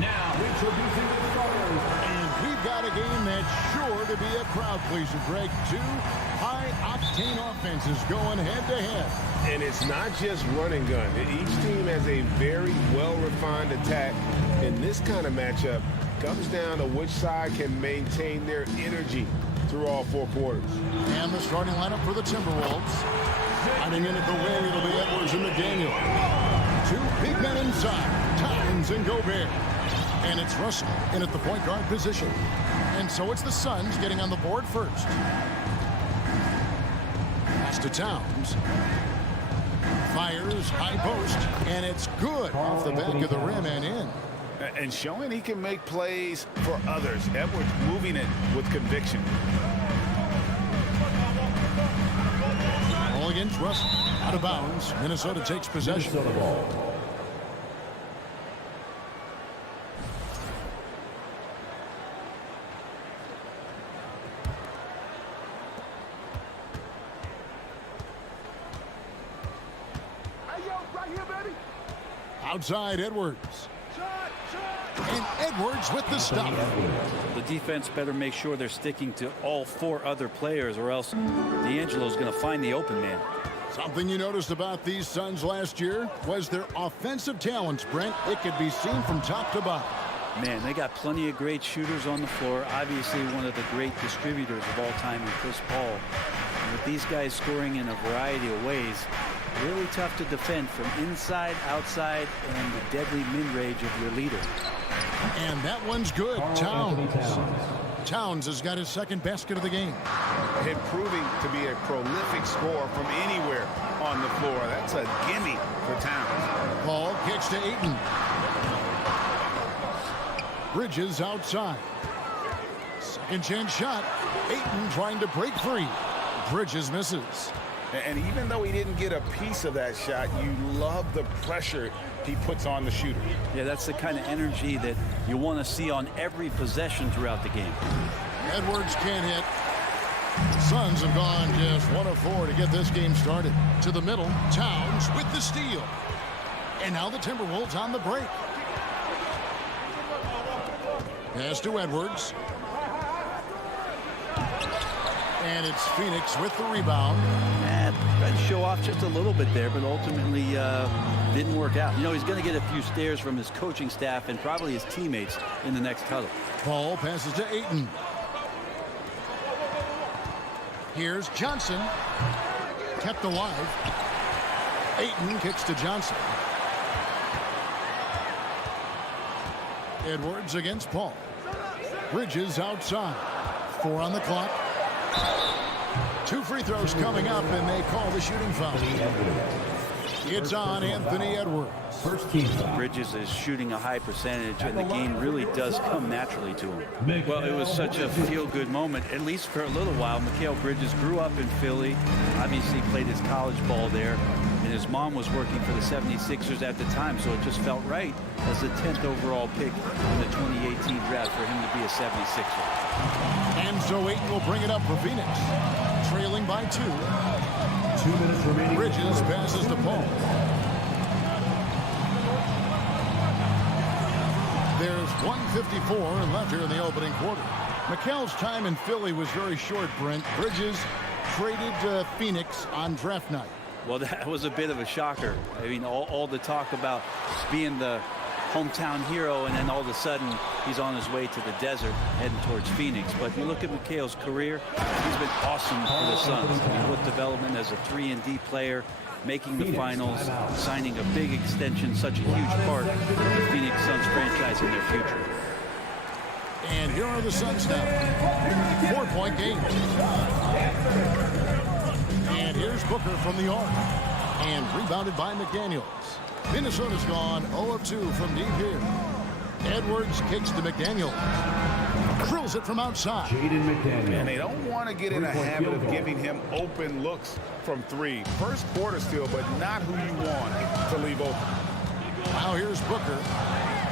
Now introducing the starters. And we've got a game that's sure to be a crowd pleaser, Greg. Two high-octane offenses going head-to-head. And it's not just run and gun. Each team has a very well-refined attack. In this kind of matchup, comes down to which side can maintain their energy through all four quarters. And the starting lineup for the Timberwolves. Hiding in at the wing, it'll be Edwards and McDaniel. Two big men inside, Towns and Gobert. And it's Russell in at the point guard position. And so it's the Suns getting on the board first. Pass to Towns. Fires, high post, and it's good off the back of the rim and in. And showing he can make plays for others. Edwards moving it with conviction. Ball against Russell. Out of bounds. Minnesota takes possession. Minnesota ball. Outside Edwards. And Edwards with the stop. The defense better make sure they're sticking to all four other players, or else D'Angelo's going to find the open man. Something you noticed about these Suns last year was their offensive talents, Brent. It could be seen from top to bottom. Man, they got plenty of great shooters on the floor. Obviously, one of the great distributors of all time in Chris Paul. And with these guys scoring in a variety of ways, really tough to defend from inside, outside, and the deadly mid-range of your leader. And that one's good. Towns has got his second basket of the game. And proving to be a prolific scorer from anywhere on the floor. That's a gimme for Towns. Paul kicks to Ayton. Bridges outside. Second chance shot. Ayton trying to break free. Bridges misses. And even though he didn't get a piece of that shot, you love the pressure he puts on the shooter. Yeah, that's the kind of energy that you want to see on every possession throughout the game. Edwards can't hit. Suns have gone just 1 of 4 to get this game started. To the middle, Towns with the steal. And now the Timberwolves on the break. Pass to Edwards. And it's Phoenix with the rebound. Tried to show off just a little bit there, but ultimately didn't work out. You know, he's going to get a few stares from his coaching staff and probably his teammates in the next huddle. Paul passes to Ayton. Here's Johnson. Kept alive. Ayton kicks to Johnson. Edwards against Paul. Bridges outside. 4 on the clock. 2 free throws coming up, and they call the shooting foul. It's on Anthony Edwards. First team foul. Bridges is shooting a high percentage, and the game really does come naturally to him. Well, it was such a feel-good moment, at least for a little while. Mikal Bridges grew up in Philly, obviously played his college ball there, and his mom was working for the 76ers at the time, so it just felt right as the 10th overall pick in the 2018 draft for him to be a 76er. And so Ayton will bring it up for Phoenix. Trailing by 2. 2 minutes remaining. Bridges passes to Paul. There's 1:54 left here in the opening quarter. Mikal's time in Philly was very short, Brent. Bridges traded to Phoenix on draft night. Well, that was a bit of a shocker. I mean, all the talk about being the hometown hero, and then all of a sudden he's on his way to the desert heading towards Phoenix. But you look at Mikal's career, he's been awesome for the Suns. I mean, with development as a 3-and-D player, making the finals, signing a big extension, such a huge part of the Phoenix Suns franchise in their future. And here are the Suns now. 4-point game. And here's Booker from the arc. And rebounded by McDaniels. Minnesota's gone 0 of 2 from deep here. Edwards kicks to McDaniel. Drills it from outside. And they don't want to get in a habit of giving him open looks from 3. First quarter still, but not who you want to leave open. Now here's Booker.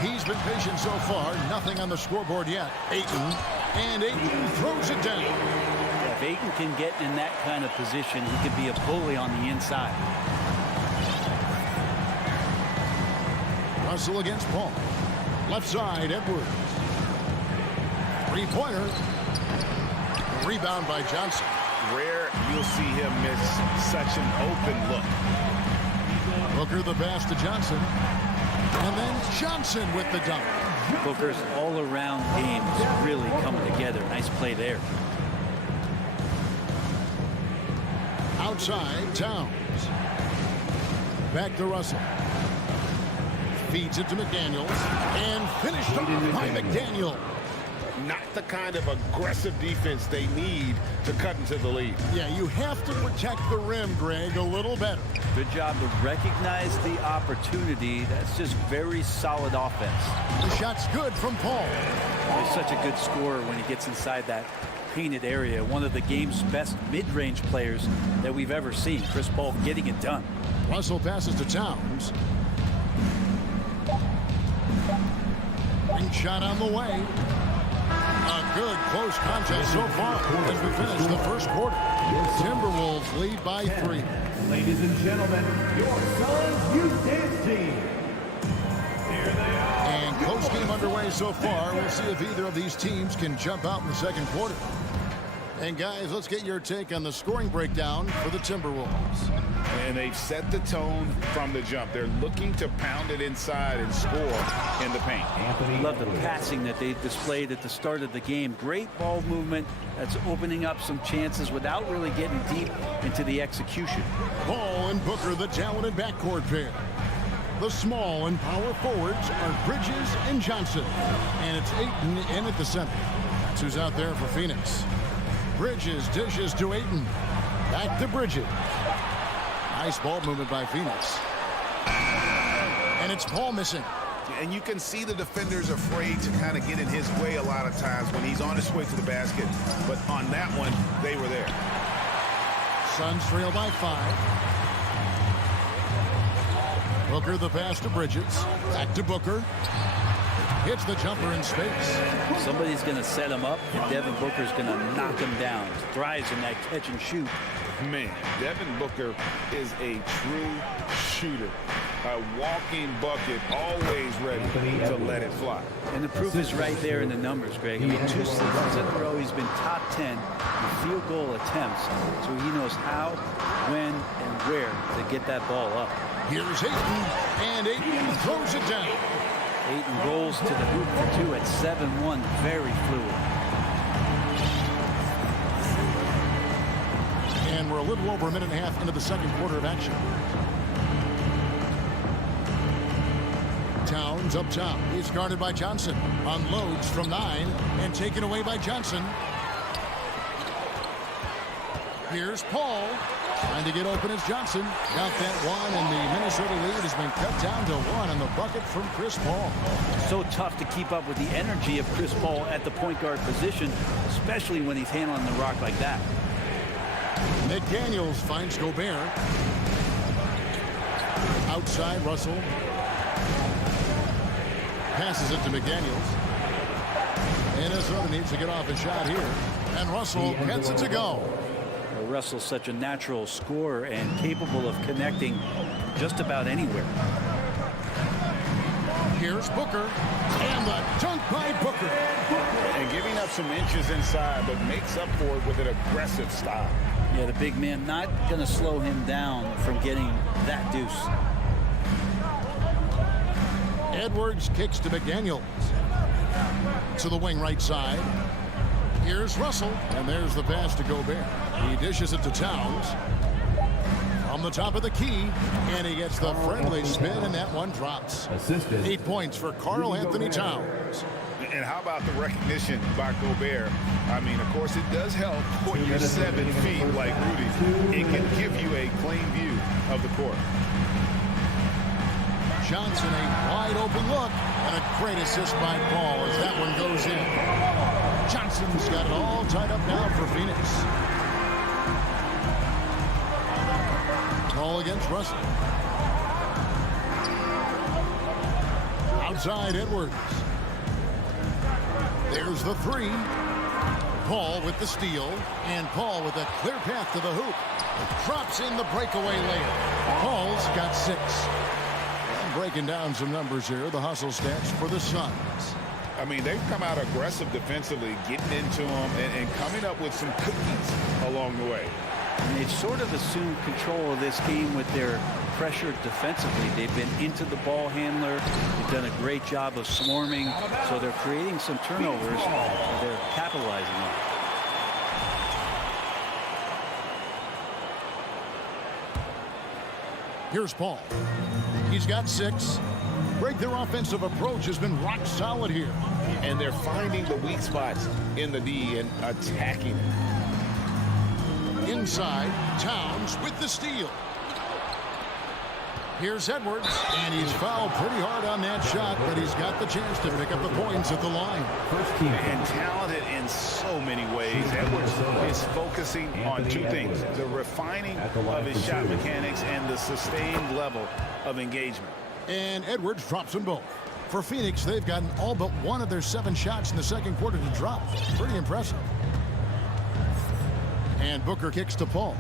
He's been patient so far. Nothing on the scoreboard yet. Ayton. And Ayton throws it down. If Ayton can get in that kind of position, he could be a bully on the inside. Russell against Paul. Left side, Edwards. Three-pointer. Rebound by Johnson. Rare you'll see him miss such an open look. Booker the pass to Johnson. And then Johnson with the dunk. Booker's all-around game is really coming together. Nice play there. Outside, Towns. Back to Russell. Feeds it to McDaniels. And finished off by McDaniel. Not the kind of aggressive defense they need to cut into the lead. Yeah, you have to protect the rim, Greg, a little better. Good job to recognize the opportunity. That's just very solid offense. The shot's good from Paul. He's such a good scorer when he gets inside that painted area. One of the game's best mid-range players that we've ever seen. Chris Paul getting it done. Russell passes to Towns. Ring shot on the way. A good close contest so far as we finish the first quarter. Timberwolves lead by 3. Ladies and gentlemen, your Suns Youth Dance Team. Here they are. And close game underway so far. We'll see if either of these teams can jump out in the second quarter. And guys, let's get your take on the scoring breakdown for the Timberwolves. And they've set the tone from the jump. They're looking to pound it inside and score in the paint. Love the passing that they displayed at the start of the game. Great ball movement that's opening up some chances without really getting deep into the execution. Paul and Booker, the talented backcourt pair. The small and power forwards are Bridges and Johnson. And it's Ayton in at the center. That's who's out there for Phoenix. Bridges dishes to Ayton. Back to Bridges. Nice ball movement by Phoenix. And it's Paul missing. And you can see the defenders afraid to kind of get in his way a lot of times when he's on his way to the basket. But on that one, they were there. Suns trail by 5. Booker the pass to Bridges. Back to Booker. Hits the jumper in space. Somebody's going to set him up, and Devin Booker's going to knock him down. Thrives in that catch and shoot. Man, Devin Booker is a true shooter. A walking bucket, always ready to let it fly. And the proof is right there in the numbers, Greg. I mean, 2 seasons in a row, he's been top 10 in field goal attempts. So he knows how, when, and where to get that ball up. Here's Ayton, and Ayton throws it down. Ayton rolls to the hoop for 2 at 7-1. Very fluid. And we're a little over a minute and a half into the second quarter of action. Towns up top. He's guarded by Johnson. Unloads from 9 and taken away by Johnson. Here's Paul. Trying to get open as Johnson. Got that one, and the Minnesota lead has been cut down to 1 on the bucket from Chris Paul. So tough to keep up with the energy of Chris Paul at the point guard position, especially when he's handling the rock like that. McDaniels finds Gobert. Outside, Russell. Passes it to McDaniels. Minnesota needs to get off a shot here. And Russell gets it to go. Russell's such a natural scorer and capable of connecting just about anywhere. Here's Booker. And the dunk by Booker. And giving up some inches inside, but makes up for it with an aggressive style. Yeah, the big man not going to slow him down from getting that deuce. Edwards kicks to McDaniels. To the wing right side. Here's Russell. And there's the pass to Gobert. He dishes it to Towns. From the top of the key. And he gets the friendly spin, and that one drops. 8 points for Karl Anthony Towns. And how about the recognition by Gobert? I mean, of course, it does help when you're 7 feet like Rudy. It can give you a clean view of the court. Johnson, a wide open look, and a great assist by Paul as that one goes in. Johnson's got it all tied up now for Phoenix. Paul against Russell. Outside, Edwards. There's the 3. Paul with the steal, and Paul with a clear path to the hoop. Drops in the breakaway layup. Paul's got 6. breaking down some numbers here. The hustle stats for the Suns. I mean, they've come out aggressive defensively, getting into them and coming up with some cookies along the way. And they've sort of assumed control of this game with their pressure defensively. They've been into the ball handler. They've done a great job of swarming. So they're creating some turnovers that they're capitalizing on. Here's Paul. He's got 6. Their offensive approach has been rock solid here. And they're finding the weak spots in the D and attacking it. Inside, Towns with the steal. Here's Edwards, and he's fouled pretty hard on that shot, but he's got the chance to pick up the points at the line. And talented in so many ways. Edwards is focusing on 2 things: the refining of his shot mechanics and the sustained level of engagement. And Edwards drops them both. For Phoenix, they've gotten all but 1 of their 7 shots in the second quarter to drop. Pretty impressive. And Booker kicks to Paul.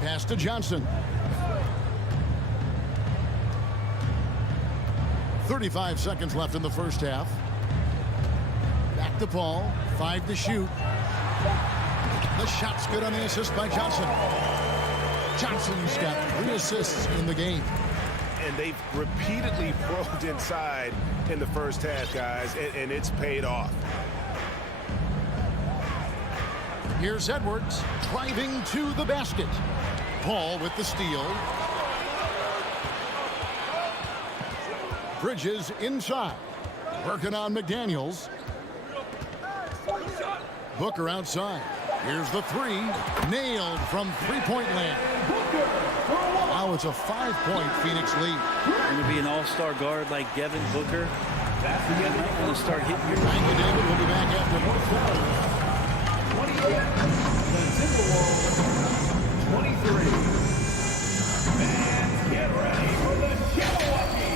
Pass to Johnson. 35 seconds left in the first half. Back to Paul. 5 to shoot. The shot's good on the assist by Johnson. Johnson's got 3 assists in the game. And they've repeatedly probed inside in the first half, guys, and it's paid off. Here's Edwards driving to the basket. Paul with the steal. Bridges inside. Working on McDaniels. Booker outside. Here's the 3. Nailed from three-point land. Now it's a 5-point Phoenix lead. Going to be an all-star guard like Devin Booker. You might want to start hitting your Thank you, David. We'll be back after more. 28, the Timberwolves, 23. Fans, get ready for the Jabberwocky.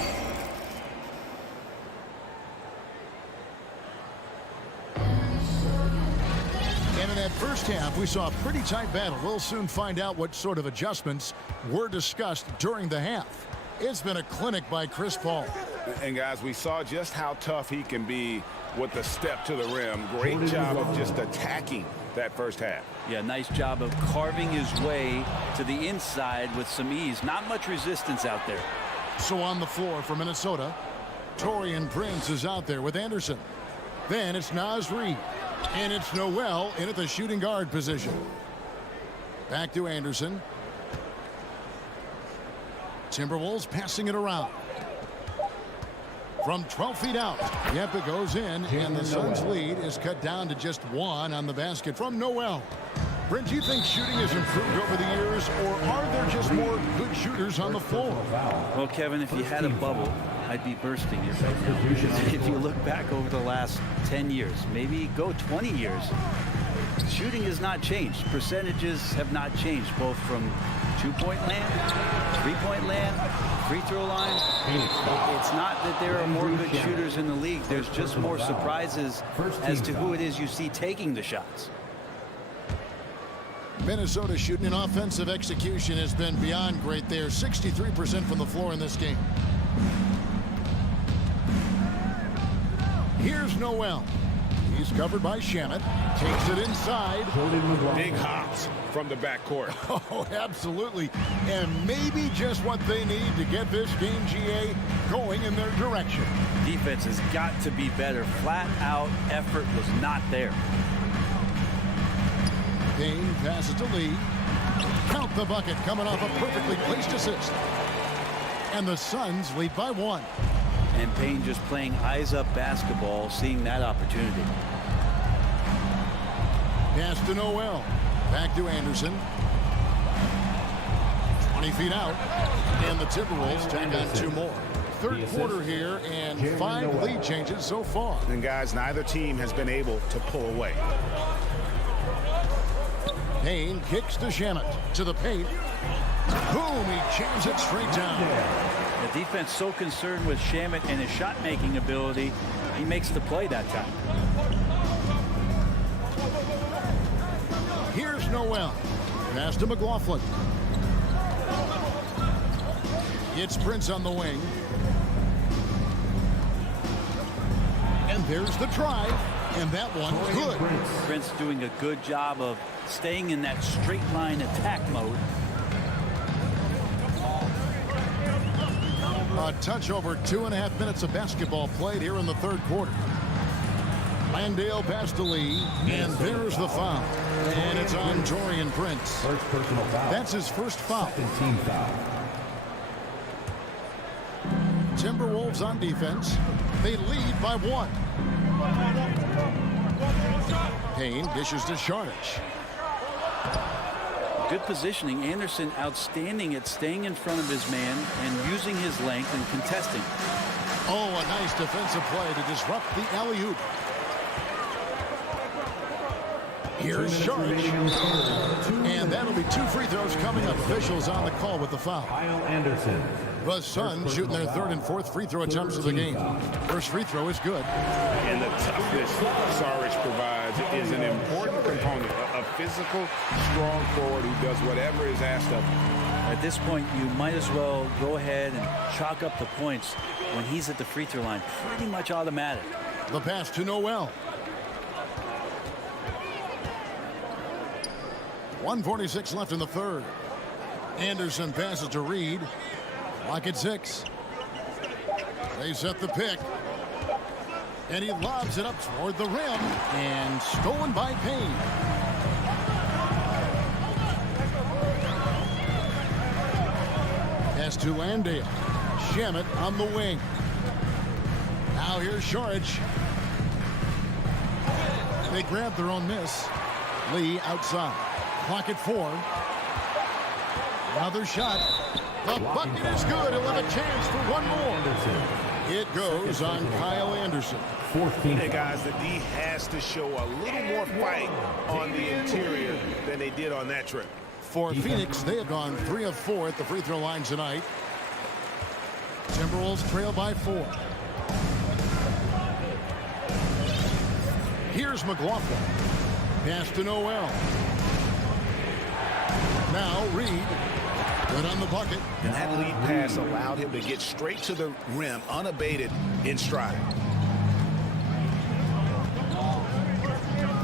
And in that first half, we saw a pretty tight battle. We'll soon find out what sort of adjustments were discussed during the half. It's been a clinic by Chris Paul. And, guys, we saw just how tough he can be with the step to the rim. Great job of just attacking that first half. Yeah, nice job of carving his way to the inside with some ease. Not much resistance out there. So on the floor for Minnesota, Taurean Prince is out there with Anderson. Then it's Naz Reid. And it's Noel in at the shooting guard position. Back to Anderson. Timberwolves passing it around. From 12 feet out. Yep, it goes in, and the Suns' lead is cut down to just 1 on the basket from Noel. Brent, do you think shooting has improved over the years, or are there just more good shooters on the floor? Well, Kevin, if you had a bubble, I'd be bursting it right now. If you look back over the last 10 years, maybe go 20 years, shooting has not changed. Percentages have not changed, both from 2-point land, 3-point land, free throw line. It's not that there are more good shooters in the league. There's just more surprises as to who it is you see taking the shots. Minnesota shooting in offensive execution has been beyond great there. 63% from the floor in this game. Here's Noel. He's covered by Shamet. Takes it inside. Big hops from the backcourt. Oh, absolutely. And maybe just what they need to get this game, GA, going in their direction. Defense has got to be better. Flat out effort was not there. Dane passes to Lee. Count the bucket coming off a perfectly placed assist. And the Suns lead by 1. And Payne just playing eyes-up basketball, seeing that opportunity. Pass to Noel. Back to Anderson. 20 feet out. And the Timberwolves tack on 2 more. Third quarter here, and 5 lead changes so far. And, guys, neither team has been able to pull away. Payne kicks to Shamet. To the paint. Boom, he jams it straight down. The defense so concerned with Shamet and his shot-making ability, he makes the play that time. Here's Noel. Pass to McLaughlin. It's Prince on the wing. And there's the drive. And that one good. Prince doing a good job of staying in that straight line attack mode. A touch over 2.5 minutes of basketball played here in the third quarter. Landale past to Lee, and there's the foul. And it's on Taurean Prince. First personal foul. That's his first foul. Second team foul. Timberwolves on defense. They lead by 1. Payne dishes to Sharnic. Good positioning. Anderson outstanding at staying in front of his man and using his length and contesting. Oh, a nice defensive play to disrupt the alley-oop. Here's Sharnic. And that'll be 2 free throws coming up. Officials on the call with the foul. Kyle Anderson. The Suns shooting their 3rd and 4th free throw attempts of the game. First free throw is good. And the toughness Saric provides is an important component. A physical, strong forward who does whatever is asked of him. At this point, you might as well go ahead and chalk up the points when he's at the free throw line. Pretty much automatic. The pass to Noel. 1:46 left in the third. Anderson passes to Reed. Lock at 6. They set the pick. And he lobs it up toward the rim. And stolen by Payne. Pass to Landale. Shamet on the wing. Now here's Saric. They grab their own miss. Lee outside. Clock at 4. Another shot. The bucket is good. He'll have a chance for one more. It goes on Kyle Anderson. 14. Hey, guys, the D has to show a little more fight on the interior than they did on that trip. For Phoenix, they have gone 3 of 4 at the free throw line tonight. Timberwolves trail by 4. Here's McLaughlin. Pass to Noel. Now Reed. Good on the bucket. And that lead pass allowed him to get straight to the rim unabated in stride.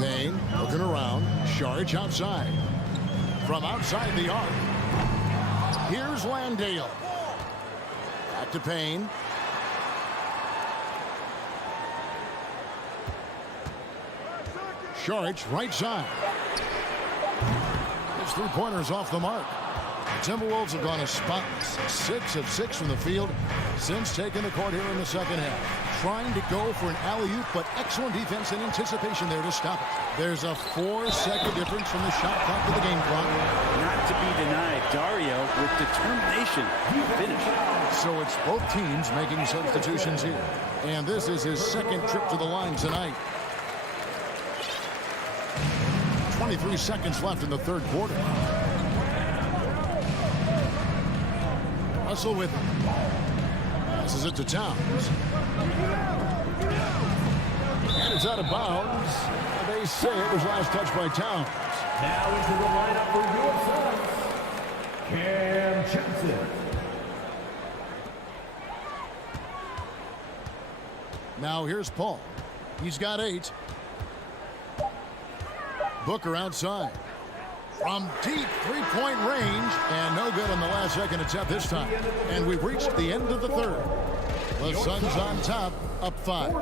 Payne looking around. Saric outside. From outside the arc. Here's Landale. Back to Payne. Saric right side. His 3-pointers off the mark. The Timberwolves have gone a spotless 6 of 6 from the field since taking the court here in the second half. Trying to go for an alley-oop, but excellent defense and anticipation there to stop it. There's a 4-second difference from the shot clock to the game clock. Not to be denied, Dario with determination finish. So it's both teams making substitutions here. And this is his 2nd trip to the line tonight. 23 seconds left in the 3rd quarter. Russell with it. Passes it to Towns. And it's out of bounds. They say it was last touched by Towns. Now into the lineup for your Suns, Cam Johnson. Now here's Paul. He's got 8. Booker outside. From deep 3-point range, and no good on the last second attempt this time. And we've reached the end of the 3rd. The Suns on top, up 5.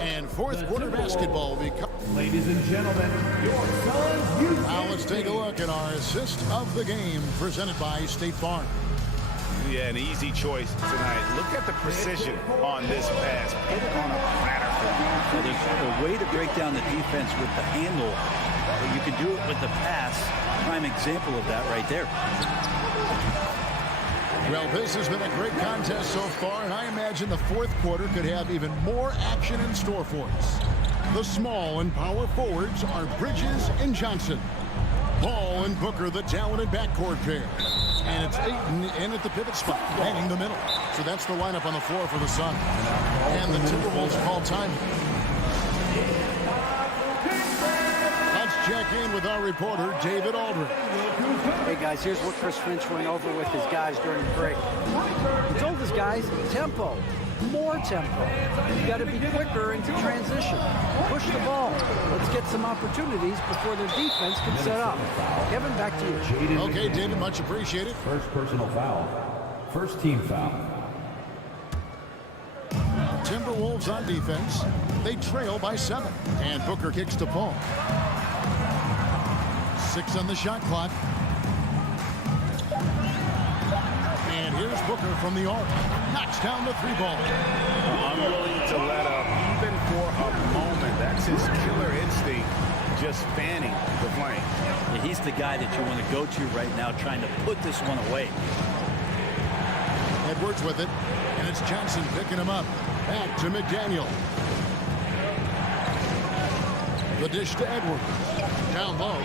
And 4th quarter basketball will be... Ladies and gentlemen, your Suns use. Now let's take a look at our assist of the game, presented by State Farm. Yeah, an easy choice tonight. Look at the precision on this pass. Put it on a platter for So there's a way to break down the defense with the handle, but you can do it with the pass. Prime example of that right there. Well, this has been a great contest so far, and I imagine the 4th quarter could have even more action in store for us. The small and power forwards are Bridges and Johnson. Ball and Booker, the talented backcourt pair. And it's Ayton in at the pivot spot, manning the middle. So that's the lineup on the floor for the Suns. And the Timberwolves call time. That's check in with our reporter, David Aldridge. Hey guys, here's what Chris Finch went over with his guys during the break. He told his guys, tempo, more tempo. You got to be quicker into transition. Push the ball. Let's get some opportunities before their defense can set up. Kevin, back to you. Okay, David, much appreciated. First personal foul. First team foul. Timberwolves on defense. They trail by 7. And Booker kicks to Paul. 6 on the shot clock. And here's Booker from the arc. Knocks down the 3-ball. Unwilling to let up even for a moment. That's his killer instinct, just fanning the flame. Yeah, he's the guy that you want to go to right now, trying to put this one away. Edwards with it. And it's Johnson picking him up. Back to McDaniel. The dish to Edwards. Down low.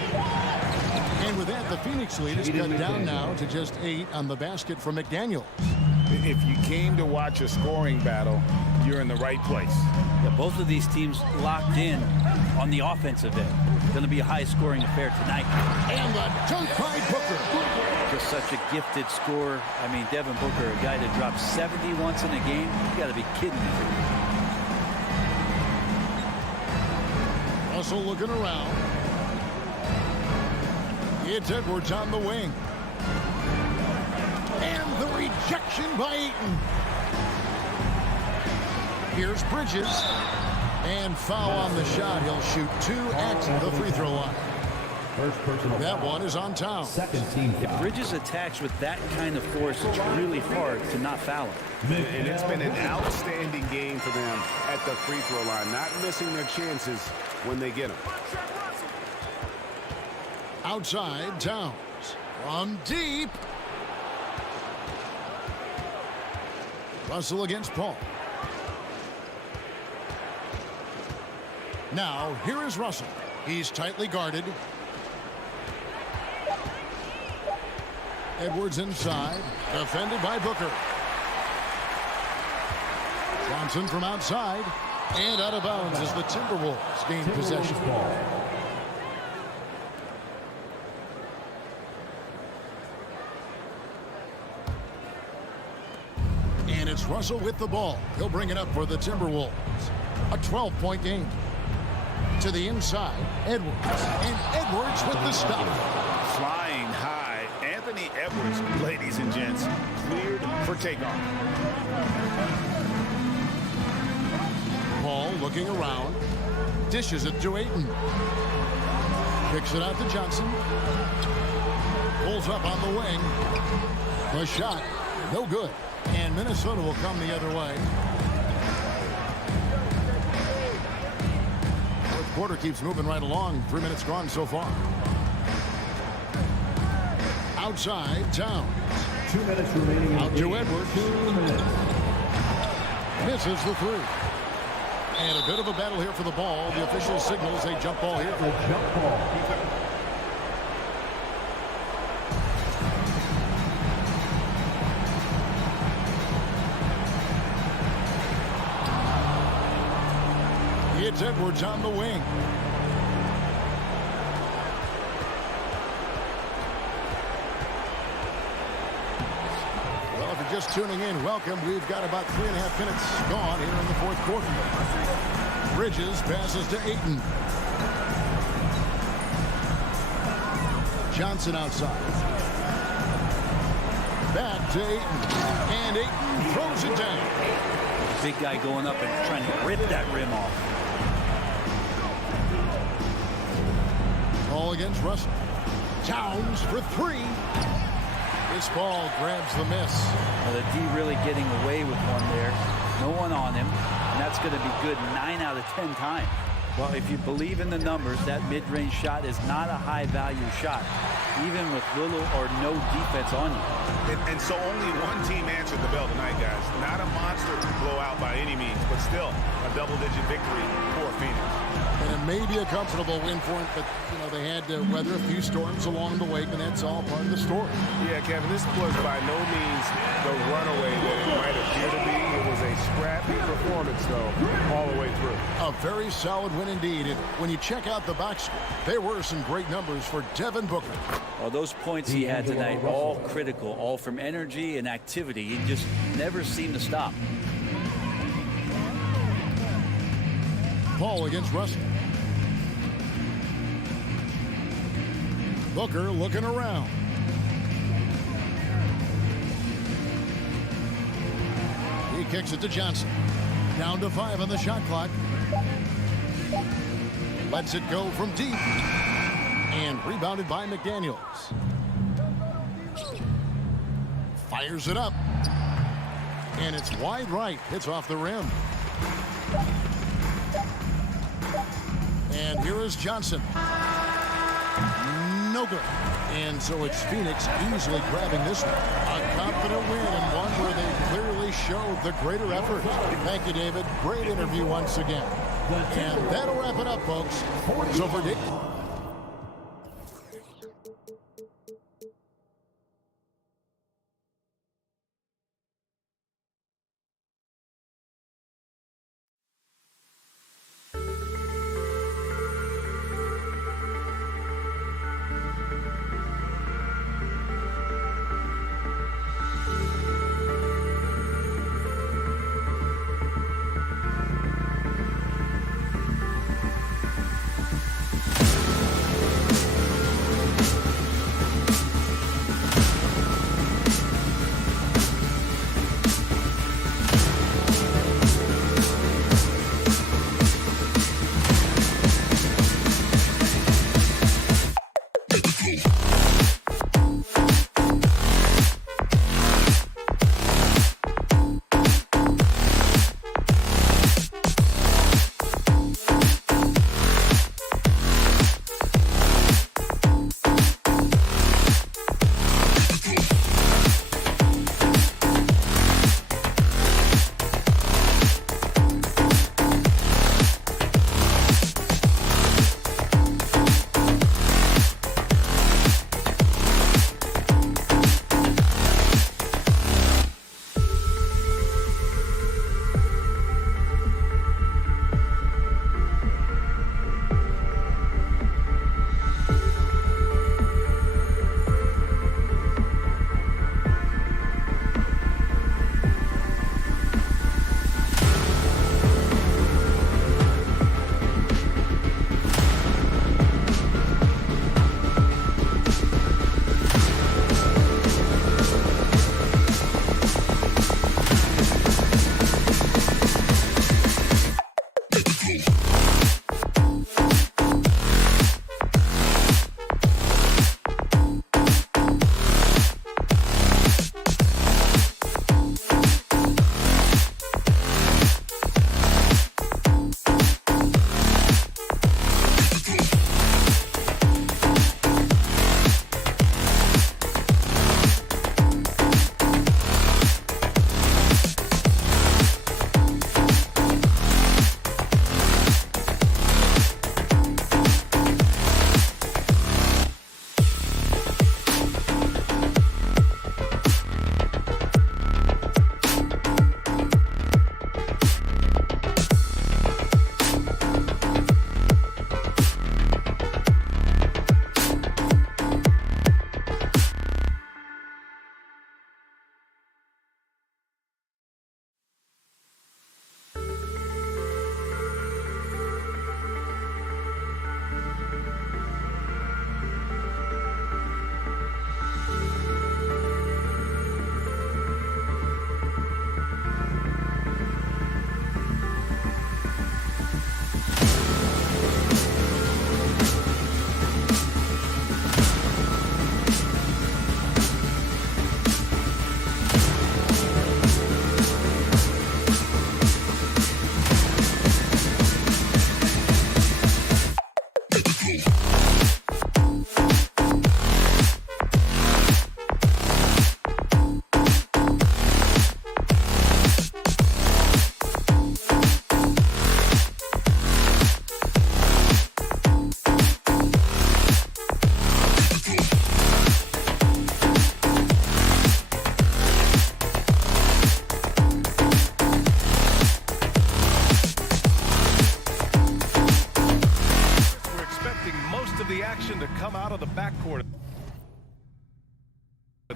And with that, the Phoenix lead is cut down now to just 8 on the basket from McDaniel. If you came to watch a scoring battle, you're in the right place. Yeah, both of these teams locked in on the offensive end. Going to be a high-scoring affair tonight. And the dunk by Booker. Just such a gifted scorer. I mean, Devin Booker, a guy that drops 70 once in a game. You got to be kidding me. Russell looking around. It's Edwards on the wing. And the rejection by Ayton. Here's Bridges. And foul on the shot. He'll shoot 2 at the free throw line. First personal That foul. one is on Town. Second team If foul. Bridges attacks with that kind of force, it's really hard to not foul him. And it's been an outstanding game for them at the free throw line, not missing their chances when they get them. Outside, Towns. From deep. Russell against Paul. Now, here is Russell. He's tightly guarded. Edwards inside. Defended by Booker. Johnson from outside. And out of bounds as the Timberwolves gain possession. Ball. And it's Russell with the ball. He'll bring it up for the Timberwolves. A 12-point game. To the inside, Edwards. And Edwards with the stop. Flying high, Anthony Edwards, ladies and gents, cleared for takeoff. Paul looking around. Dishes it to Ayton. Kicks it out to Johnson. Pulls up on the wing. The shot, no good. And Minnesota will come the other way. Fourth quarter keeps moving right along. 3 minutes gone so far. Outside, Towns. 2 minutes remaining. in the Out to game. Edwards. 2 minutes. Misses the 3. And a bit of a battle here for the ball. The official signals a jump ball here. The jump ball. It's Edwards on the wing. Well, if you're just tuning in, welcome. We've got about 3.5 minutes gone here in the fourth quarter. Bridges passes to Ayton. Johnson outside. Back to Ayton. And Ayton throws it down. Big guy going up and trying to rip that rim off. Ball against Russell. Towns for 3. This ball grabs the miss. Now, the D really getting away with one there. No one on him. And that's going to be good 9 out of 10 times. Well, if you believe in the numbers, that mid-range shot is not a high-value shot, even with little or no defense on you. And so only one team answered the bell tonight, guys. Not a monster blowout by any means, but still a double-digit victory for Phoenix. And it may be a comfortable win for him, but, you know, they had to weather a few storms along the way, and that's all part of the story. Yeah, Kevin, this was by no means the runaway that it might appear to be. It was a scrappy performance, though, all the way through. A very solid win indeed. And when you check out the box score, there were some great numbers for Devin Booker. Well, those points he had tonight, all critical, all from energy and activity. He just never seemed to stop. Paul against Russell. Booker looking around. He kicks it to Johnson. Down to 5 on the shot clock. Lets it go from deep. And rebounded by McDaniels. Fires it up. And it's wide right. Hits off the rim. And here is Johnson. No good. And so it's Phoenix easily grabbing this one. A confident win and one where they clearly showed the greater effort. Thank you, David. Great interview once again. And that'll wrap it up, folks. So for Dave.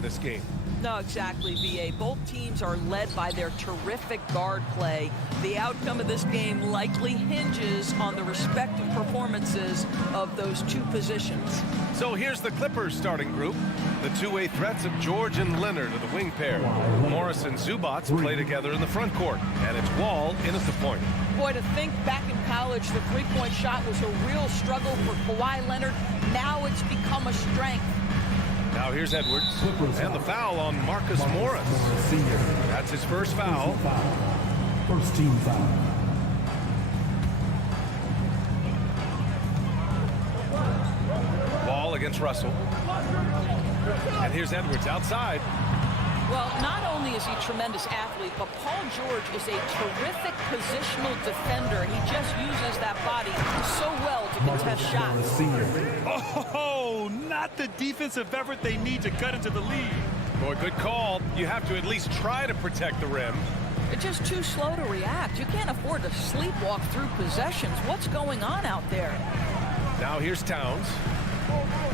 this game. No, exactly, VA. Both teams are led by their terrific guard play. The outcome of this game likely hinges on the respective performances of those two positions. So here's the Clippers starting group. The two-way threats of George and Leonard are the wing pair. Morris and Zubats play together in the front court. And it's Wall in at the point. Boy, to think back in college, the three-point shot was a real struggle for Kawhi Leonard. Now it's become a strength. Now here's Edwards, and the foul on Marcus Morris. That's his first foul. First team foul. Ball against Russell. And here's Edwards outside. Well, not only is he a tremendous athlete, but Paul George is a terrific positional defender. He just uses that body so well to contest shots. Oh, not the defensive effort they need to cut into the lead. Boy, good call. You have to at least try to protect the rim. It's just too slow to react. You can't afford to sleepwalk through possessions. What's going on out there? Now here's Towns.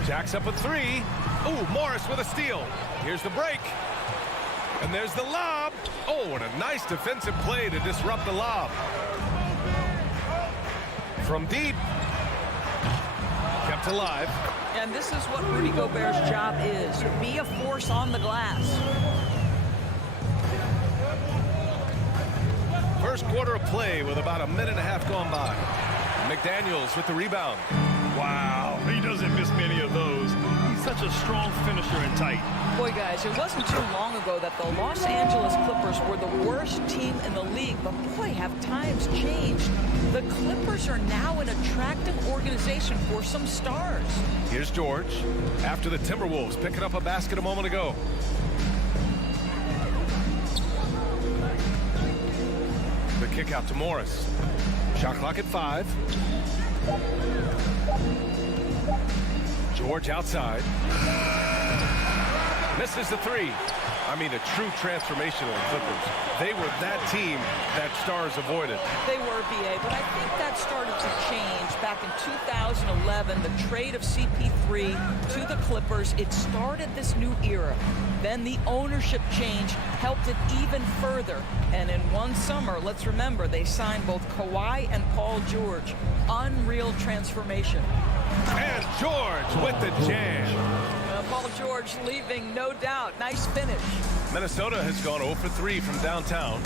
Jacks up a three. Ooh, Morris with a steal. Here's the break. And there's the lob. Oh, and a nice defensive play to disrupt the lob. From deep. Kept alive. And this is what Rudy Gobert's job is. Be a force on the glass. First quarter of play with about a minute and a half gone by. McDaniels with the rebound. Wow, he doesn't miss many of those. He's such a strong finisher and tight. Boy, guys, it wasn't too long ago that the Los Angeles Clippers were the worst team in the league. But boy, have times changed. The Clippers are now an attractive organization for some stars. Here's George after the Timberwolves picking up a basket a moment ago. The kick out to Morris. Shot clock at 5. George outside. Misses the three. I mean, a true transformation of the Clippers. They were that team that stars avoided. They were, BA, but I think that started to change back in 2011. The trade of CP3 to the Clippers, it started this new era. Then the ownership change helped it even further. And in one summer, let's remember, they signed both Kawhi and Paul George. Unreal transformation. And George with the jam. Paul George leaving, no doubt. Nice finish. Minnesota has gone 0 for 3 from downtown.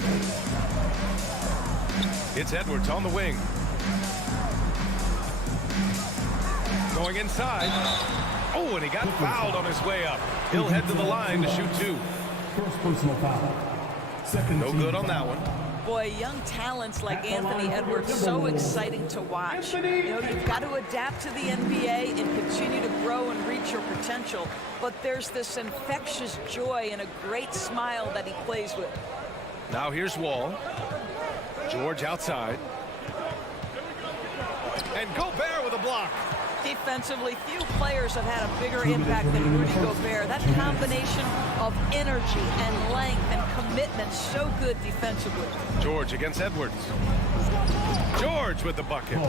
It's Edwards on the wing. Going inside. Oh, and he got fouled on his way up. He'll head to the line to shoot 2. First personal foul. Second No good on that one. Boy, young talents like Anthony Edwards, so exciting to watch. You know, you've got to adapt to the NBA and continue to grow and reach your potential. But there's this infectious joy and a great smile that he plays with. Now here's Wall. George outside. And Gobert with a block. Defensively, few players have had a bigger impact than Rudy Gobert. That combination of energy and length and commitment, so good defensively. George against Edwards. George with the bucket.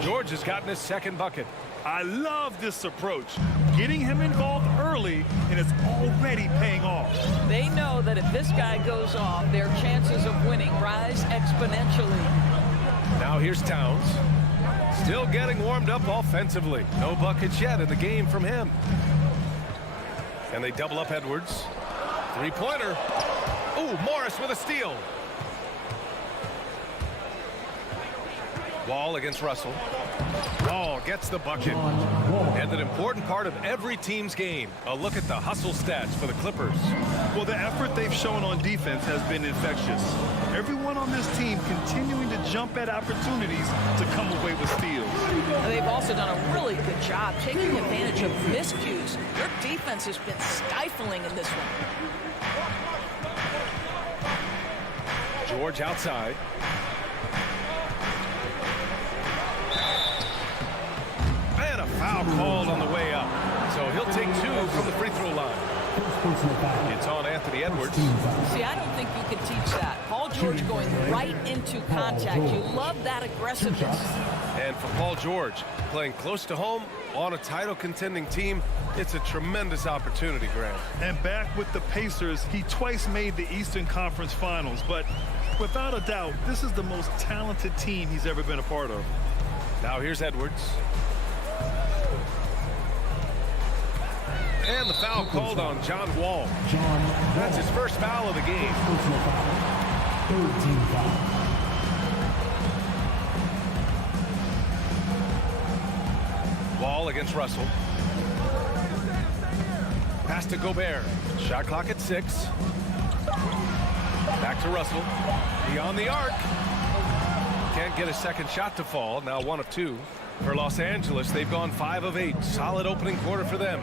George has gotten his second bucket. I love this approach. Getting him involved early, and it's already paying off. They know that if this guy goes off, their chances of winning rise exponentially. Now here's Towns. Still getting warmed up offensively. No buckets yet in the game from him. And they double up Edwards. Three-pointer. Ooh, Morris with a steal. Wall against Russell. Wall gets the bucket. And an important part of every team's game. A look at the hustle stats for the Clippers. Well, the effort they've shown on defense has been infectious. Everyone on this team continuing to jump at opportunities to come away with steals. And they've also done a really good job taking advantage of miscues. Their defense has been stifling in this one. George outside. And a foul called on the way up. So he'll take 2 from the free throw line. It's on Anthony Edwards. See, I don't think you can teach that. Paul George going right into contact. You love that aggressiveness. And for Paul George, playing close to home on a title contending team, it's a tremendous opportunity, Grant. And back with the Pacers, he twice made the Eastern Conference Finals, but without a doubt, this is the most talented team he's ever been a part of. Now here's Edwards. And the foul called on John Wall. That's his first foul of the game. Third team foul. Wall against Russell. Pass to Gobert. Shot clock at 6. Back to Russell. Beyond the arc. Can't get a second shot to fall. Now 1 of 2. For Los Angeles, they've gone 5 of 8. Solid opening quarter for them.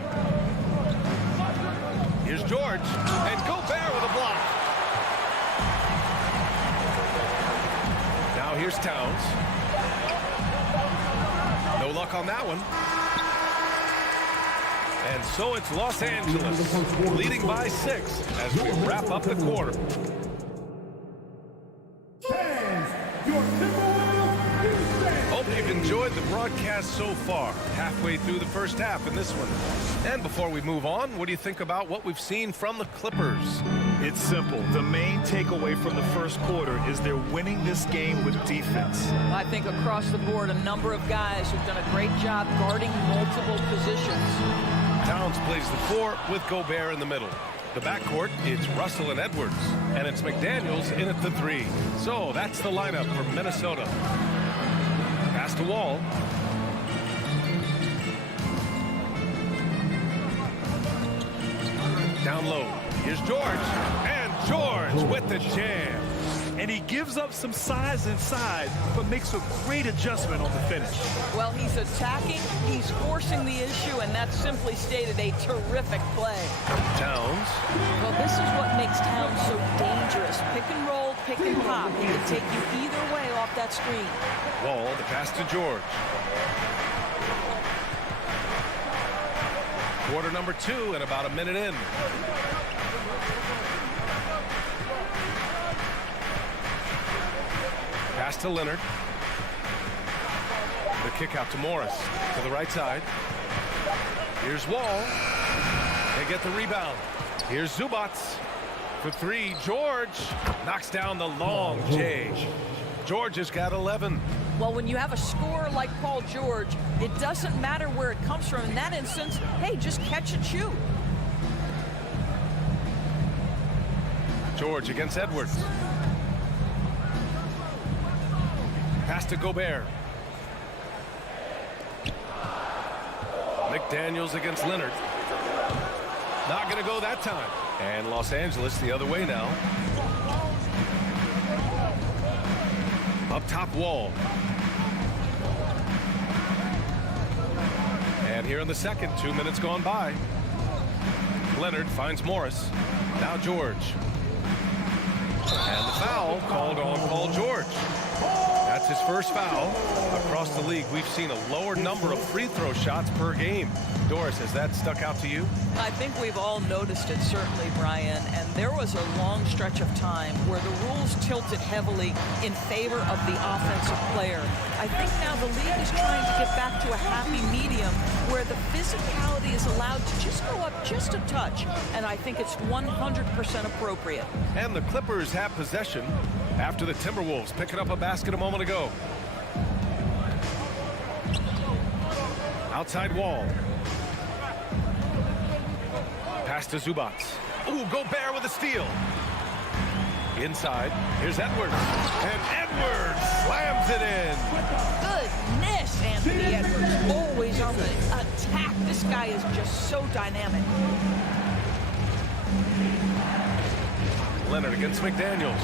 Here's George. And Gobert with a block. Now here's Towns. No luck on that one. And so it's Los Angeles leading by 6 as we wrap up the quarter. Hope you've enjoyed the broadcast so far. Halfway through the first half in this one. And before we move on, what do you think about what we've seen from the Clippers? It's simple. The main takeaway from the first quarter is they're winning this game with defense. I think across the board, a number of guys who've done a great job guarding multiple positions. Towns plays the 4 with Gobert in the middle. The backcourt, it's Russell and Edwards. And it's McDaniels in at the 3. So that's the lineup for Minnesota. Pass to Wall. Down low. Here's George. And George with the jam. And he gives up some size inside, but makes a great adjustment on the finish. Well, he's attacking, he's forcing the issue, and that's simply stated a terrific play. Towns. Well, this is what makes Towns so dangerous. Pick and roll, pick and pop. He can take you either way off that screen. Wall, the pass to George. Quarter number 2 and about a minute in. Pass to Leonard. The kick out to Morris to the right side. Here's Wall. They get the rebound. Here's Zubac for 3. George knocks down the long J. George has got 11. Well, when you have a scorer like Paul George, it doesn't matter where it comes from. In that instance, hey, just catch and shoot. George against Edwards. Pass to Gobert. McDaniels against Leonard. Not going to go that time. And Los Angeles the other way now. Up top, Wall. And here in the second, 2 minutes gone by. Leonard finds Morris. Now George. And the foul called on Paul George. That's his first foul. Across the league, we've seen a lower number of free throw shots per game. Doris, has that stuck out to you? I think we've all noticed it, certainly, Brian. And there was a long stretch of time where the rules tilted heavily in favor of the offensive player. I think now the league is trying to get back to a happy medium where the physicality is allowed to just go up just a touch. And I think it's 100% appropriate. And the Clippers have possession after the Timberwolves picking up a basket a moment ago. Outside Wall. Pass to Zubac. Ooh, Gobert with a steal. Inside, here's Edwards. And Edwards slams it in. Goodness, Anthony Edwards, always on the attack. This guy is just so dynamic. Leonard against McDaniels.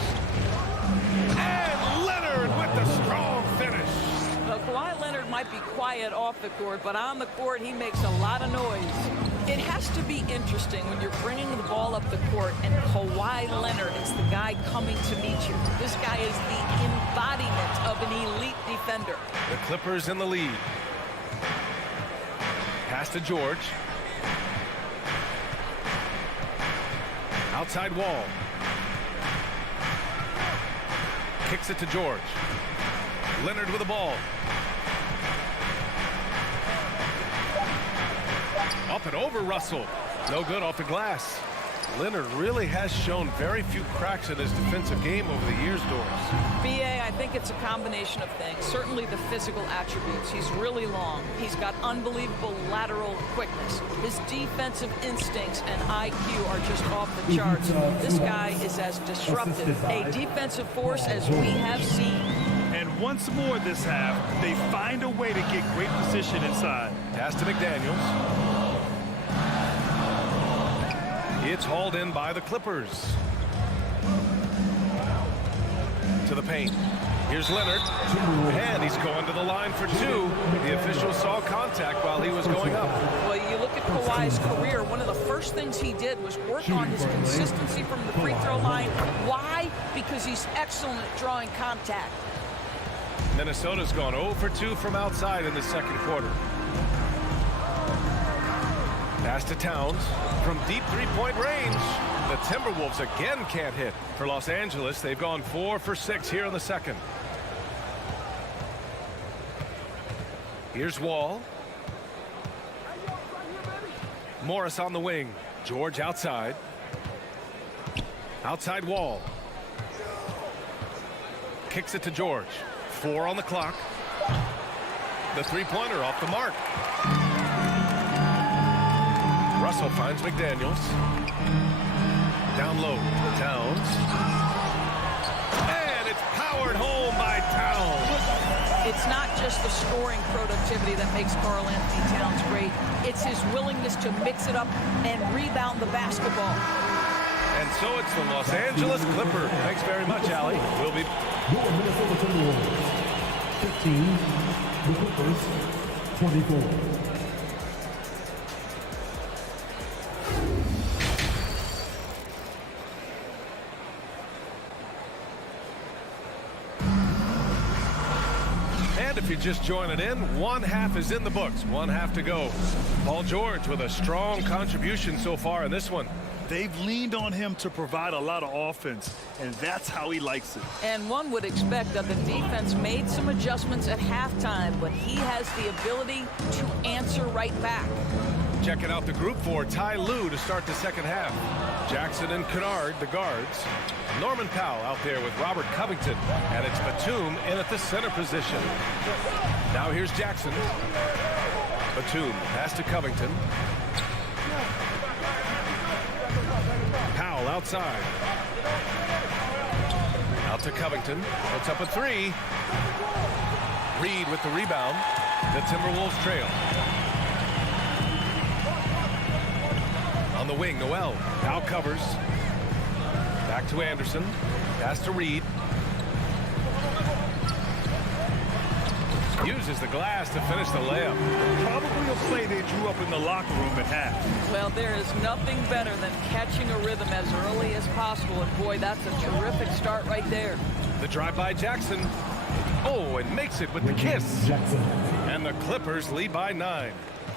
And Leonard with the strong finish. Well, Kawhi Leonard might be quiet off the court, but on the court, he makes a lot of noise. It has to be interesting when you're bringing the ball up the court and Kawhi Leonard is the guy coming to meet you. This guy is the embodiment of an elite defender. The Clippers in the lead. Pass to George. Outside Wall. Kicks it to George. Leonard with the ball. Up and over Russell. No good off the glass. Leonard really has shown very few cracks in his defensive game over the years, Doris. BA, I think it's a combination of things. Certainly the physical attributes. He's really long. He's got unbelievable lateral quickness. His defensive instincts and IQ are just off the charts. This guy is as disruptive a defensive force as we have seen. And once more this half, they find a way to get great position inside. Pass to McDaniels. It's hauled in by the Clippers. To the paint. Here's Leonard. And he's going to the line for two. The official saw contact while he was going up. Well, you look at Kawhi's career, one of the first things he did was work on his consistency from the free throw line. Why? Because he's excellent at drawing contact. Minnesota's gone 0 for 2 from outside in the second quarter. Pass to Towns from deep three-point range. The Timberwolves again can't hit. For Los Angeles, they've gone 4 for 6 here in the second. Here's Wall. Morris on the wing. George outside. Outside Wall. Kicks it to George. 4 on the clock. The three-pointer off the mark. Russell finds McDaniels. Down low. Towns. And it's powered home by Towns. It's not just the scoring productivity that makes Karl-Anthony Towns great. It's his willingness to mix it up and rebound the basketball. And so it's the Los Angeles Clippers. Thanks very much, Allie. We'll be... Your Minnesota Timberwolves, 15, the Clippers, 24. And if you're just joining in, one half is in the books. One half to go. Paul George with a strong contribution so far in this one. They've leaned on him to provide a lot of offense, and that's how he likes it. And one would expect that the defense made some adjustments at halftime, but he has the ability to answer right back. Checking out the group for Ty Lue to start the second half. Jackson and Kennard, the guards. Norman Powell out there with Robert Covington. And it's Batum in at the center position. Now here's Jackson. Batum, pass to Covington. Powell outside. Out to Covington. Puts up a three. Reed with the rebound. The Timberwolves trail. On the wing, Noel. Now covers. Back to Anderson. Pass to Reed. Uses the glass to finish the layup. Probably a play they drew up in the locker room at half. Well, there is nothing better than catching a rhythm as early as possible. And boy, that's a terrific start right there. The drive by Jackson. Oh, and makes it with the kiss. Jackson. And the Clippers lead by 9.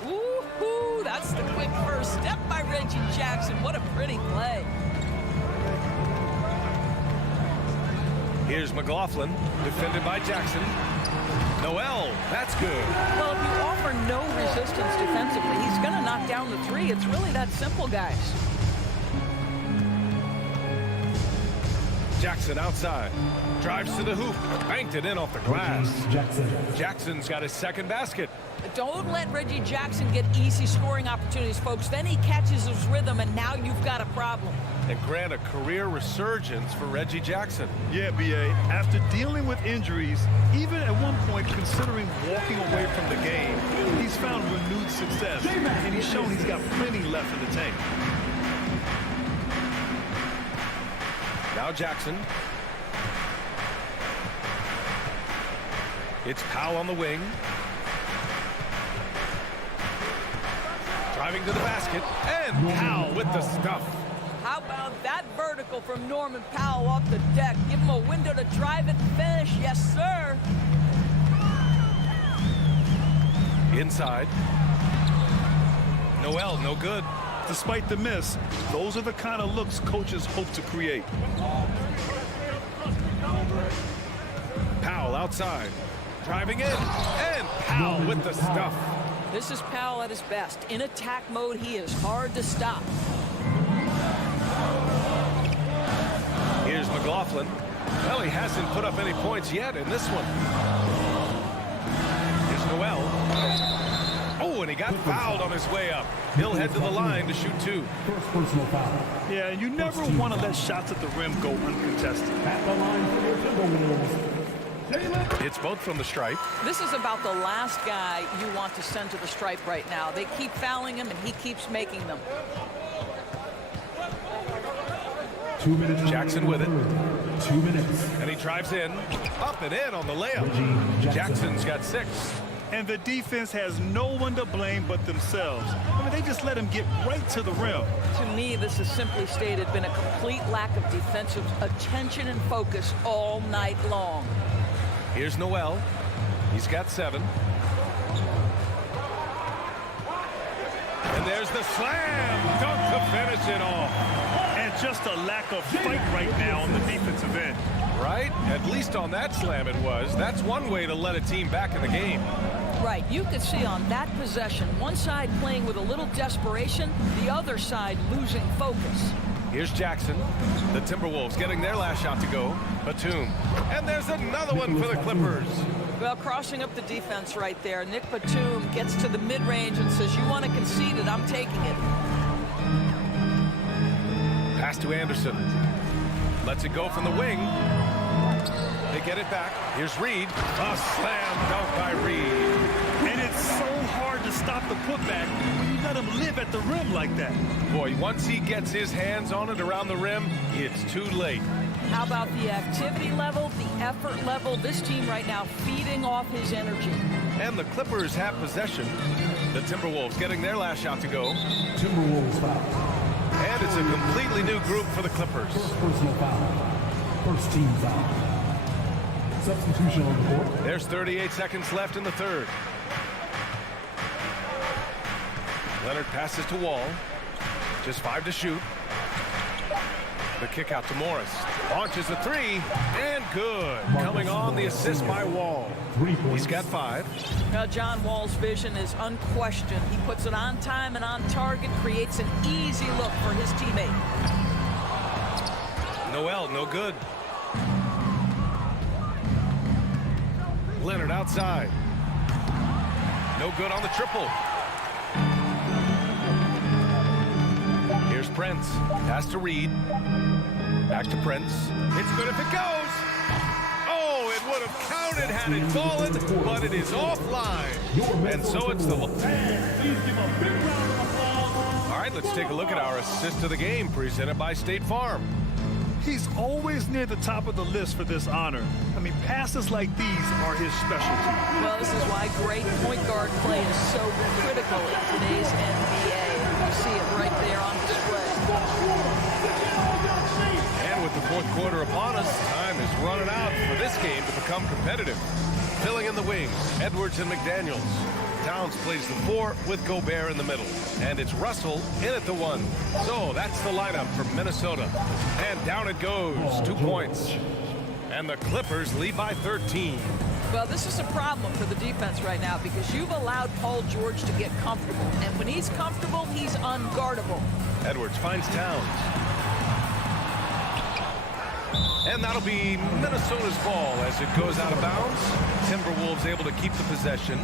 Woo-hoo, that's the quick first step by Reggie Jackson. What a pretty play. Here's McLaughlin, defended by Jackson. Noel, that's good. Well, if you offer no resistance defensively, he's going to knock down the three. It's really that simple, guys. Jackson outside. Drives to the hoop. Banked it in off the glass. Jackson. Jackson's got his second basket. Don't let Reggie Jackson get easy scoring opportunities, folks. Then he catches his rhythm, and now you've got a problem. And grant a career resurgence for Reggie Jackson. Yeah, BA, after dealing with injuries, even at one point considering walking away from the game, he's found renewed success, and he's shown he's got plenty left in the tank. Now Jackson. It's Powell on the wing. Driving to the basket, and Powell with the stuff. How about that vertical from Norman Powell off the deck? Give him a window to drive it and finish. Yes, sir. Inside. Noel, no good. Despite the miss, those are the kind of looks coaches hope to create. Powell outside. Driving in. And Powell with the stuff. This is Powell at his best. In attack mode, he is hard to stop. Here's McLaughlin. Well, he hasn't put up any points yet in this one. Here's Noel. Oh, and he got fouled on his way up. He'll head to the line to shoot 2. First personal foul. Yeah, and you never want to let shots at the rim go uncontested. At the line for your Timberwolves. It's both from the stripe. This is about the last guy you want to send to the stripe right now. They keep fouling him, and he keeps making them. 2 minutes. Jackson with it. 2 minutes. And he drives in. Up and in on the layup. Jackson's got 6. And the defense has no one to blame but themselves. I mean, they just let him get right to the rim. To me, this has simply stated been a complete lack of defensive attention and focus all night long. Here's Noel. He's got 7. And there's the slam dunk to finish it off. And just a lack of fight right now on the defensive end. Right? At least on that slam it was. That's one way to let a team back in the game. Right, you could see on that possession, one side playing with a little desperation, the other side losing focus. Here's Jackson. The Timberwolves getting their last shot to go. Batum. And there's another one for the Clippers. Well, crossing up the defense right there, Nick Batum gets to the mid-range and says, you want to concede it, I'm taking it. Pass to Anderson. Lets it go from the wing. They get it back. Here's Reed. A slam dunk by Reed. And it's so hard to stop the putback when you let him live at the rim like that. Boy, once he gets his hands on it around the rim, it's too late. How about the activity level, the effort level? This team right now feeding off his energy. And the Clippers have possession. The Timberwolves getting their last shot to go. Timberwolves foul. And it's a completely new group for the Clippers. First personal foul. First team foul. Substitution on the court. There's 38 seconds left in the third. Leonard passes to Wall. Just 5 to shoot. The kick out to Morris. Launches a 3. And good. Coming on the assist by Wall. 3 points. He's got 5. Now, John Wall's vision is unquestioned. He puts it on time and on target, creates an easy look for his teammate. Noel, no good. Leonard outside. No good on the triple. Here's Prince. Pass to Reed. Back to Prince. It's good if it goes. Oh, it would have counted had it fallen, but it is offline. And so it's the... All right, let's take a look at our assist of the game presented by State Farm. He's always near the top of the list for this honor. I mean, passes like these are his specialty. Well, this is why great point guard play is so critical in today's NBA. You see it right there on display. And with the fourth quarter upon us, time is running out for this game to become competitive. Filling in the wings, Edwards and McDaniels. Towns plays the 4 with Gobert in the middle. And it's Russell in at the 1. So that's the lineup from Minnesota. And down it goes. 2 points. And the Clippers lead by 13. Well, this is a problem for the defense right now because you've allowed Paul George to get comfortable. And when he's comfortable, he's unguardable. Edwards finds Towns. And that'll be Minnesota's ball as it goes out of bounds. Timberwolves able to keep the possession.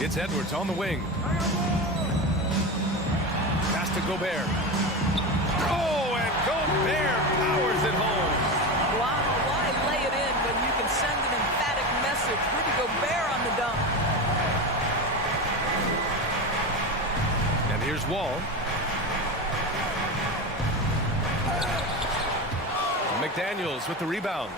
It's Edwards on the wing. Pass to Gobert. Oh, and Gobert powers it home. Why lay it in when you can send an emphatic message? Rudy Gobert on the dunk. And here's Wall. McDaniels with the rebound.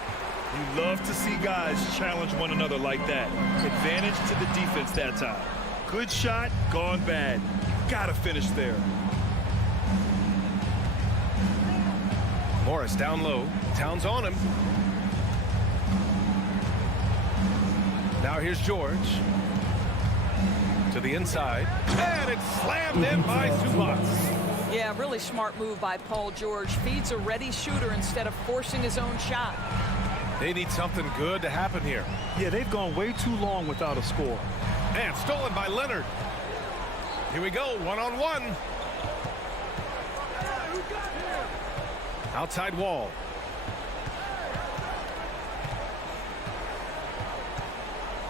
You love to see guys challenge one another like that. Advantage to the defense that time. Good shot, gone bad. Gotta finish there. Morris down low. Towns on him. Now here's George. To the inside. And it's slammed in by Zubac. Yeah, really smart move by Paul George. Feeds a ready shooter instead of forcing his own shot. They need something good to happen here. Yeah, they've gone way too long without a score. And stolen by Leonard. Here we go, one-on-one. Outside Wall.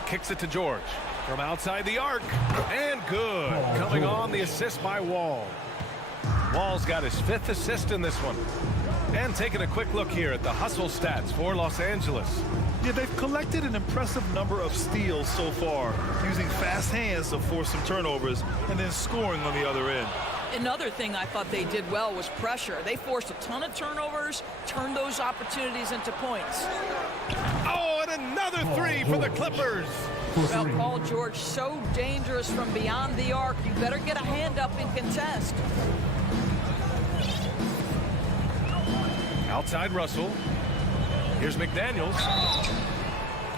Kicks it to George. From outside the arc. And good. Coming on the assist by Wall. Wall's got his 5th assist in this one. And taking a quick look here at the hustle stats for Los Angeles. Yeah, they've collected an impressive number of steals so far, using fast hands to force some turnovers and then scoring on the other end. Another thing I thought they did well was pressure. They forced a ton of turnovers, turned those opportunities into points. Oh, and another 3 for the Clippers. Well, Paul George, so dangerous from beyond the arc. You better get a hand up and contest. Outside Russell. Here's McDaniels.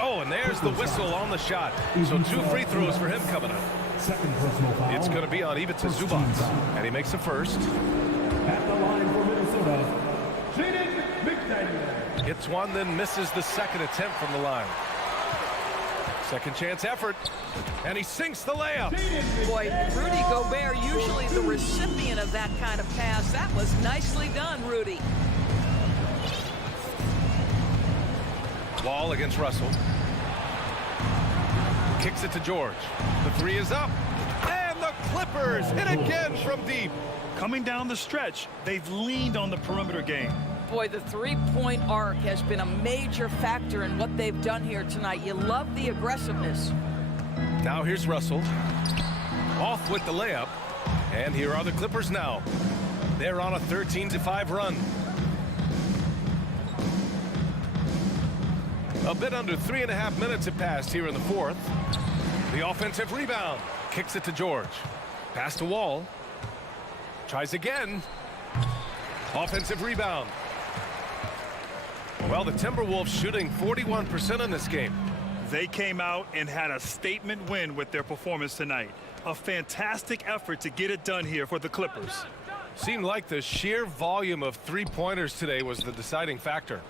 Oh, and there's the whistle on the shot. So 2 free throws for him coming up. Second personal foul. It's going to be on Ivica Zubac. And he makes the first. At the line for Minnesota, Shag McDaniel. Hits one, then misses the second attempt from the line. Second chance effort. And he sinks the layup. Boy, Rudy Gobert, usually the recipient of that kind of pass. That was nicely done, Rudy. Wall against Russell. Kicks it to George. The 3 is up. And the Clippers hit again from deep. Coming down the stretch, they've leaned on the perimeter game. Boy, the three-point arc has been a major factor in what they've done here tonight. You love the aggressiveness. Now here's Russell. Off with the layup. And here are the Clippers now. They're on a 13-5 run. A bit under 3.5 minutes have passed here in the 4th. The offensive rebound. Kicks it to George. Pass to Wall. Tries again. Offensive rebound. Well, the Timberwolves shooting 41% in this game. They came out and had a statement win with their performance tonight. A fantastic effort to get it done here for the Clippers. Seemed like the sheer volume of 3-pointers today was the deciding factor.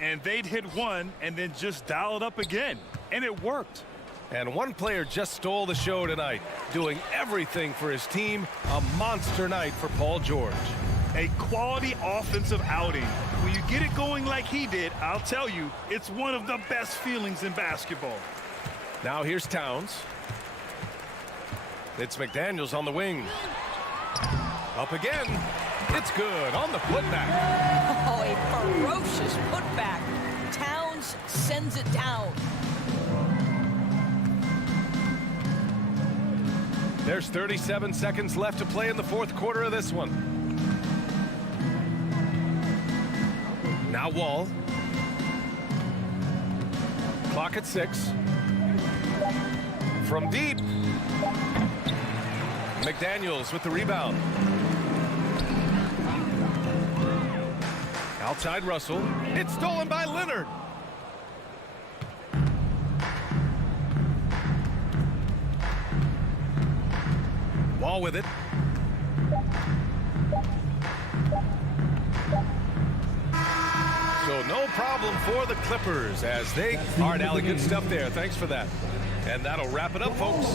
And they'd hit one and then just dial it up again. And it worked. And one player just stole the show tonight, doing everything for his team. A monster night for Paul George. A quality offensive outing. When you get it going like he did, I'll tell you, it's one of the best feelings in basketball. Now here's Towns. It's McDaniels on the wing. Up again. It's good on the putback. Oh, a ferocious putback. Towns sends it down. There's 37 seconds left to play in the 4th quarter of this one. Now Wall. Clock at 6. From deep. McDaniels with the rebound. Outside Russell. It's stolen by Leonard. Wall with it. So no problem for the Clippers as they are alley. Good stuff there. Thanks for that. And that'll wrap it up, folks.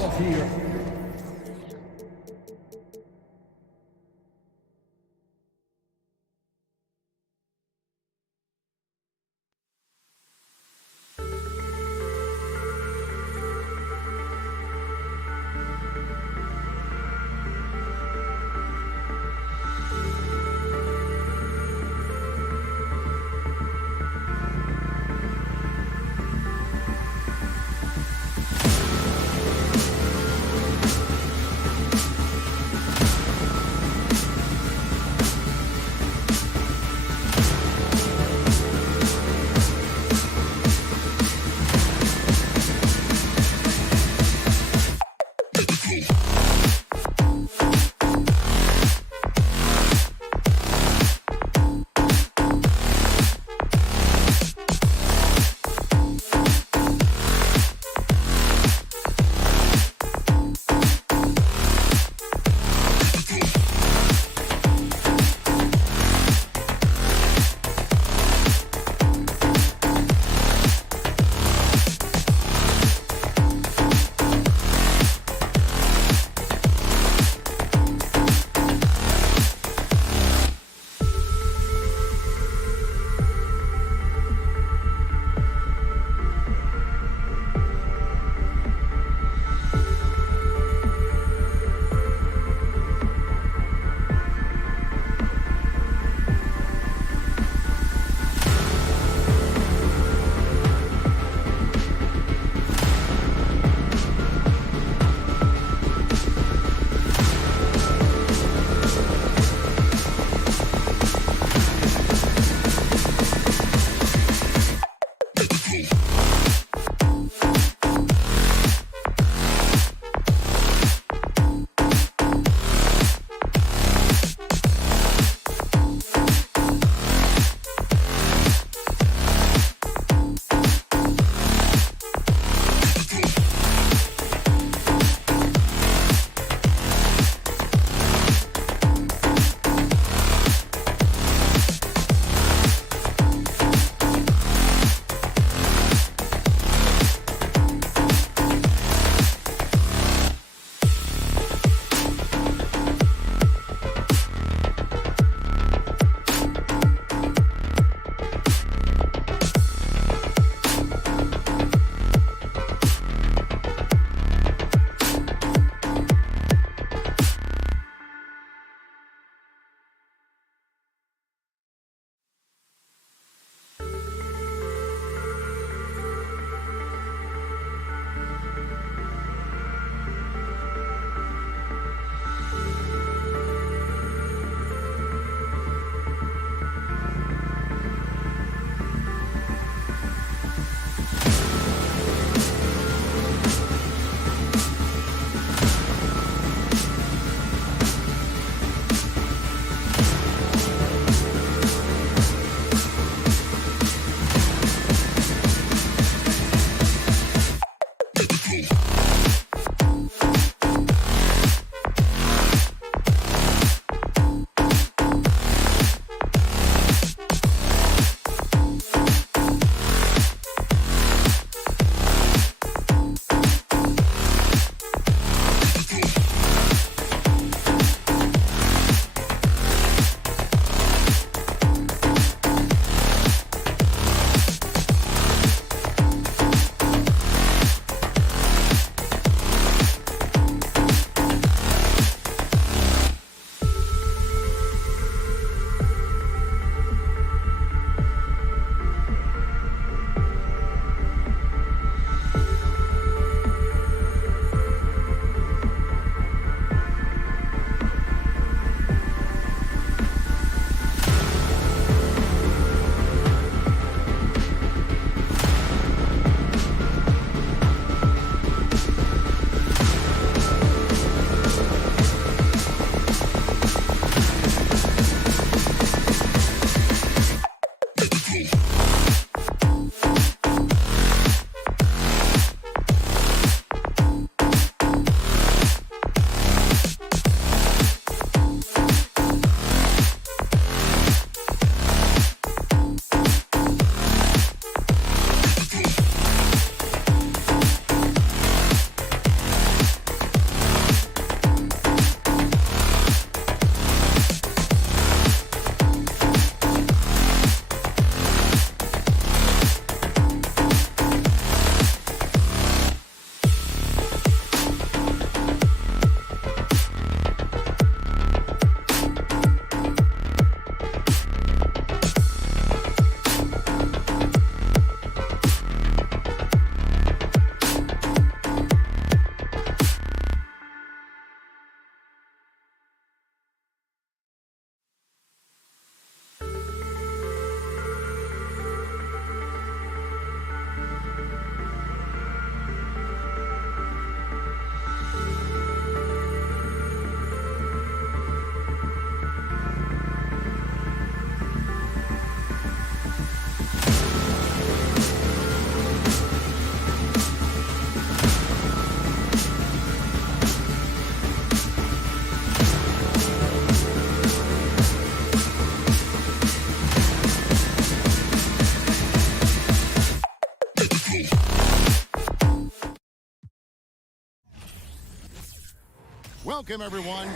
Welcome, everyone.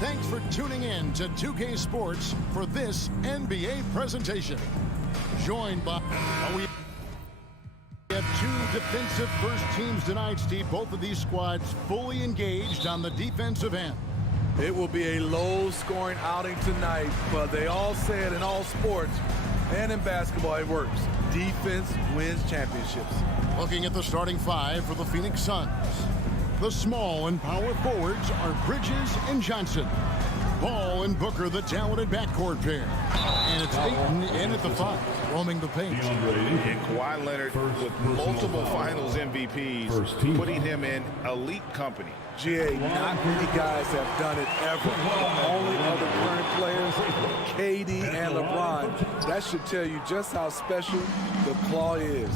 Thanks for tuning in to 2K Sports for this NBA presentation. Joined by... we have two defensive first teams tonight, Steve. Both of these squads fully engaged on the defensive end. It will be a low-scoring outing tonight, but they all say it in all sports, and in basketball it works. Defense wins championships. Looking at the starting five for the Phoenix Suns. The small and power forwards are Bridges and Johnson. Ball and Booker, the talented backcourt pair. And it's Ayton in at the 5, roaming the paint. And Kawhi Leonard with multiple finals MVPs, putting him in elite company. GA, not many guys have done it ever. Only other current players, KD and LeBron. That should tell you just how special the claw is.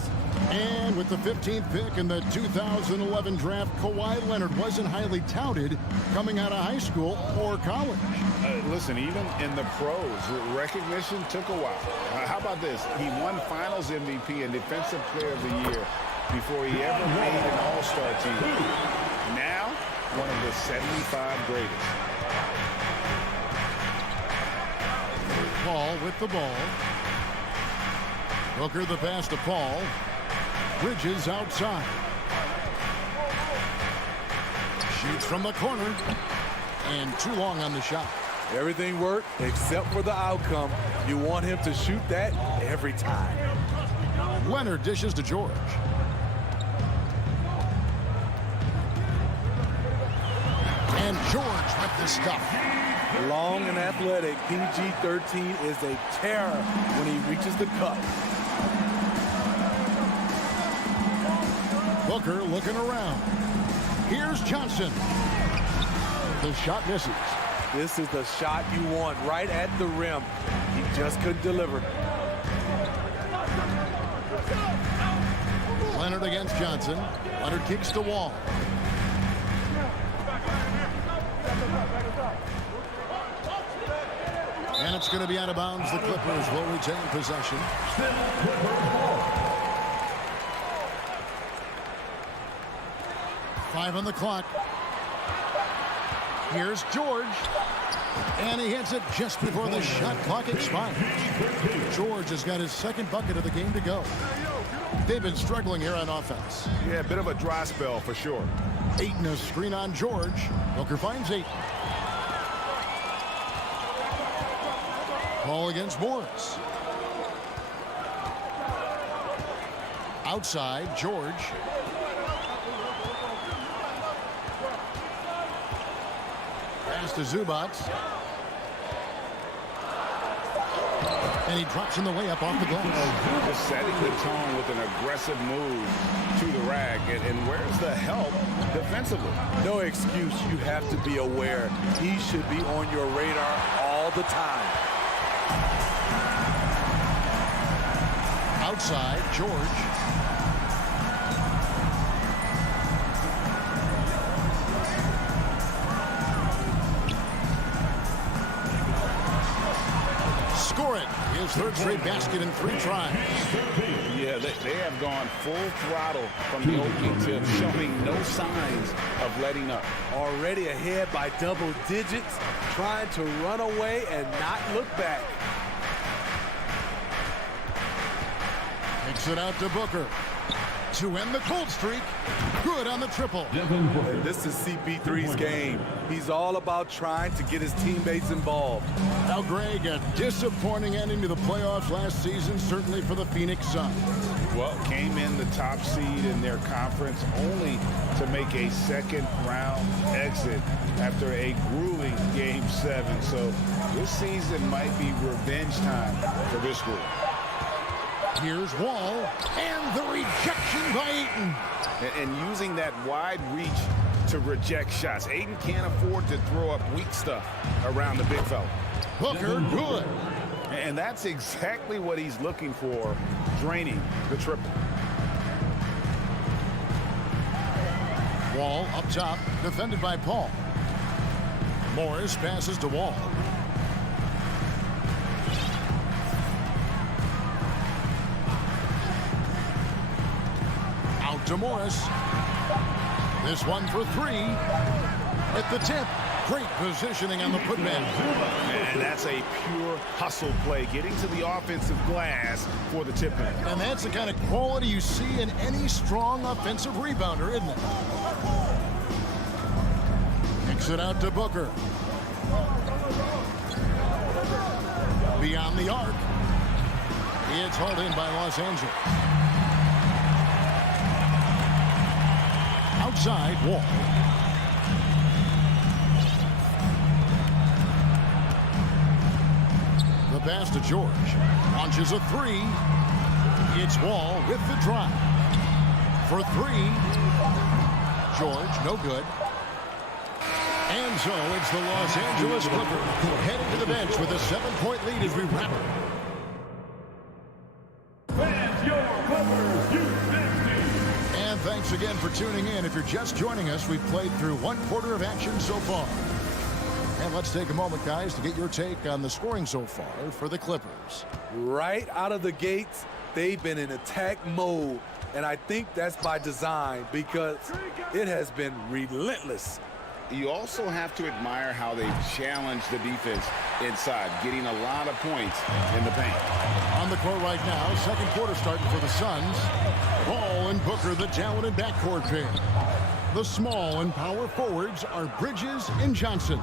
And with the 15th pick in the 2011 draft, Kawhi Leonard wasn't highly touted coming out of high school or college. Listen, even in the pros, recognition took a while. How about this? He won Finals MVP and Defensive Player of the Year before he ever made an All-Star team. Now, one of the 75 greatest. Paul with the ball. Booker the pass to Paul. Bridges outside. Shoots from the corner. And too long on the shot. Everything worked except for the outcome. You want him to shoot that every time. Leonard dishes to George. And George with the stuff. Long and athletic, PG-13 is a terror when he reaches the cup. Booker looking around. Here's Johnson. The shot misses. This is the shot you want right at the rim. He just couldn't deliver. Leonard against Johnson. Leonard kicks to Wall. And it's going to be out of bounds. The Clippers will retain possession. 5 on the clock. Here's George. And he hits it just before the shot clock expires. George has got his second bucket of the game to go. They've been struggling here on offense. Yeah, a bit of a dry spell for sure. Ayton a screen on George. Booker finds Ayton. Ball against Morris. Outside, George. Pass to Zubac. And he drops in the layup off the glass. Just setting the tone with an aggressive move to the rack. And where's the help defensively? No excuse. You have to be aware. He should be on your radar all the time. Outside, George. Score it. His third straight basket in 3 tries. Yeah, they have gone full throttle from the opening tip, showing no signs of letting up. Already ahead by double digits, trying to run away and not look back. Takes it out to Booker to end the cold streak. Good on the triple. And this is CP3's game. He's all about trying to get his teammates involved. Now, Greg, a disappointing ending to the playoffs last season, certainly for the Phoenix Suns. Well, came in the top seed in their conference only to make a second-round exit after a grueling Game 7. So this season might be revenge time for this group. Here's Wall, and the rejection by Ayton. And using that wide reach to reject shots. Ayton can't afford to throw up weak stuff around the big fella. Booker, good. And that's exactly what he's looking for, draining the triple. Wall up top, defended by Paul. Morris passes to Wall. Out to Morris. This one for 3. At the tip. Great positioning on the putback. And that's a pure hustle play, getting to the offensive glass for the tip-in. And that's the kind of quality you see in any strong offensive rebounder, isn't it? Kicks it out to Booker. Beyond the arc. It's hauled in by Los Angeles. Outside, Wall. The pass to George. Launches a three. It's Wall with the drive. For three. George, no good. And so it's the Los Angeles Clippers heading to the bench with a 7-point lead as we wrap it. And thanks again for tuning in. If you're just joining us, we've played through 1 quarter of action so far. And let's take a moment, guys, to get your take on the scoring so far for the Clippers. Right out of the gates, they've been in attack mode. And I think that's by design because it has been relentless. You also have to admire how they've challenged the defense inside, getting a lot of points in the paint. On the court right now, second quarter starting for the Suns. Ball and Booker, the talented backcourt pair. The small and power forwards are Bridges and Johnson.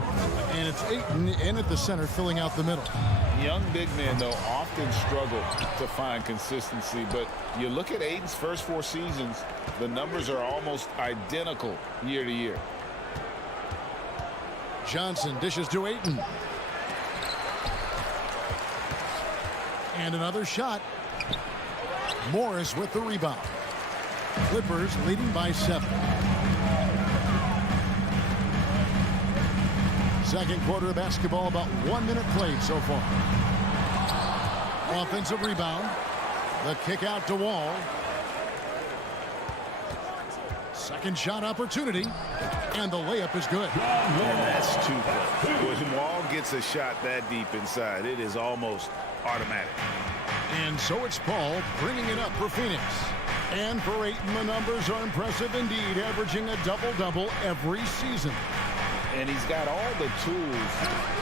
And it's Ayton in at the center, filling out the middle. Young big men, though, often struggle to find consistency. But you look at Ayton's first 4 seasons, the numbers are almost identical year to year. Johnson dishes to Ayton. And another shot. Morris with the rebound. Clippers leading by 7. Second quarter of basketball, about 1 minute played so far. Offensive rebound. The kick out to Wall. Second shot opportunity. And the layup is good. And that's too close. When Wall gets a shot that deep inside, it is almost automatic. And so it's Paul bringing it up for Phoenix. And for Ayton, the numbers are impressive indeed, averaging a double-double every season. And he's got all the tools.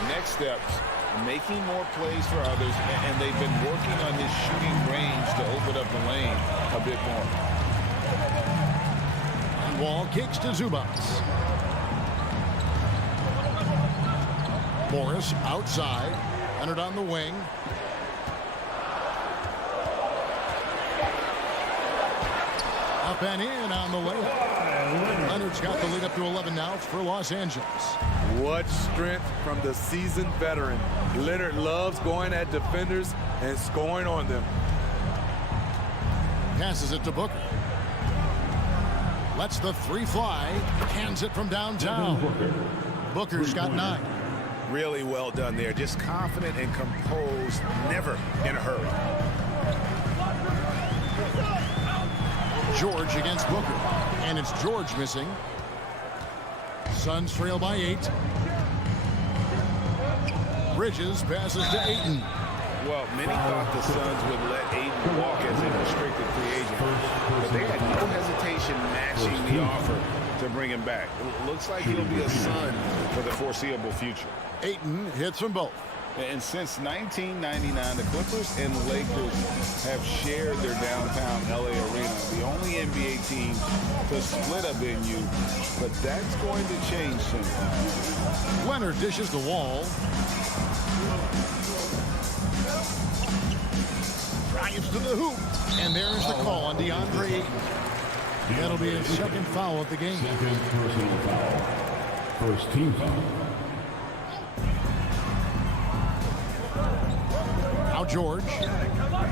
Next steps, making more plays for others, and they've been working on his shooting range to open up the lane a bit more. And Wall kicks to Zubats. Morris outside, Leonard on the wing. Up and in on the layup. Leonard's got the lead up to 11 now for Los Angeles. What strength from the seasoned veteran. Leonard loves going at defenders and scoring on them. Passes it to Booker. Lets the three fly. Hands it from downtown. Booker's got 9. Really well done there. Just confident and composed, never in a hurry. George against Booker. And it's George missing. Suns trail by 8. Bridges passes to Ayton. Well, many thought the Suns would let Ayton walk as a restricted free agent. But they had no hesitation matching the offer to bring him back. It looks like he'll be a Sun for the foreseeable future. Ayton hits from both. And since 1999, the Clippers and Lakers have shared their downtown LA arena, the only NBA team to split a venue, but that's going to change soon. Leonard dishes the Wall. Drives to the hoop. And there's the call on DeAndre Ayton. That'll be his second foul of the game. Second personal foul. First team foul. Now George,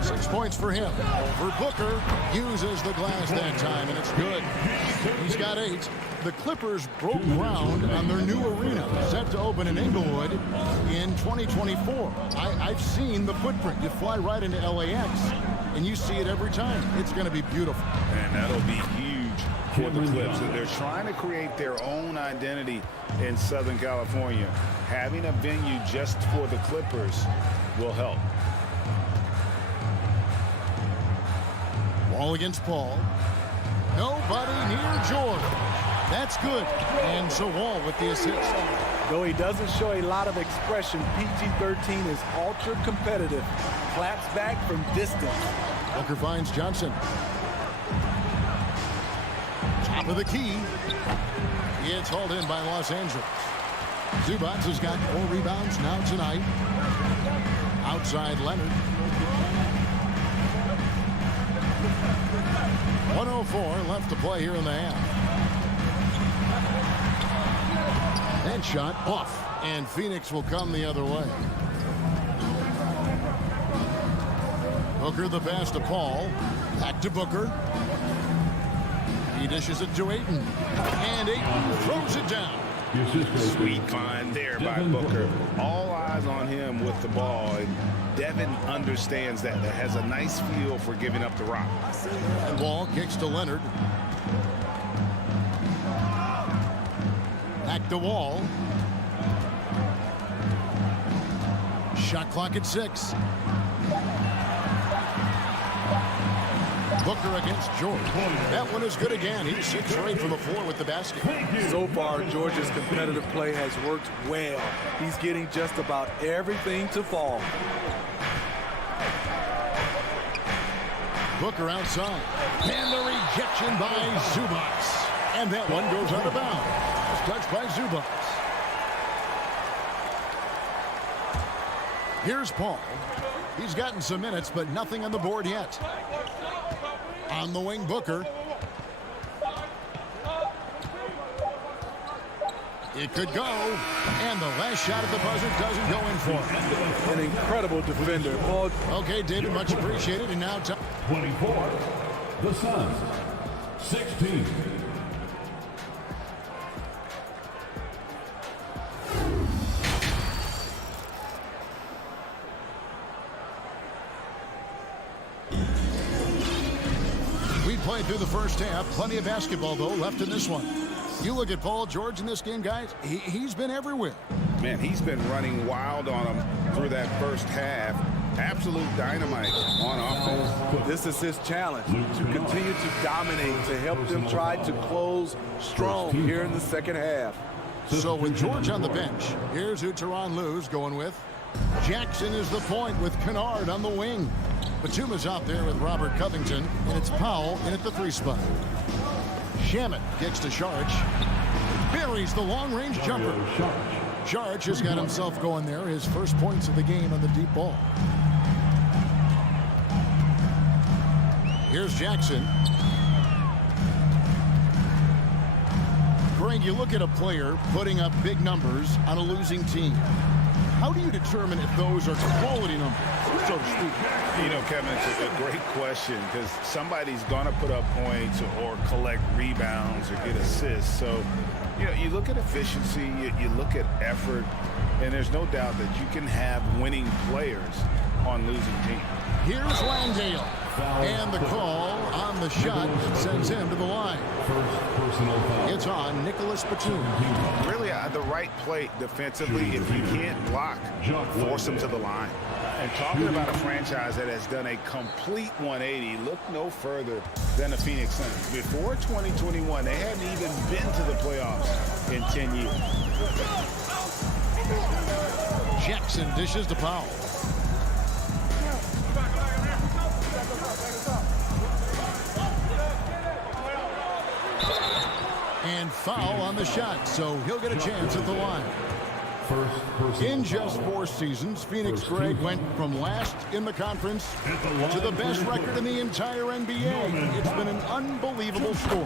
6 points for him. For Booker, uses the glass that time, and it's good. He's got 8. The Clippers broke ground on their new arena, set to open in Inglewood in 2024. I've seen the footprint. You fly right into LAX, and you see it every time. It's going to be beautiful. And that'll be huge for the Clips. They're trying to create their own identity in Southern California. Having a venue just for the Clippers will help. Wall against Paul. Nobody near George. That's good. And so Wall with the assist. Though he doesn't show a lot of expression, PG-13 is ultra competitive. Claps back from distance. Booker finds Johnson. Top of the key. It's hauled in by Los Angeles. Zubac has got 4 rebounds now tonight. Outside Leonard. 1:04 left to play here in the half. That shot off, and Phoenix will come the other way. Booker the pass to Paul. Back to Booker. He dishes it to Ayton. And Ayton throws it down. Sweet find there by Booker. All eyes on him with the ball. And Devin understands that. That has a nice feel for giving up the rock. And ball kicks to Leonard. Back to Wall. Shot clock at 6. Booker against George. That one is good again. He's 6 for 8 from the floor with the basket. So far, George's competitive play has worked well. He's getting just about everything to fall. Booker outside. And the rejection by Zubac. And that one goes out of bounds. Touched by Zubac. Here's Paul. He's gotten some minutes, but nothing on the board yet. On the wing, Booker. It could go. And the last shot at the buzzer doesn't go in for him. An incredible defender. Paul. Okay, David, much appreciated. And now 24. The Suns. 16. Played through the first half. Plenty of basketball, though, left in this one. You look at Paul George in this game, guys. He's been everywhere. Man, he's been running wild on him through that first half. Absolute dynamite on offense. This is his challenge, to continue to dominate, to help them try to close strong here in the second half. So with George on the bench, here's who Tyronn Lue's going with. Jackson is the point with Kennard on the wing. Batuma's out there with Robert Covington, and it's Powell in at the 3 spot. Shamet kicks to Sharge. Buries the long-range jumper. Sharge has got himself going there, his first points of the game on the deep ball. Here's Jackson. Greg, you look at a player putting up big numbers on a losing team. How do you determine if those are quality numbers, so to speak? You know, Kevin, it's a great question because somebody's going to put up points or collect rebounds or get assists. So, you know, you look at efficiency, you look at effort, and there's no doubt that you can have winning players on losing teams. Here's Langdale. And the call on the shot sends him to the line. It's on Nicholas Batum. Really the right play defensively. If you can't block, force him to the line. And talking about a franchise that has done a complete 180, look no further than the Phoenix Suns. Before 2021, they hadn't even been to the playoffs in 10 years. Jackson dishes to Powell. And foul on the shot, so he'll get a chance at the line. In just 4 seasons, Phoenix Greg went from last in the conference to the best record in the entire NBA. It's been an unbelievable story.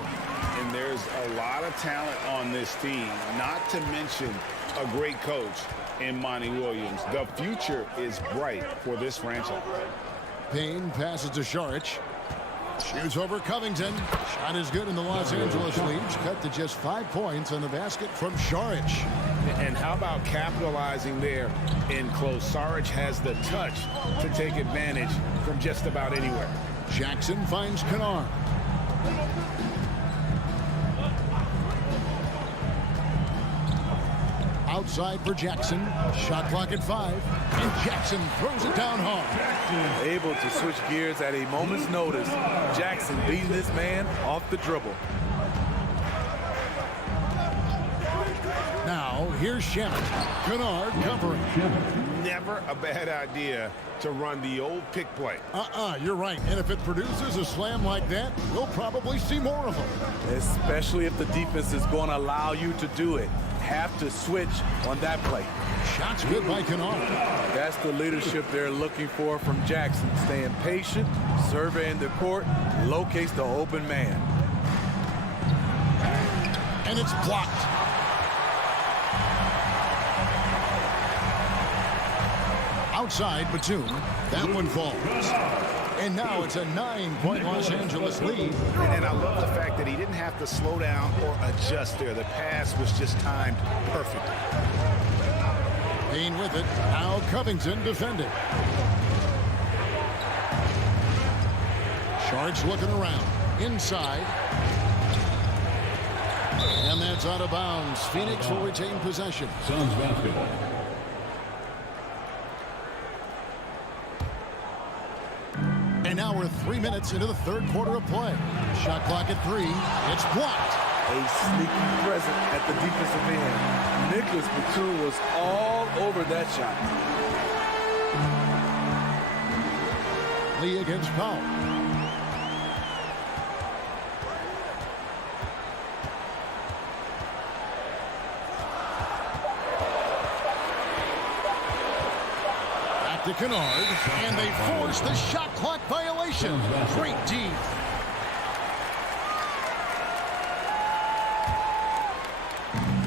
And there's a lot of talent on this team, not to mention a great coach in Monty Williams. The future is bright for this franchise. Payne passes to Saric. Shoots over Covington. Shot is good in the Los Angeles leads. Cut to just 5 points on the basket from Saric. And how about capitalizing there in close? Saric has the touch to take advantage from just about anywhere. Jackson finds Kennard. Outside for Jackson. Shot clock at 5. And Jackson throws it down hard. Able to switch gears at a moment's notice. Jackson beating this man off the dribble. Now Here's Shannon. Kennard covering. Never a bad idea to run the old pick play. You're right. And if it produces a slam like that, we'll probably see more of them. Especially if the defense is going to allow you to do it. Have to switch on that play. Shots good by Kennard. That's the leadership they're looking for from Jackson. Staying patient, surveying the court, locates the open man. And it's blocked. Outside Batum. That one falls. And now it's a 9-point Los Angeles lead. And I love the fact that he didn't have to slow down or adjust there. The pass was just timed perfectly. Payne with it. Now Covington defending. Sharks looking around. Inside. And that's out of bounds. Phoenix will retain possession. Suns basketball. And now we're 3 minutes into the third quarter of play. Shot clock at 3. It's blocked. A sneaky present at the defensive end. Nicholas Batum was all over that shot. Lee against Powell. Back to Kennard, and they force the shot clock violation. Great D.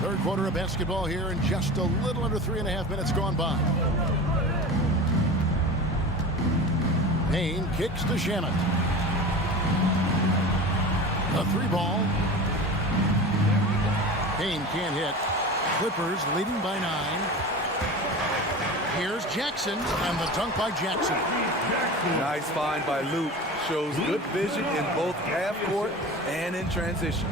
Third quarter of basketball here, and just a little under 3.5 minutes gone by. Payne kicks to Shannon. A 3-ball. Payne can't hit. Clippers leading by 9. Here's Jackson, and the dunk by Jackson. Nice find by Luke. Shows good vision in both half court and in transition.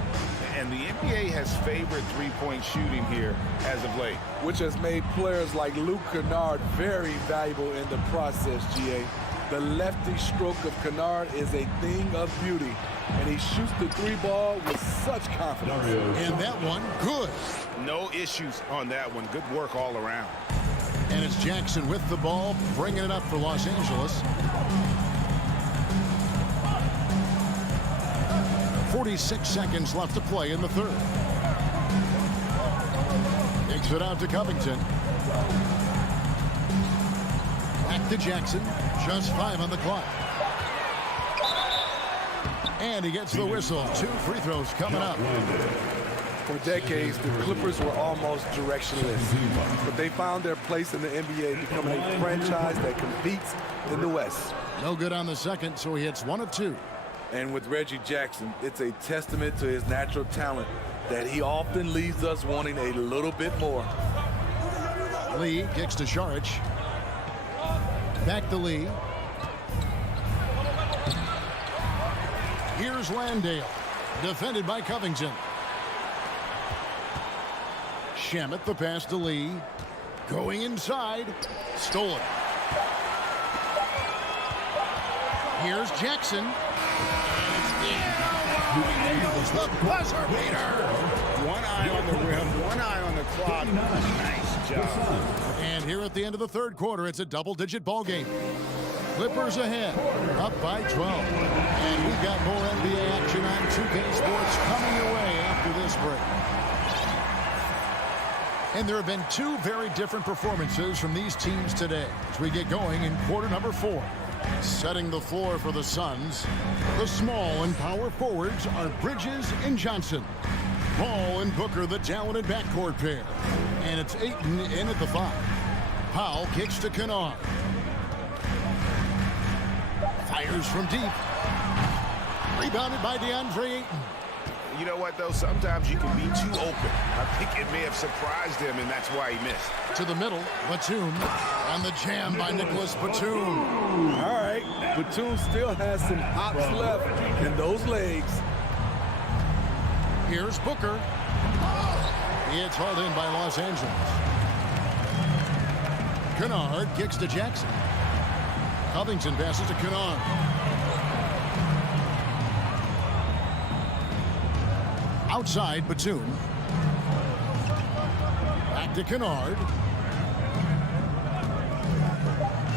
And the NBA has favored three-point shooting here as of late. Which has made players like Luke Kennard very valuable in the process, GA. The lefty stroke of Kennard is a thing of beauty, and he shoots the 3-ball with such confidence. And that one, good. No issues on that one. Good work all around. And it's Jackson with the ball, bringing it up for Los Angeles. 46 seconds left to play in the third. Takes it out to Covington. Back to Jackson. Just 5 on the clock. And he gets the whistle. 2 free throws coming up. For decades, the Clippers were almost directionless, but they found their place in the NBA, becoming a franchise that competes in the West. No good on the second, so he hits 1 of 2. And with Reggie Jackson, it's a testament to his natural talent that he often leaves us wanting a little bit more. Lee kicks to Saric. Back to Lee. Here's Landale, defended by Covington. Shamet, the pass to Lee. Going inside. Stolen. Here's Jackson. And it's the buzzer beater. One eye on the rim, one eye on the clock. Nice job. And here at the end of the third quarter, it's a double-digit ball game. Clippers ahead, up by 12. And we've got more NBA action on 2K Sports coming your way after this break. And there have been 2 very different performances from these teams today as we get going in quarter number 4. Setting the floor for the Suns, the small and power forwards are Bridges and Johnson. Ball and Booker, the talented backcourt pair. And it's Ayton in at the 5. Powell kicks to Kennard. Fires from deep. Rebounded by DeAndre Ayton. You know what, though? Sometimes you can be too open. I think it may have surprised him, and that's why he missed. To the middle, Batum. On the jam by Nicholas Batum. All right, Batum still has some hops left in those legs. Here's Booker. It's hauled in by Los Angeles. Kennard kicks to Jackson. Covington passes to Kennard. Outside, Batum. Back to Kennard.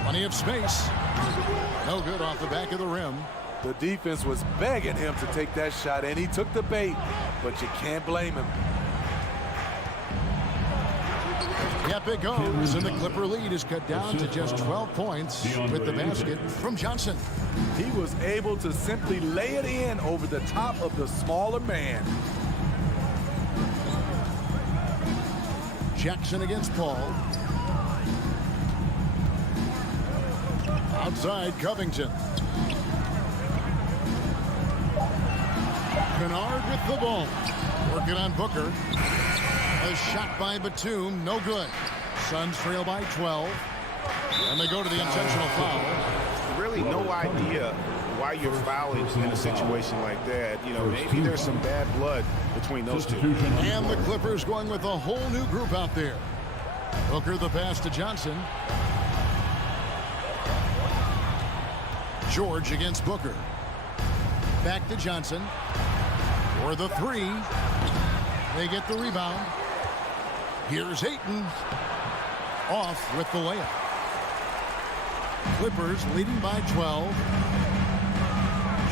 Plenty of space. No good off the back of the rim. The defense was begging him to take that shot, and he took the bait, but you can't blame him. Yep, it goes, and the Clipper lead is cut down to just 12 points with the basket from Johnson. He was able to simply lay it in over the top of the smaller man. Jackson against Paul. Outside, Covington. Kennard with the ball. Working on Booker. A shot by Batum, no good. Suns trail by 12. And they go to the intentional foul. Really no idea why you're fouling in a situation like that. You know, maybe there's some bad blood between those two. And the Clippers going with a whole new group out there. Booker the pass to Johnson. George against Booker. Back to Johnson. For the three. They get the rebound. Here's Ayton. Off with the layup. Clippers leading by 12.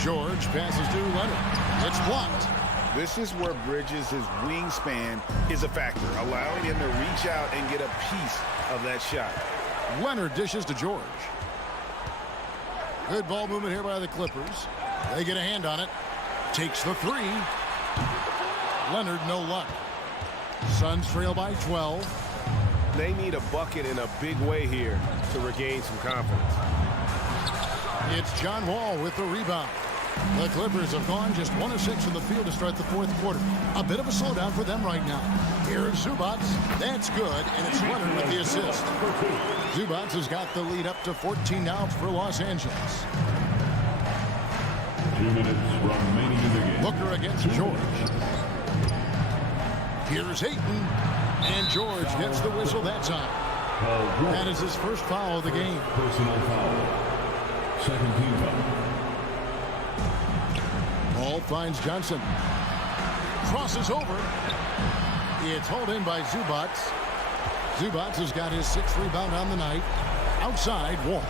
George passes to Leonard. It's blocked. This is where Bridges' wingspan is a factor, allowing him to reach out and get a piece of that shot. Leonard dishes to George. Good ball movement here by the Clippers. They get a hand on it. Takes the three. Leonard, no luck. Suns trail by 12. They need a bucket in a big way here to regain some confidence. It's John Wall with the rebound. The Clippers have gone just 1 of 6 from the field to start the fourth quarter. A bit of a slowdown for them right now. Here's Zubats. That's good, and it's Leonard with the assist. Zubats has got the lead up to 14 now for Los Angeles. 2 minutes remaining in the game. Booker against George. Here's Ayton, and George gets the whistle that time. That is his first foul of the game. Personal foul. Second team foul. Ball finds Johnson. Crosses over. It's hauled in by Zubats. Zubats has got his 6th rebound on the night. Outside, Wall.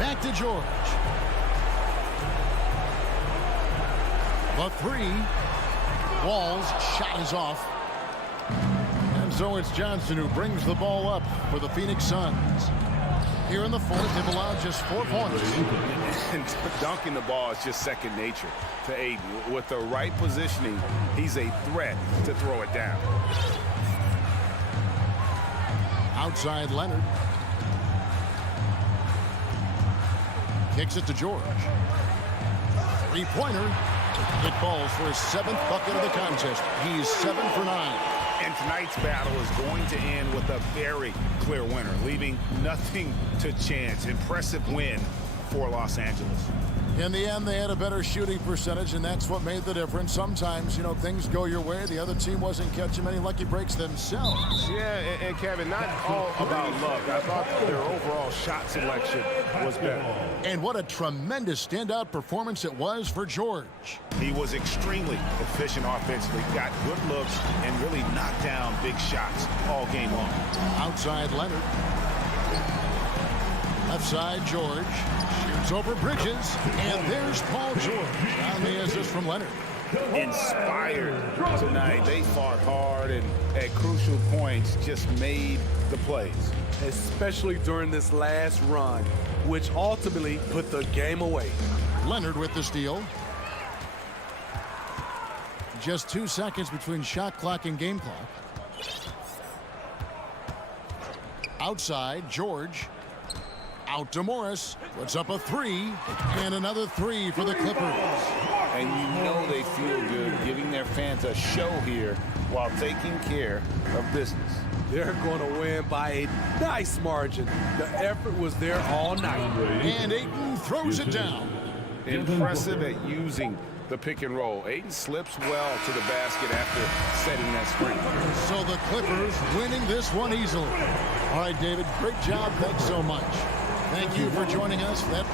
Back to George. The three. Wall's shot is off. And so it's Johnson who brings the ball up for the Phoenix Suns. Here in the fourth, they've allowed just 4 points. And dunking the ball is just second nature to Ayton. With the right positioning, he's a threat to throw it down. Outside Leonard. Kicks it to George. Three-pointer. It falls for his 7th bucket of the contest. He's 7 for 9. And tonight's battle is going to end with a very clear winner, leaving nothing to chance. Impressive win for Los Angeles. In the end, they had a better shooting percentage, and that's what made the difference. Sometimes, you know, things go your way. The other team wasn't catching many lucky breaks themselves. Yeah, and Kevin, not all about luck. I thought their overall shot selection was better. And what a tremendous standout performance it was for George. He was extremely efficient offensively, got good looks, and really knocked down big shots all game long. Outside Leonard. Left side, George. Shoots over Bridges. And there's Paul George on the assist from Leonard. Inspired tonight. They fought hard and at crucial points just made the plays. Especially during this last run, which ultimately put the game away. Leonard with the steal. Just 2 seconds between shot clock and game clock. Outside, George. Out to Morris. Puts up a three. And another three for the Clippers. And you know they feel good giving their fans a show here while taking care of business. They're going to win by a nice margin. The effort was there all night. And Ayton throws it down. Impressive at using the pick and roll. Ayton slips well to the basket after setting that screen. So the Clippers winning this one easily. All right, David, great job. Thanks so much. Thank you for joining us. That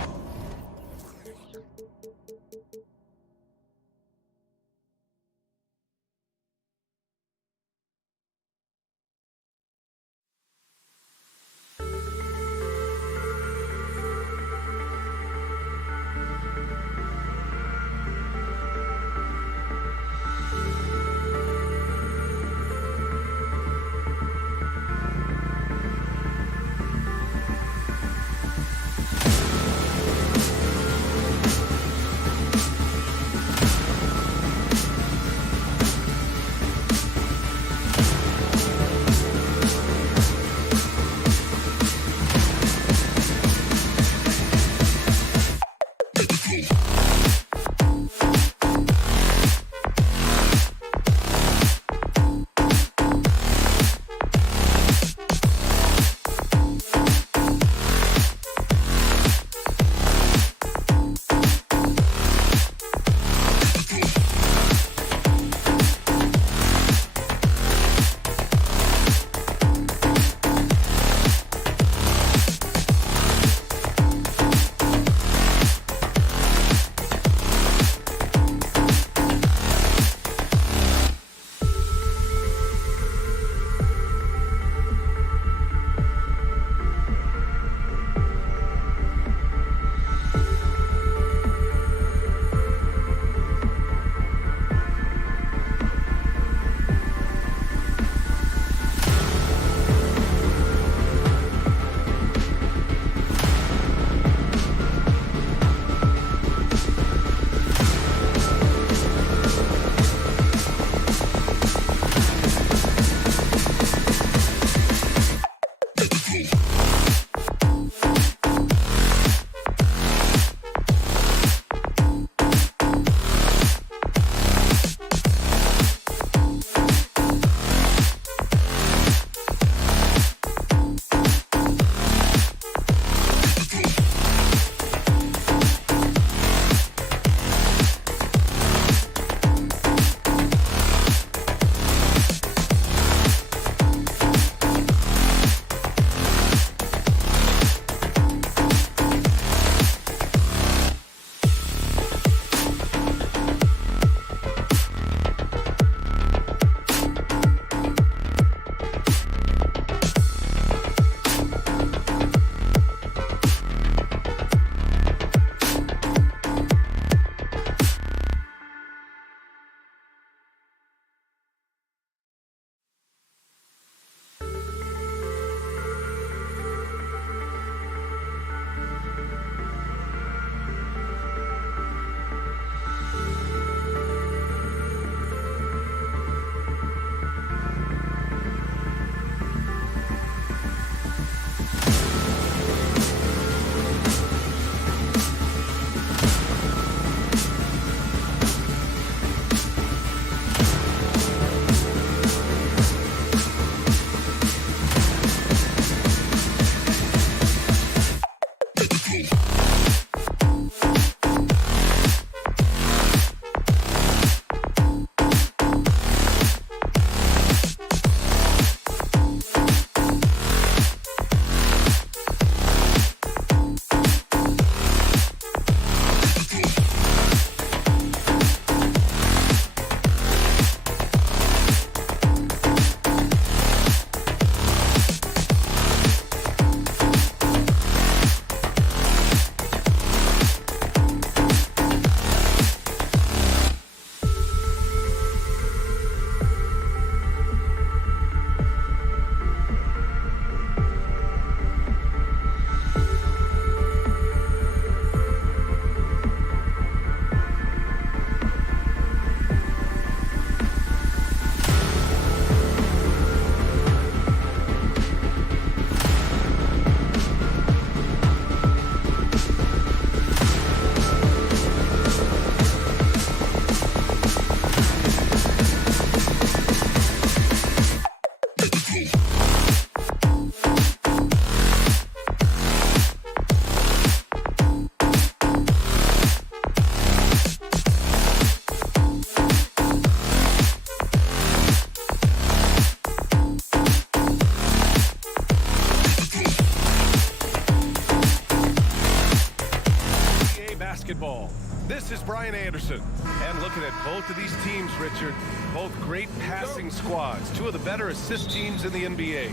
Brian Anderson. And looking at both of these teams, Richard, both great passing squads. Two of the better assist teams in the NBA.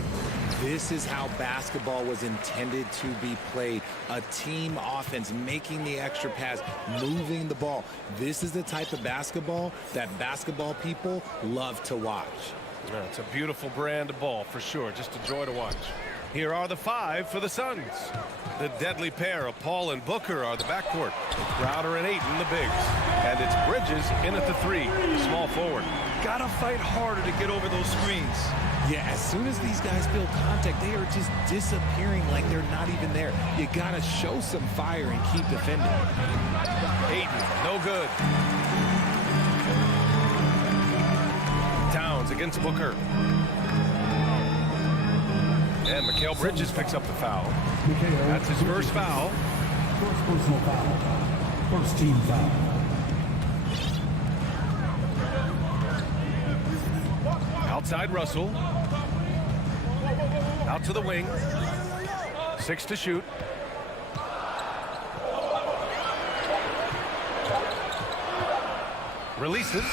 This is how basketball was intended to be played. A team offense, making the extra pass, moving the ball. This is the type of basketball that basketball people love to watch. Yeah, it's a beautiful brand of ball for sure. Just a joy to watch. Here are the 5 for the Suns. The deadly pair of Paul and Booker are the backcourt. Crowder and Ayton, the bigs. And it's Bridges in at the 3, small forward. Gotta fight harder to get over those screens. Yeah, as soon as these guys feel contact, they are just disappearing like they're not even there. You gotta show some fire and keep defending. Ayton, no good. Towns against Booker. And Mikal Bridges picks up the foul. That's his first foul. First personal foul. First team foul. Outside Russell. Out to the wing. 6 to shoot. Releases.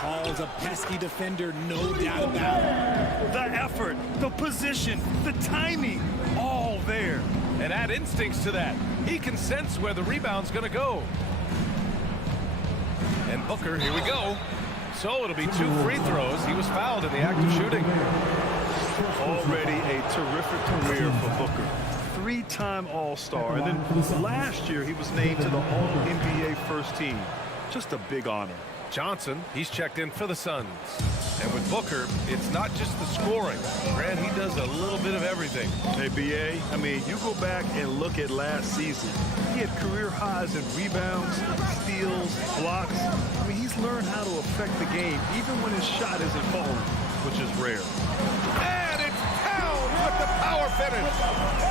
Paul's a pesky defender, no doubt about it. The effort, the position, the timing, all there. And add instincts to that. He can sense where the rebound's going to go. And Booker, here we go. So it'll be 2 free throws. He was fouled in the act of shooting. Already a terrific career for Booker. 3-time All-Star. And then last year he was named to the All-NBA first team. Just a big honor. Johnson, he's checked in for the Suns. And with Booker, it's not just the scoring. Grant, he does a little bit of everything. Hey, B.A., I mean, you go back and look at last season. He had career highs in rebounds, steals, blocks. I mean, he's learned how to affect the game, even when his shot isn't falling, which is rare. And it's Towns with the power finish.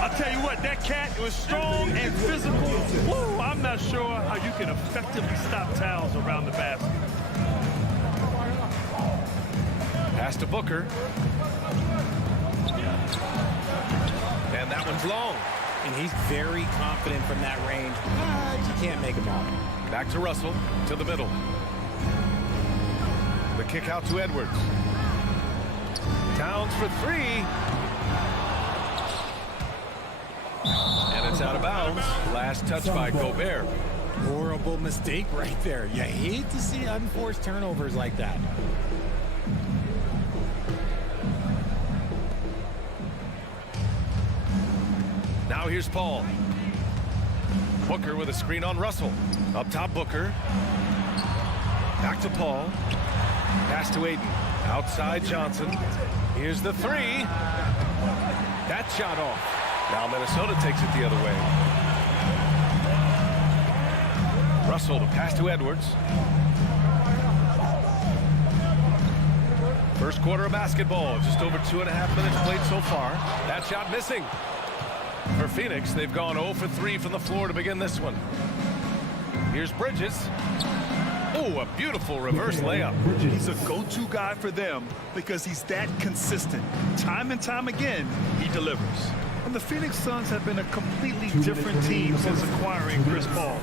I'll tell you what, that cat was strong and physical. Woo, I'm not sure how you can effectively stop Towns around the basket. Pass to Booker. And that one's long. And he's very confident from that range. You can't make him out. Back to Russell, to the middle. The kick out to Edwards. Towns for 3. And it's out of bounds. Last touch by Gobert. Horrible mistake right there. You hate to see unforced turnovers like that. Now here's Paul. Booker with a screen on Russell. Up top, Booker. Back to Paul. Pass to Ayton. Outside Johnson. Here's the 3. That shot off. Now Minnesota takes it the other way. Russell to pass to Edwards. First quarter of basketball. Just over 2.5 minutes played so far. That shot missing. For Phoenix, they've gone 0 for 3 from the floor to begin this one. Here's Bridges. Oh, a beautiful reverse layup. He's a go-to guy for them because he's that consistent. Time and time again, he delivers. And the Phoenix Suns have been a completely different team since acquiring Chris Paul.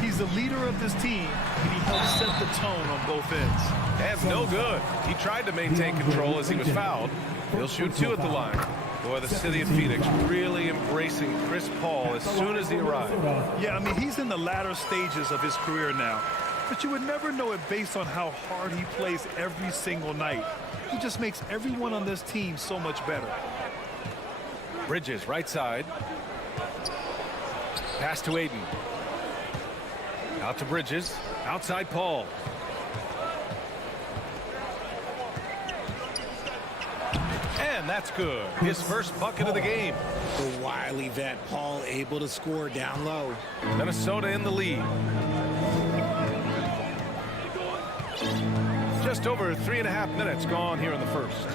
He's the leader of this team, and he helps set the tone on both ends. And no good. He tried to maintain control as he was fouled. He'll shoot 2 at the line. Boy, the city of Phoenix really embracing Chris Paul as soon as he arrived. Yeah, I mean, he's in the latter stages of his career now. But you would never know it based on how hard he plays every single night. He just makes everyone on this team so much better. Bridges, right side. Pass to Ayton. Out to Bridges. Outside Paul. And that's good. His first bucket of the game. The wily vet Paul able to score down low. Minnesota in the lead. Just over 3.5 minutes gone here in the first.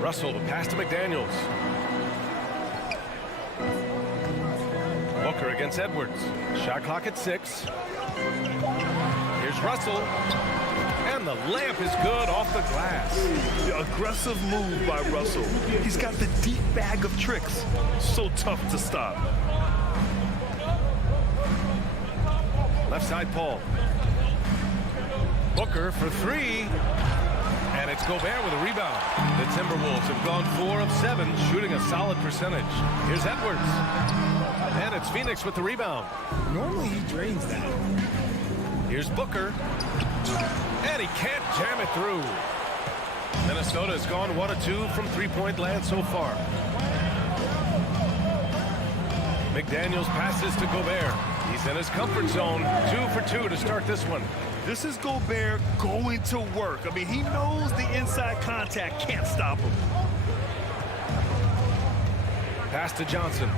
Russell to pass to McDaniels. Booker against Edwards. Shot clock at 6. Here's Russell. And the layup is good off the glass. The aggressive move by Russell. He's got the deep bag of tricks. So tough to stop. Left side, Paul. Booker for three. And it's Gobert with a rebound. The Timberwolves have gone 4 of 7, shooting a solid percentage. Here's Edwards. And it's Phoenix with the rebound. Normally he drains that. Here's Booker. And he can't jam it through. Minnesota has gone 1 of 2 from three-point land so far. McDaniels passes to Gobert. He's in his comfort zone. 2 for 2 to start this one. This is Gobert going to work. I mean, he knows the inside contact can't stop him. Pass to Johnson.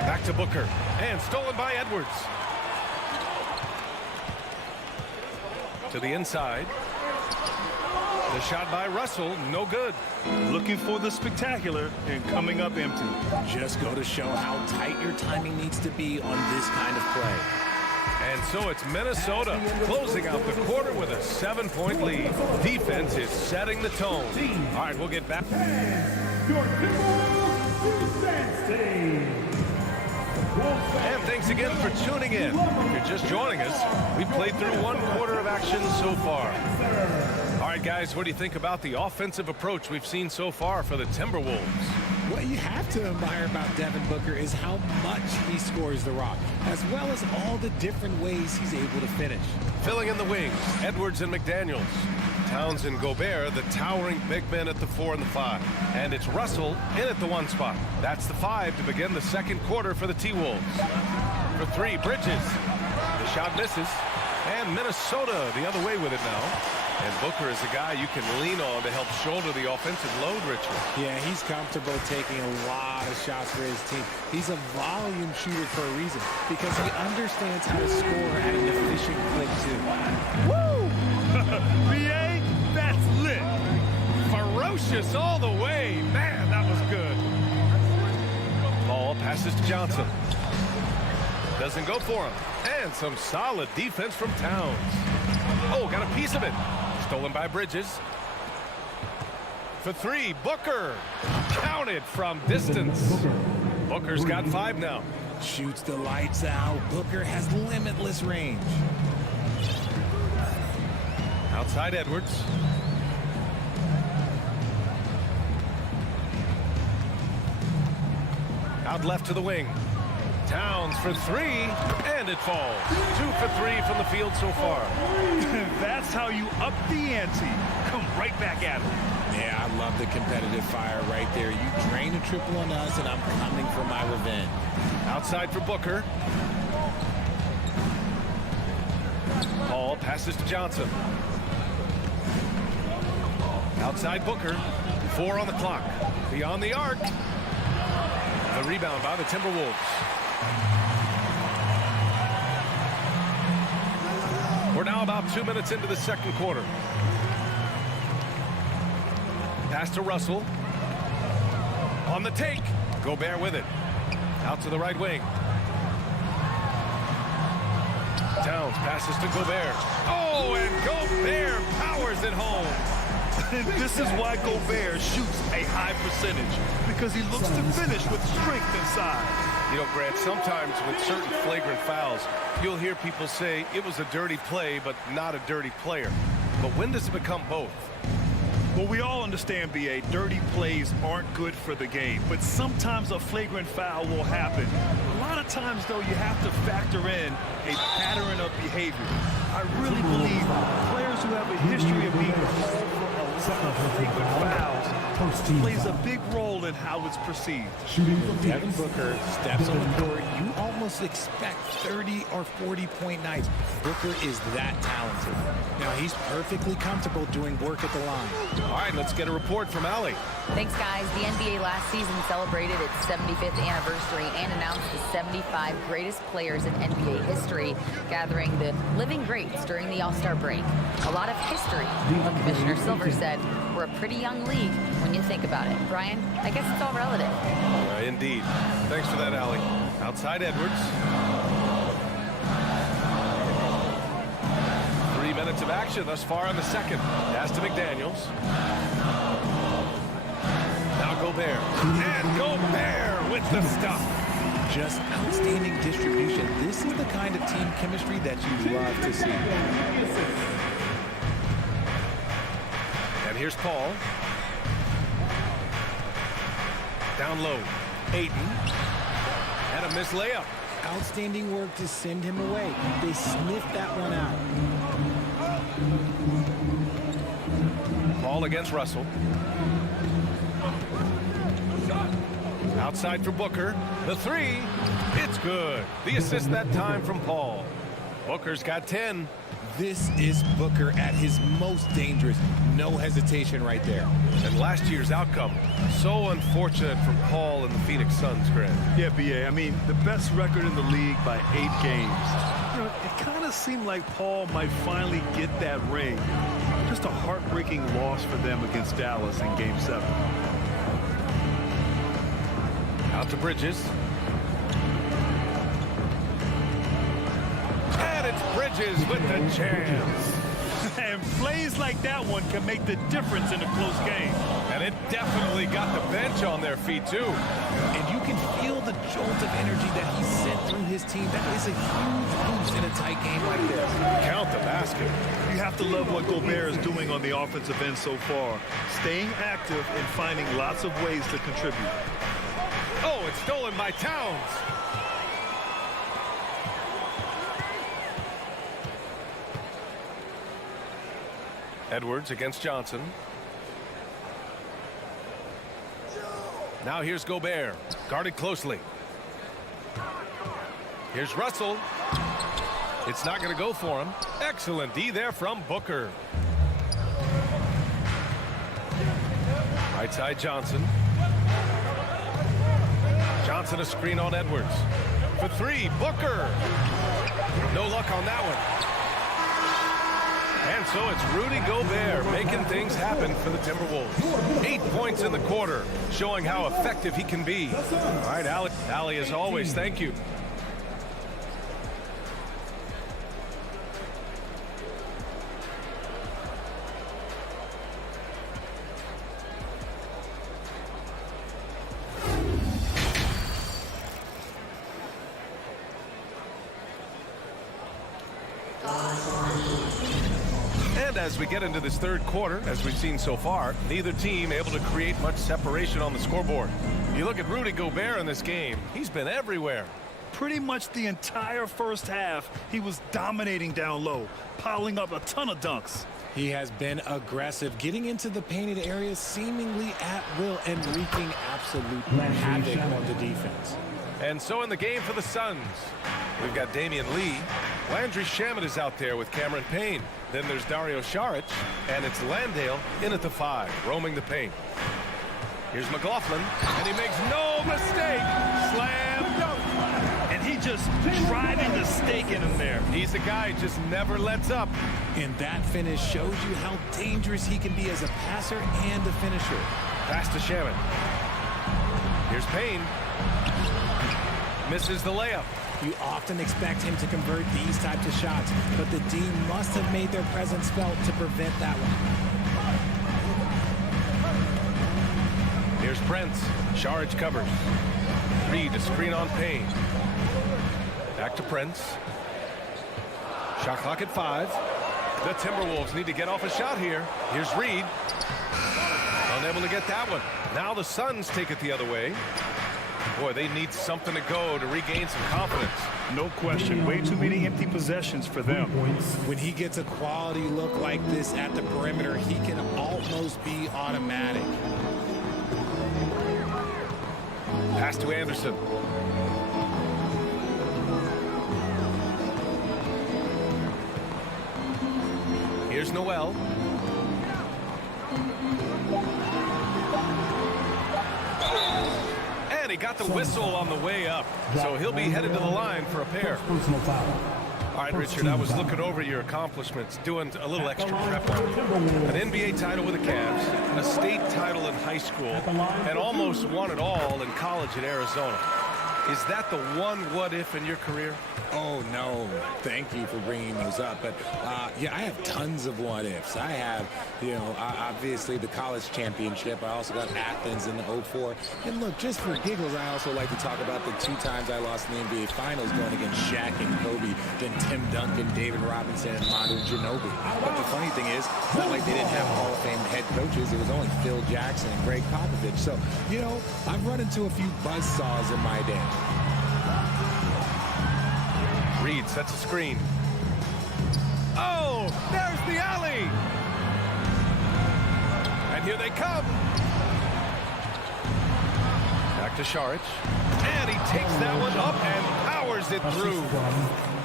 Back to Booker. And stolen by Edwards. To the inside. The shot by Russell, no good. Looking for the spectacular and coming up empty. Just go to show how tight your timing needs to be on this kind of play. And so it's Minnesota closing out the quarter with a 7-point lead. Defense is setting the tone. All right, we'll get back. Your defense team. And thanks again for tuning in. If you're just joining us, we've played through 1 quarter of action so far. All right, guys, what do you think about the offensive approach we've seen so far for the Timberwolves? What you have to admire about Devin Booker is how much he scores the rock, as well as all the different ways he's able to finish. Filling in the wings, Edwards and McDaniels. Towns and Gobert, the towering big men at the 4 and the 5. And it's Russell in at the 1 spot. That's the 5 to begin the second quarter for the T-Wolves. For 3, Bridges. The shot misses. And Minnesota the other way with it now. And Booker is a guy you can lean on to help shoulder the offensive load, Richard. Yeah, he's comfortable taking a lot of shots for his team. He's a volume shooter for a reason, because he understands how to score at an efficient clip, too. Woo! BA, that's lit. Ferocious all the way. Man, that was good. Ball passes to Johnson. Doesn't go for him. And some solid defense from Towns. Oh, got a piece of it. Stolen by Bridges. For 3, Booker. Counted from distance. Booker's got 5 now. Shoots the lights out. Booker has limitless range. Outside Edwards. Out left to the wing. Towns for 3, and it falls. 2 for 3 from the field so far. That's how you up the ante. Come right back at him. Yeah, I love the competitive fire right there. You drain a triple on us, and I'm coming for my revenge. Outside for Booker. Ball passes to Johnson. Outside Booker. 4 on the clock. Beyond the arc. The rebound by the Timberwolves. We're now about 2 minutes into the second quarter. Pass to Russell. On the take. Gobert with it. Out to the right wing. Towns passes to Gobert. Oh, and Gobert powers it home. And this is why Gobert shoots a high percentage, because he looks to finish with strength inside. You know, Grant, sometimes with certain flagrant fouls, you'll hear people say it was a dirty play, but not a dirty player. But when does it become both? Well, we all understand, B.A., dirty plays aren't good for the game, but sometimes a flagrant foul will happen. A lot of times, though, you have to factor in a pattern of behavior. I really believe players who have a history of being called for a lot of flagrant fouls plays a big role in how it's perceived. Devin Booker steps on the court. You almost expect 30 or 40-point nights. Booker is that talented. Now, he's perfectly comfortable doing work at the line. All right, let's get a report from Allie. Thanks, guys. The NBA last season celebrated its 75th anniversary and announced the 75 greatest players in NBA history, gathering the living greats during the All-Star break. A lot of history. But Commissioner Silver said, we're a pretty young league when you think about it. Brian, I guess it's all relative. Indeed. Thanks for that, Allie. Outside Edwards. 3 minutes of action thus far in the second. Pass to McDaniels. Now Gobert. And Gobert with the stuff. Just outstanding distribution. This is the kind of team chemistry that you love to see. And here's Paul. Down low. Ayton. And a missed layup. Outstanding work to send him away. They sniffed that one out. Paul against Russell. Outside for Booker. The three. It's good. The assist that time from Paul. Booker's got 10. This is Booker at his most dangerous. No hesitation right there. And last year's outcome, so unfortunate for Paul and the Phoenix Suns, Grant. Yeah, BA. I mean, the best record in the league by 8 games. You know, it kind of seemed like Paul might finally get that ring. Just a heartbreaking loss for them against Dallas in Game 7. Out to Bridges. And it's Bridges with the chance. And plays like that one can make the difference in a close game. And it definitely got the bench on their feet, too. And you can feel the jolt of energy that he sent through his team. That is a huge boost in a tight game like this. Count the basket. You have to love what Gobert is doing on the offensive end so far. Staying active and finding lots of ways to contribute. Oh, it's stolen by Towns. Edwards against Johnson. Now here's Gobert, guarded closely. Here's Russell. It's not going to go for him. Excellent D there from Booker. Right side Johnson. Johnson a screen on Edwards. For three, Booker. No luck on that one. And so it's Rudy Gobert making things happen for the Timberwolves. 8 points in the quarter, showing how effective he can be. All right, Allie, as always, thank you. And as we get into this third quarter, as we've seen so far, neither team able to create much separation on the scoreboard. You look at Rudy Gobert in this game, he's been everywhere. Pretty much the entire first half, he was dominating down low, piling up a ton of dunks. He has been aggressive, getting into the painted areas seemingly at will and wreaking absolute havoc on the defense. And so in the game for the Suns, we've got Damian Lee. Landry Shamet is out there with Cameron Payne. Then there's Dario Saric, and it's Landale in at the 5, roaming the paint. Here's McLaughlin, and he makes no mistake. Slam dunk. And he just driving the stake in him there. He's a guy who just never lets up. And that finish shows you how dangerous he can be as a passer and a finisher. Pass to Shamet. Here's Payne. Misses the layup. You often expect him to convert these types of shots, but the D must have made their presence felt to prevent that one. Here's Prince. Saric covers. Reed, a screen on Payne. Back to Prince. Shot clock at 5. The Timberwolves need to get off a shot here. Here's Reed. Unable to get that one. Now the Suns take it the other way. Boy, they need something to go to regain some confidence. No question. Way too many empty possessions for them. When he gets a quality look like this at the perimeter, he can almost be automatic. Pass to Anderson. Here's Noel. And he got the whistle on the way up. So he'll be headed to the line for a pair. All right, Richard, I was looking over your accomplishments, doing a little extra prep on it. An NBA title with the Cavs, a state title in high school, and almost won it all in college at Arizona. Is that the one what if in your career? Oh, no. Thank you for bringing those up. But, yeah, I have tons of what ifs. I have, you know, obviously the college championship. I also got Athens in the 04. And look, just for giggles, I also like to talk about the 2 times I lost in the NBA Finals going against Shaq and Kobe, then Tim Duncan, David Robinson, and Manu Ginobili. But the funny thing is, it's not like they didn't have Hall of Fame head coaches. It was only Phil Jackson and Greg Popovich. So, you know, I've run into a few buzzsaws in my day. Reed sets a screen. Oh, there's the alley. And here they come. Back to Saric. And he takes that one up and powers it through.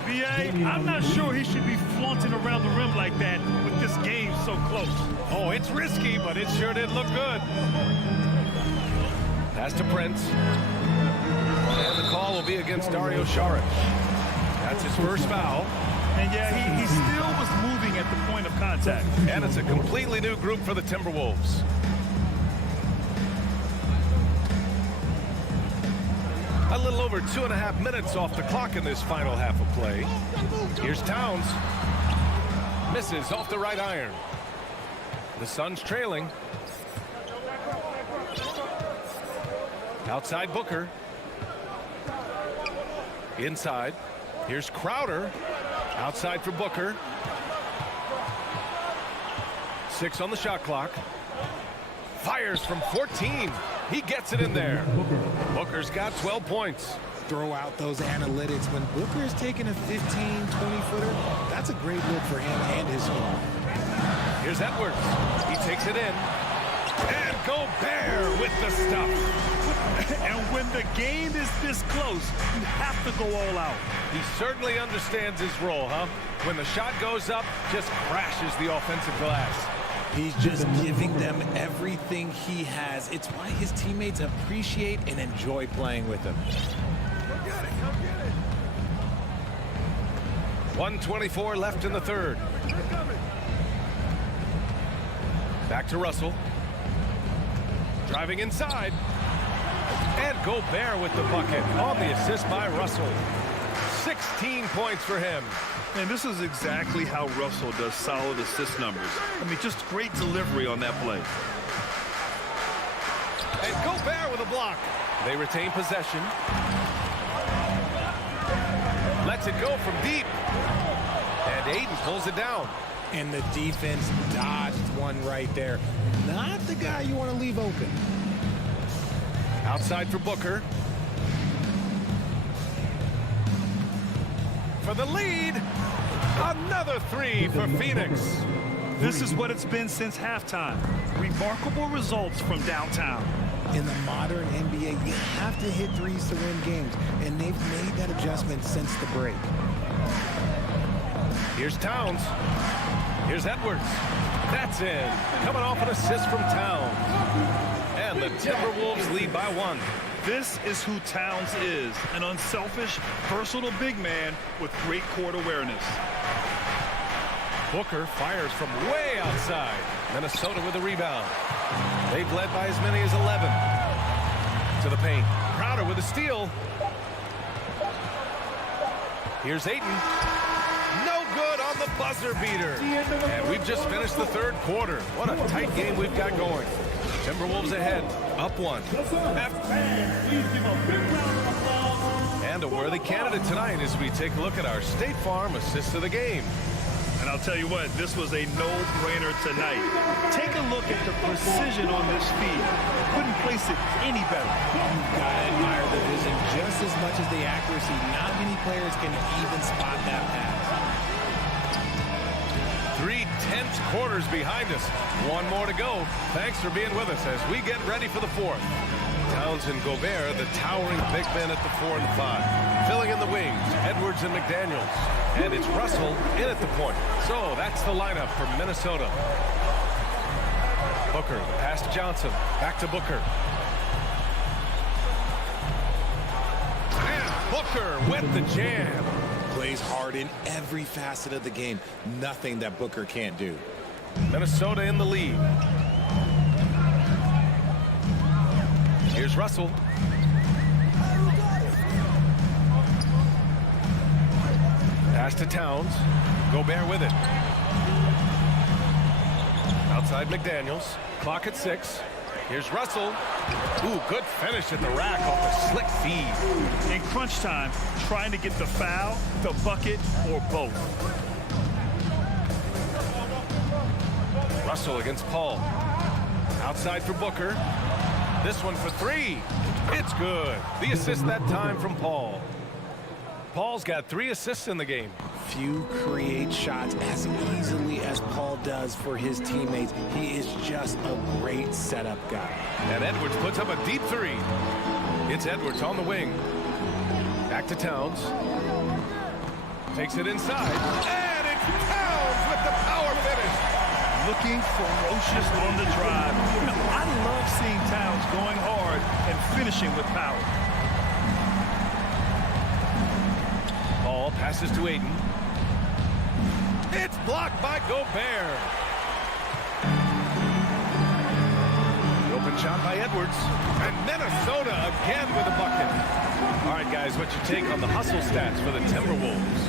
B.A., I'm not sure he should be flaunting around the rim like that with this game so close. Oh, it's risky, but it sure did look good. Pass to Prince. And the call will be against Dario Saric. That's his first foul. And yeah, he still was moving at the point of contact. And it's a completely new group for the Timberwolves. A little over 2.5 minutes off the clock in this final half of play. Here's Towns. Misses off the right iron. The Suns trailing. Outside Booker. Inside. Here's Crowder. Outside for Booker. 6 on the shot clock. Fires from 14. He gets it in there. Booker's got 12 points. Throw out those analytics. When Booker is taking a 15, 20-footer, that's a great look for him and his squad. Here's Edwards. He takes it in. And Gobert with the stuff. And when the game is this close, you have to go all out. He certainly understands his role, huh? When the shot goes up, just crashes the offensive glass. He's just giving them everything he has. It's why his teammates appreciate and enjoy playing with him. Come get it, come get it. 1:24 left in the third. Back to Russell. Driving inside. And Gobert with the bucket on the assist by Russell. 16 points for him. And this is exactly how Russell does solid assist numbers. I mean, just great delivery on that play. And Gobert with a block. They retain possession. Lets it go from deep. And Aiden pulls it down. And the defense dodged one right there. Not the guy you want to leave open. Outside for Booker. For the lead. Another 3 for Phoenix. This is what it's been since halftime. Remarkable results from downtown. In the modern NBA, you have to hit threes to win games, and they've made that adjustment since the break. Here's Towns. Here's Edwards. That's in. Coming off an assist from Towns. And the Timberwolves lead by 1. This is who Towns is, an unselfish, versatile big man with great court awareness. Booker fires from way outside. Minnesota with a rebound. They've led by as many as 11. To the paint. Crowder with a steal. Here's Ayton. No good on the buzzer beater. And we've just finished the third quarter. What a tight game we've got going. Timberwolves ahead, up 1. And a worthy candidate tonight as we take a look at our State Farm assist of the game. And I'll tell you what, this was a no-brainer tonight. Take a look at the precision on this feed. Couldn't place it any better. You've got to admire the vision just as much as the accuracy. Not many players can even spot that pass. 3 tense quarters behind us. 1 more to go. Thanks for being with us as we get ready for the 4th. Towns and Gobert, the towering big men at the 4 and 5. Filling in the wings, Edwards and McDaniels. And it's Russell in at the point. So that's the lineup for Minnesota. Booker, pass to Johnson. Back to Booker. And Booker with the jam. Plays hard in every facet of the game. Nothing that Booker can't do. Minnesota in the lead. Here's Russell. Pass to Towns. Gobert with it. Outside McDaniels. Clock at 6. Here's Russell. Ooh, good finish at the rack off a slick feed. In crunch time, trying to get the foul, the bucket, or both. Russell against Paul. Outside for Booker. This one for 3. It's good. The assist that time from Paul. Paul's got 3 assists in the game. Few create shots as easily as Paul does for his teammates. He is just a great setup guy. And Edwards puts up a deep 3. It's Edwards on the wing. Back to Towns. Takes it inside. And it's Towns with the power finish. Looking ferocious on the drive. You know, I love seeing Towns going hard and finishing with power. Ball passes to Ayton. It's blocked by Gobert. The open shot by Edwards. And Minnesota again with a bucket. All right, guys, what's your take on the hustle stats for the Timberwolves?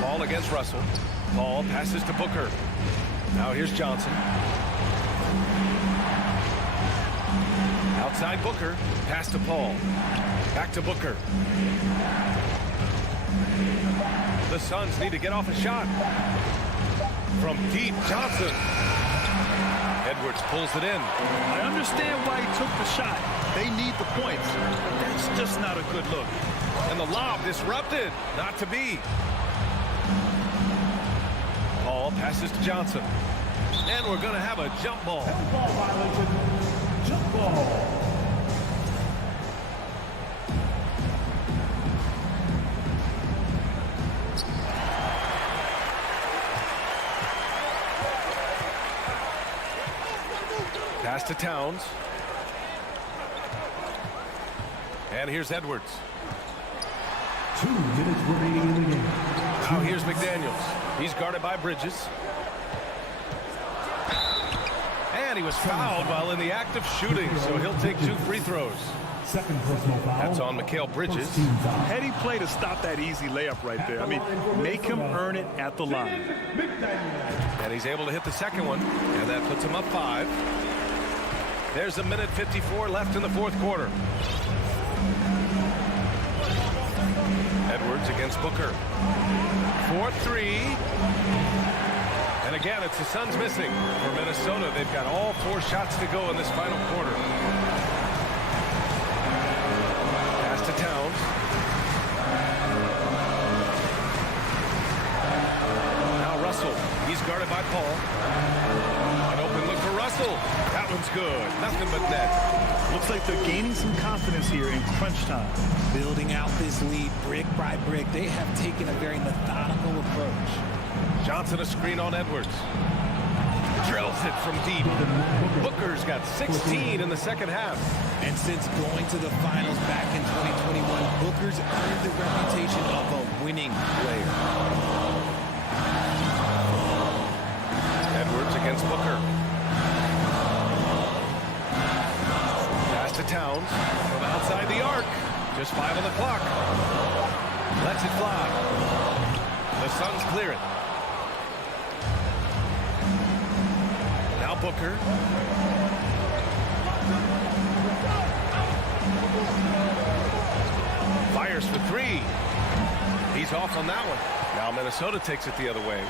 Paul against Russell. Paul passes to Booker. Now here's Johnson. Outside Booker. Pass to Paul. Back to Booker. The Suns need to get off a shot. From deep, Johnson. Edwards pulls it in. I understand why he took the shot. They need the points, but that's just not a good look. And the lob disrupted. Not to be. Paul passes to Johnson. And we're going to have a jump ball. Ball violation. Jump ball. Pass to Towns. And here's Edwards. 2 minutes remaining in the game. Now here's McDaniels. He's guarded by Bridges. And he was fouled while in the act of shooting, so he'll take 2 free throws. Second personal foul. That's on Mikal Bridges. Heady play to stop that easy layup right there. I mean, make him earn it at the line. And he's able to hit the second one, and that puts him up 5. There's 1:54 left in the 4th quarter. Edwards against Booker. 4-3. And again, it's the Suns missing. For Minnesota, they've got all 4 shots to go in this final quarter. Pass to Towns. Now Russell. He's guarded by Paul. An open look for Russell. That one's good. Nothing but net. Looks like they're gaining some confidence here in crunch time. Building out this lead brick by brick. They have taken a very methodical approach. Johnson a screen on Edwards. Drills it from deep. Booker's got 16 in the second half. And since going to the finals back in 2021, Booker's earned the reputation of a winning player. Edwards against Booker. Pass to Towns from outside the arc. Just 5 on the clock. Lets it fly. The Suns clear it. Now Booker. Fires for 3. He's off on that one. Now Minnesota takes it the other way.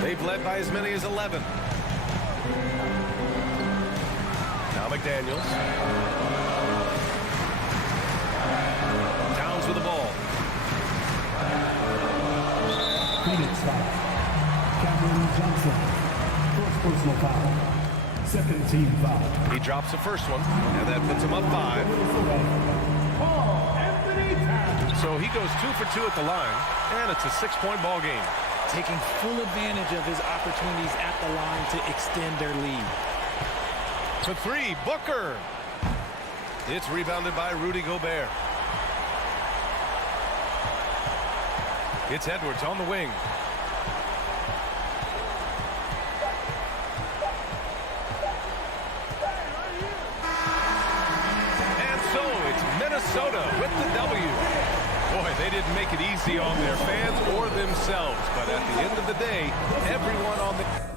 They've led by as many as 11. Now McDaniels. Towns with the ball. Phoenix foul. Cameron Johnson. First personal foul. Second team foul. He drops the first one, and that puts him up 5. So he goes 2 for 2 at the line, and it's a 6-point ball game. Taking full advantage of his opportunities at the line to extend their lead. For 3, Booker. It's rebounded by Rudy Gobert. It's Edwards on the wing. And so it's Minnesota with the W. didn't make it easy on their fans or themselves, but at the end of the day, everyone on the...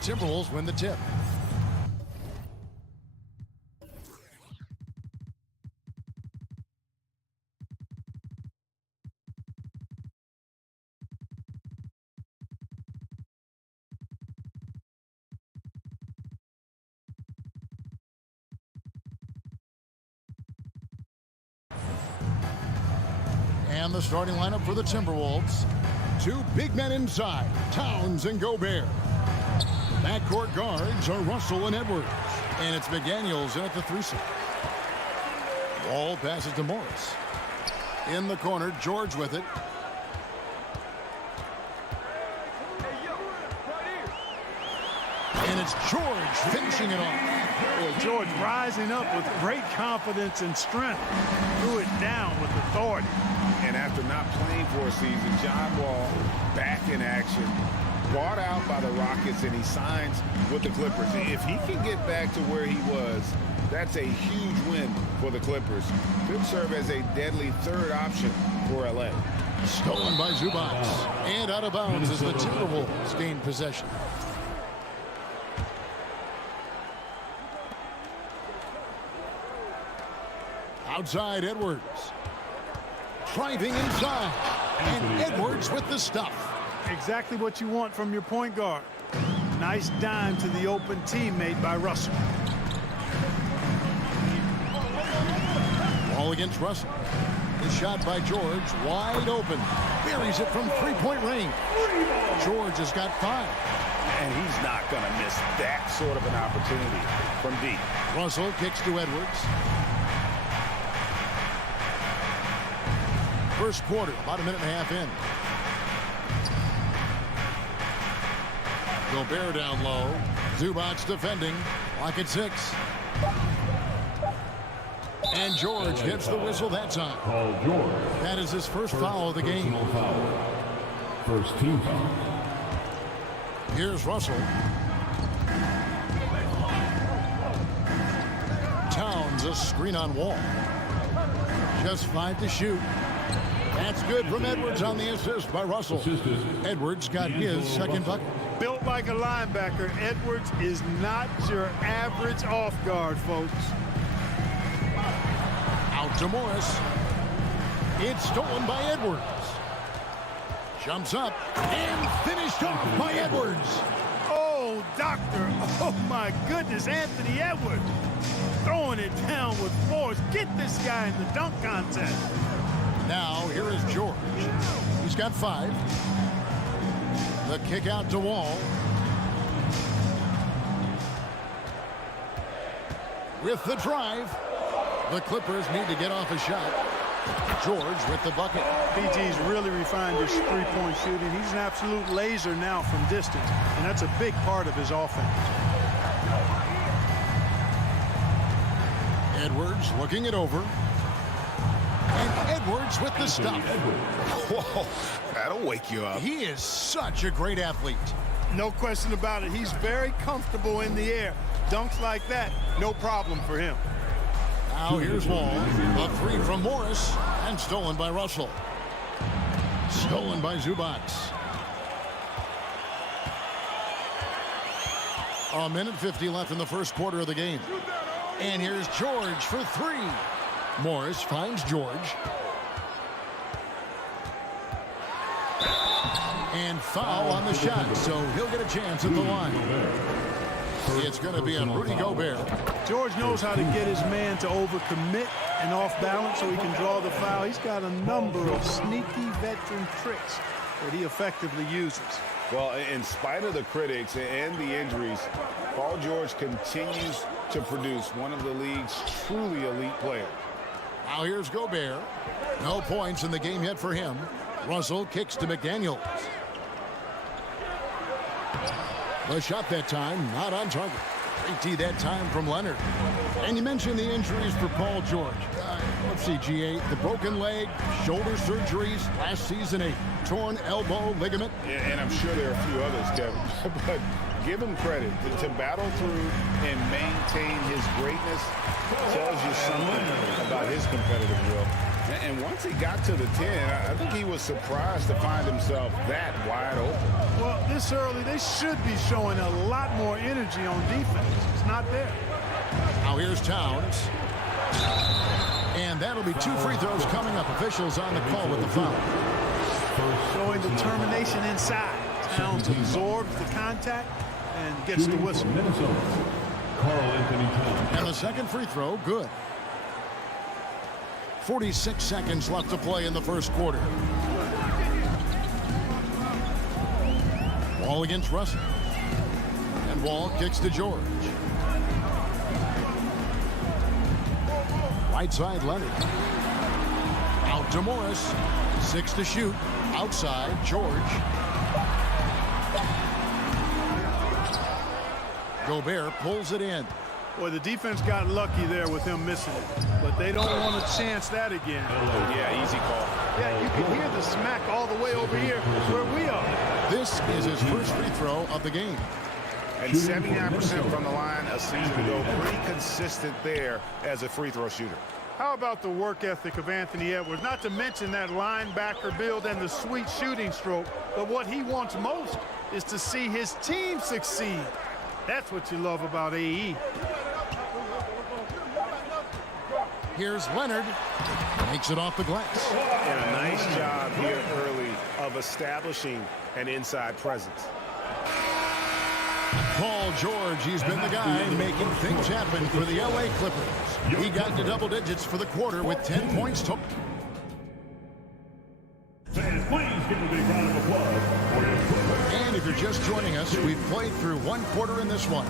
the Timberwolves win the tip. And the starting lineup for the Timberwolves. Two big men inside, Towns and Gobert. Backcourt guards are Russell and Edwards. And it's McDaniels in at the 3-side. Ball passes to Morris. In the corner, George with it. And it's George finishing it off. George rising up with great confidence and strength. Threw it down with authority. And after not playing for a season, John Wall back in action. Bought out by the Rockets, and he signs with the Clippers. If he can get back to where he was, that's a huge win for the Clippers. Could serve as a deadly third option for L.A. Stolen by Zubac. And out of bounds as the Timberwolves gain possession. Outside, Edwards. Driving inside. And Edwards with the stuff. Exactly what you want from your point guard. Nice dime to the open teammate by Russell. Ball against Russell. The shot by George, wide open. Buries it from three-point range. George has got 5. And he's not going to miss that sort of an opportunity from deep. Russell kicks to Edwards. First quarter, about a minute and a half in. Gobert down low. Zubac defending. Lock at 6. And George gets the whistle that time. That is his first foul of the game. First team foul. Here's Russell. Towns a screen on Wall. Just 5 to shoot. That's good from Edwards on the assist by Russell. Edwards got his second bucket. Built like a linebacker, Edwards is not your average off guard, folks. Out to Morris. It's stolen by Edwards. Jumps up and finished off by Edwards. Oh, doctor. Oh, my goodness. Anthony Edwards throwing it down with force. Get this guy in the dunk contest. Now, here is George. He's got 5. The kick out to Wall. With the drive. The Clippers need to get off a shot. George with the bucket. PG's really refined his three-point shooting. He's an absolute laser now from distance, and that's a big part of his offense. Edwards looking it over. And Edwards with the stuff. Whoa, that'll wake you up. He is such a great athlete. No question about it. He's very comfortable in the air. Dunks like that, no problem for him. Now here's Wall. A 3 from Morris and stolen by Russell. Stolen by Zubac. A minute 50 left in the first quarter of the game. And here's George for 3. Morris finds George. And foul on the shot, so he'll get a chance at the line. It's going to be on Rudy Gobert. George knows how to get his man to overcommit and off balance so he can draw the foul. He's got a number of sneaky veteran tricks that he effectively uses. Well, in spite of the critics and the injuries, Paul George continues to produce one of the league's truly elite players. Now here's Gobert. No points in the game yet for him. Russell kicks to McDaniels. The shot that time, not on target. 3T that time from Leonard. And you mentioned the injuries for Paul George. Let's see, GA, the broken leg, shoulder surgeries, last season a torn elbow ligament. Yeah, and I'm sure there are a few others, Kevin. But give him credit. To battle through and maintain his greatness tells you something about his competitive will. And one once he got to the 10, I think he was surprised to find himself that wide open. Well, this early, they should be showing a lot more energy on defense. It's not there. Now here's Towns. And that'll be 2 free throws coming up. Officials on the call with the foul. Showing determination inside. Towns absorbs the contact and gets the whistle. And the second free throw, good. 46 seconds left to play in the first quarter. Wall against Russell. And Wall kicks to George. Right side, Leonard. Out to Morris. 6 to shoot. Outside, George. Gobert pulls it in. Boy, the defense got lucky there with him missing it. But they don't want to chance that again. Yeah, easy call. Yeah, you can hear the smack all the way over here where we are. This is his first free throw of the game. And 79% from the line a season ago. Pretty consistent there as a free throw shooter. How about the work ethic of Anthony Edwards? Not to mention that linebacker build and the sweet shooting stroke. But what he wants most is to see his team succeed. That's what you love about AE. Here's Leonard. Makes it off the glass. And a nice job here early of establishing an inside presence. Paul George, he's been the guy making things happen for the LA Clippers. He got to double digits for the quarter with 10 points total. Fans, please give a big round of applause for your Clippers. And if you're just joining us, we've played through one quarter in this one.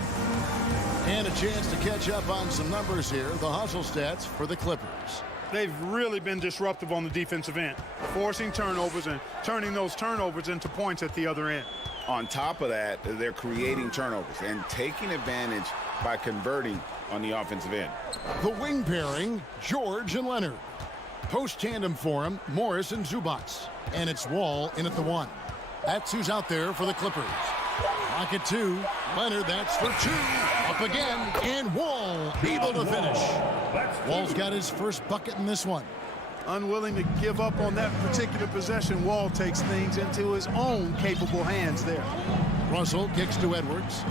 And a chance to catch up on some numbers here, the hustle stats for the Clippers. They've really been disruptive on the defensive end, forcing turnovers and turning those turnovers into points at the other end. On top of that, they're creating turnovers and taking advantage by converting on the offensive end. The wing pairing, George and Leonard. Post tandem for him, Morris and Zubats. And it's Wall in at the 1. That's who's out there for the Clippers. Lock at 2. Leonard, that's for 2. Up again, and Wall able to finish. Wall's got his first bucket in this one. Unwilling to give up on that particular possession, Wall takes things into his own capable hands there. Russell kicks to Edwards.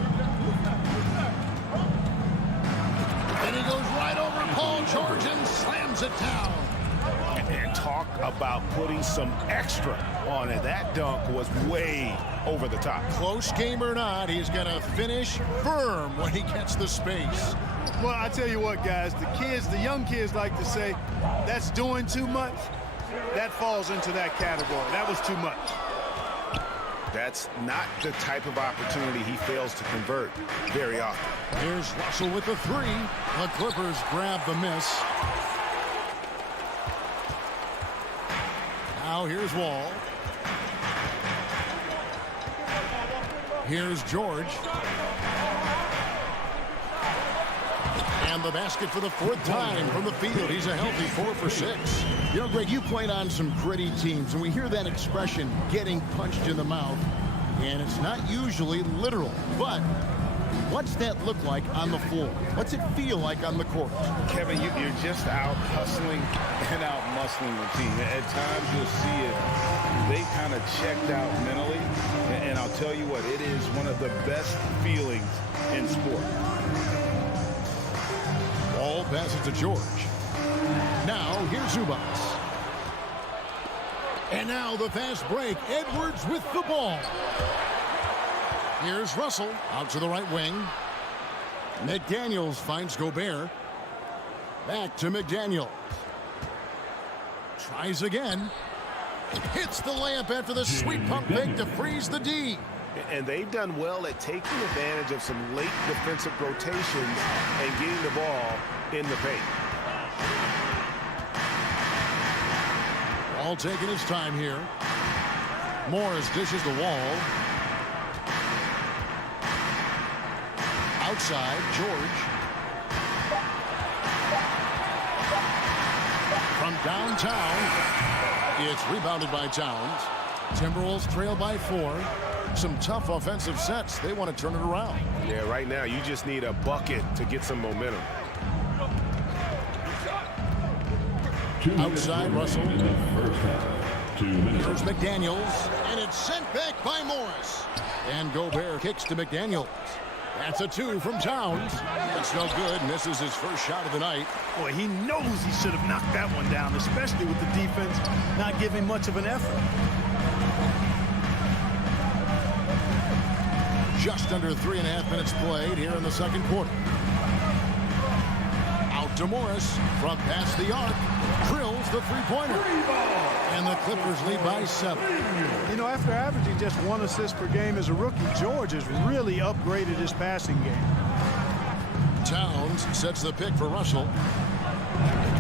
And he goes right over Paul George and slams it down. And talk about putting some extra on it. That dunk was way over the top. Close game or not, he's going to finish firm when he gets the space. Well, I tell you what, guys, the young kids like to say, that's doing too much. That falls into that category. That was too much. That's not the type of opportunity he fails to convert very often. Here's Russell with the 3. The Clippers grab the miss. Now here's Wall. Here's George. And the basket for the 4th time from the field. He's a healthy 4 for 6. You know, Greg, you played on some gritty teams, and we hear that expression, getting punched in the mouth. And it's not usually literal, but what's that look like on the floor? What's it feel like on the court? Kevin, you're just out hustling and out muscling the team. At times you'll see it. They kind of checked out mentally. And I'll tell you what, it is one of the best feelings in sport. Ball passes to George. Now here's Zubats. And now the fast break. Edwards with the ball. Here's Russell out to the right wing. McDaniels finds Gobert. Back to McDaniels. Tries again. Hits the layup after the sweet pump fake to freeze the D. And they've done well at taking advantage of some late defensive rotations and getting the ball in the paint. All taking his time here. Morris dishes the Wall. Outside, George. From downtown, it's rebounded by Towns. Timberwolves trail by 4. Some tough offensive sets. They want to turn it around. Yeah, right now you just need a bucket to get some momentum. Outside Russell. In the first half, 2 minutes. Here's McDaniels, and it's sent back by Morris. And Gobert kicks to McDaniels. That's a 2 from Towns. It's no good. Misses his first shot of the night. Boy, he knows he should have knocked that one down, especially with the defense not giving much of an effort. Just under 3.5 minutes played here in the second quarter. Out to Morris from past the arc. Drills the three-pointer. And the Clippers lead by 7. You know, after averaging just 1 assist per game as a rookie, George has really upgraded his passing game. Towns sets the pick for Russell.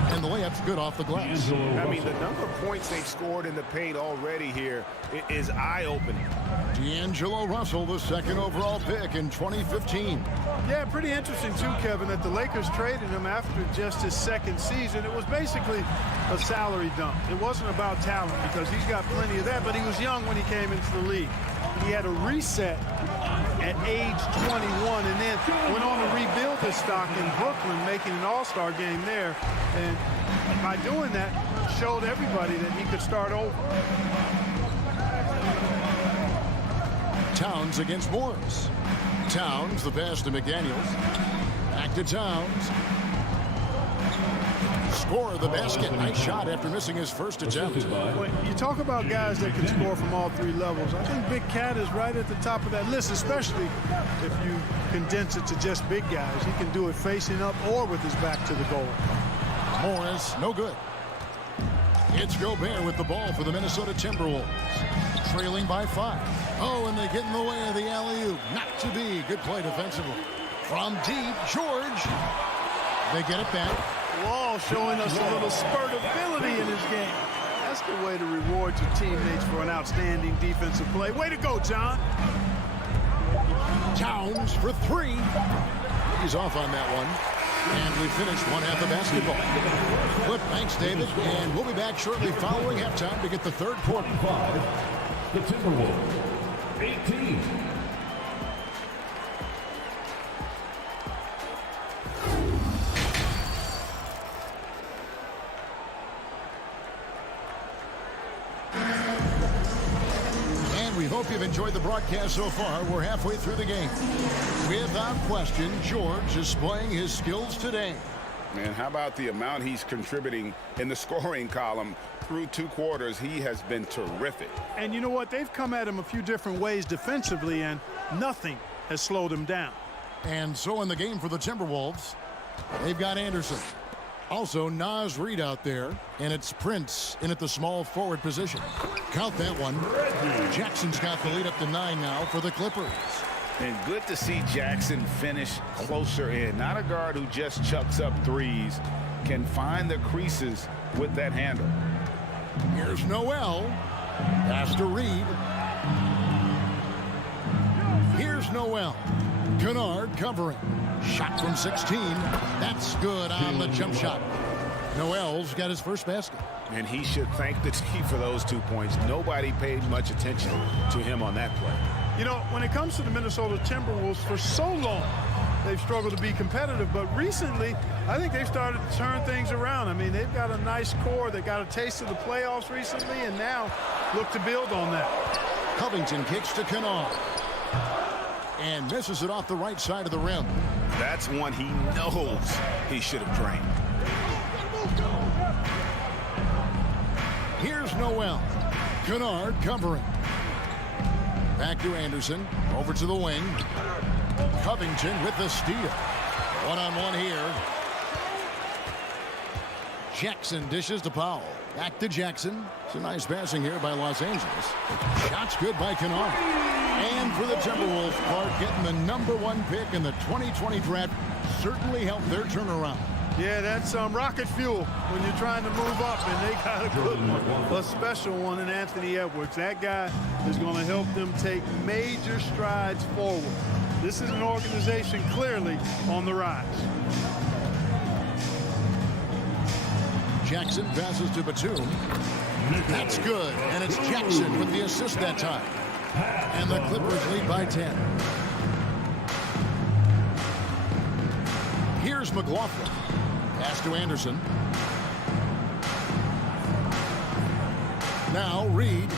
And the layup's good off the glass. I mean, the number of points they've scored in the paint already here is eye-opening. D'Angelo Russell, the second overall pick in 2015. Yeah, pretty interesting, too, Kevin, that the Lakers traded him after just his second season. It was basically a salary dump. It wasn't about talent because he's got plenty of that, but he was young when he came into the league. He had a reset at age 21 and then went on to rebuild his stock in Brooklyn, making an all-star game there. And by doing that, showed everybody that he could start over. Towns against Morris. Towns, the pass to McDaniels. Back to Towns. Score the basket. Nice shot after missing his first attempt. When you talk about guys that can score from all 3 levels, I think Big Cat is right at the top of that list, especially if you condense it to just big guys. He can do it facing up or with his back to the goal. Morris, no good. It's Gobert with the ball for the Minnesota Timberwolves. Trailing by 5. Oh, and they get in the way of the alley-oop. Not to be. Good play defensively. From deep, George. They get it back. Wall showing us a little spurt of ability in his game. That's the way to reward your teammates for an outstanding defensive play. Way to go, John. Towns for 3. He's off on that one. And we finished one half of basketball. Good, thanks, David. And we'll be back shortly following halftime to get the third quarter. 5. The Timberwolves. 18. We hope you've enjoyed the broadcast so far. We're halfway through the game. Without question, George is displaying his skills today. Man, how about the amount he's contributing in the scoring column through 2 quarters? He has been terrific. And you know what? They've come at him a few different ways defensively, and nothing has slowed him down. And so in the game for the Timberwolves, they've got Anderson. Also, Naz Reid out there, and it's Prince in at the small forward position. Count that one. Jackson's got the lead up to 9 now for the Clippers. And good to see Jackson finish closer in. Not a guard who just chucks up threes. Can find the creases with that handle. Here's Noel. Pass to Reid. Here's Noel. Kennard covering. Shot from 16. That's good on the jump shot. Noel's got his first basket. And he should thank the team for those 2 points. Nobody paid much attention to him on that play. You know, when it comes to the Minnesota Timberwolves, for so long, they've struggled to be competitive. But recently, I think they've started to turn things around. I mean, they've got a nice core. They got a taste of the playoffs recently, and now look to build on that. Covington kicks to Kennard. And misses it off the right side of the rim. That's one he knows he should have drained. Here's Noel. Kennard covering. Back to Anderson. Over to the wing. Covington with the steal. One-on-one here. Jackson dishes to Powell. Back to Jackson. It's a nice passing here by Los Angeles. Shots good by Kennard. And for the Timberwolves, Clark, getting the #1 pick in the 2020 draft certainly helped their turnaround. Yeah, that's rocket fuel when you're trying to move up, and they got a good one, a special one in Anthony Edwards. That guy is going to help them take major strides forward. This is an organization clearly on the rise. Jackson passes to Batum. That's good, and it's Jackson with the assist that time. And the Clippers lead by 10. Here's McLaughlin. Pass to Anderson. Now Reed.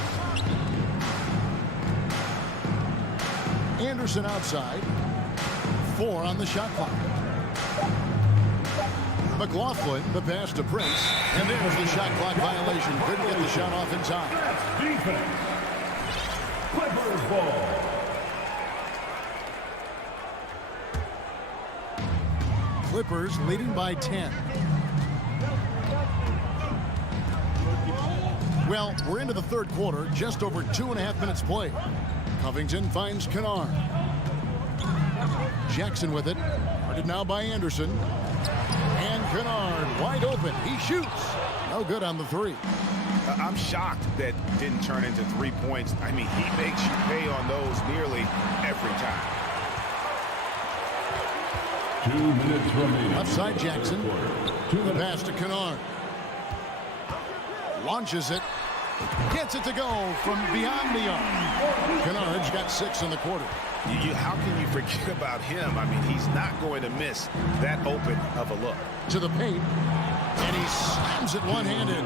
Anderson outside. 4 on the shot clock. McLaughlin, the pass to Prince. And there's the shot clock violation. Couldn't get the shot off in time. Defense. Clippers ball. Clippers leading by 10. Well, we're into the third quarter, just over 2.5 minutes played. Covington finds Kennard. Jackson with it. Guarded now by Anderson. And Kennard wide open. He shoots. No good on the 3. I'm shocked that didn't turn into 3 points. I mean, he makes you pay on those nearly every time. 2 minutes remaining. Upside Jackson. The pass to Kennard. Launches it. Gets it to go from beyond the arc. Kennard's got 6 in the quarter. How can you forget about him? I mean, he's not going to miss that open of a look. To the paint. And he slams it one-handed.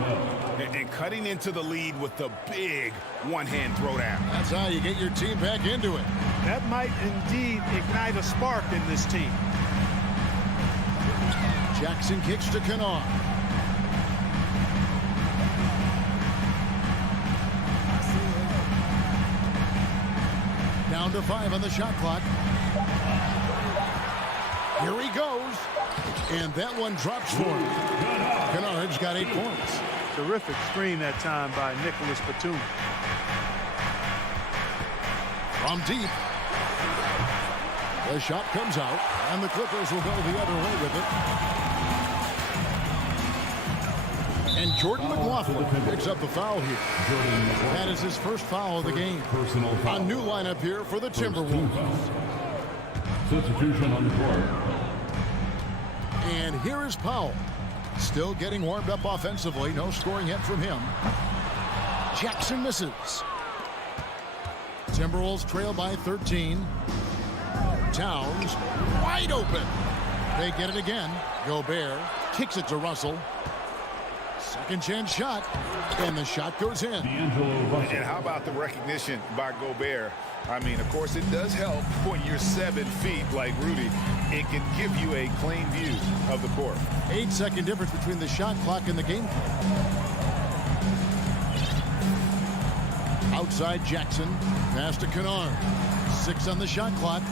And cutting into the lead with the big one-hand throwdown. That's how you get your team back into it. That might indeed ignite a spark in this team. Jackson kicks to Kennard. Down to 5 on the shot clock. Here he goes. And that one drops for him. Kennard's got 8 points. Terrific screen that time by Nicholas Batum. From deep. The shot comes out, and the Clippers will go the other way with it. And Jordan McLaughlin picks up the foul here. That is his first foul of the game. A new lineup here for the Timberwolves. Substitution on the court. And here is Powell. Still getting warmed up offensively. No scoring yet from him. Jackson misses. Timberwolves trail by 13. Towns wide open. They get it again. Gobert kicks it to Russell. Second chance shot. And the shot goes in. And how about the recognition by Gobert? I mean, of course, it does help when you're 7 feet like Rudy. It can give you a clean view of the court. 8-second difference between the shot clock and the game. Outside Jackson. Pass to Kennard. 6 on the shot clock.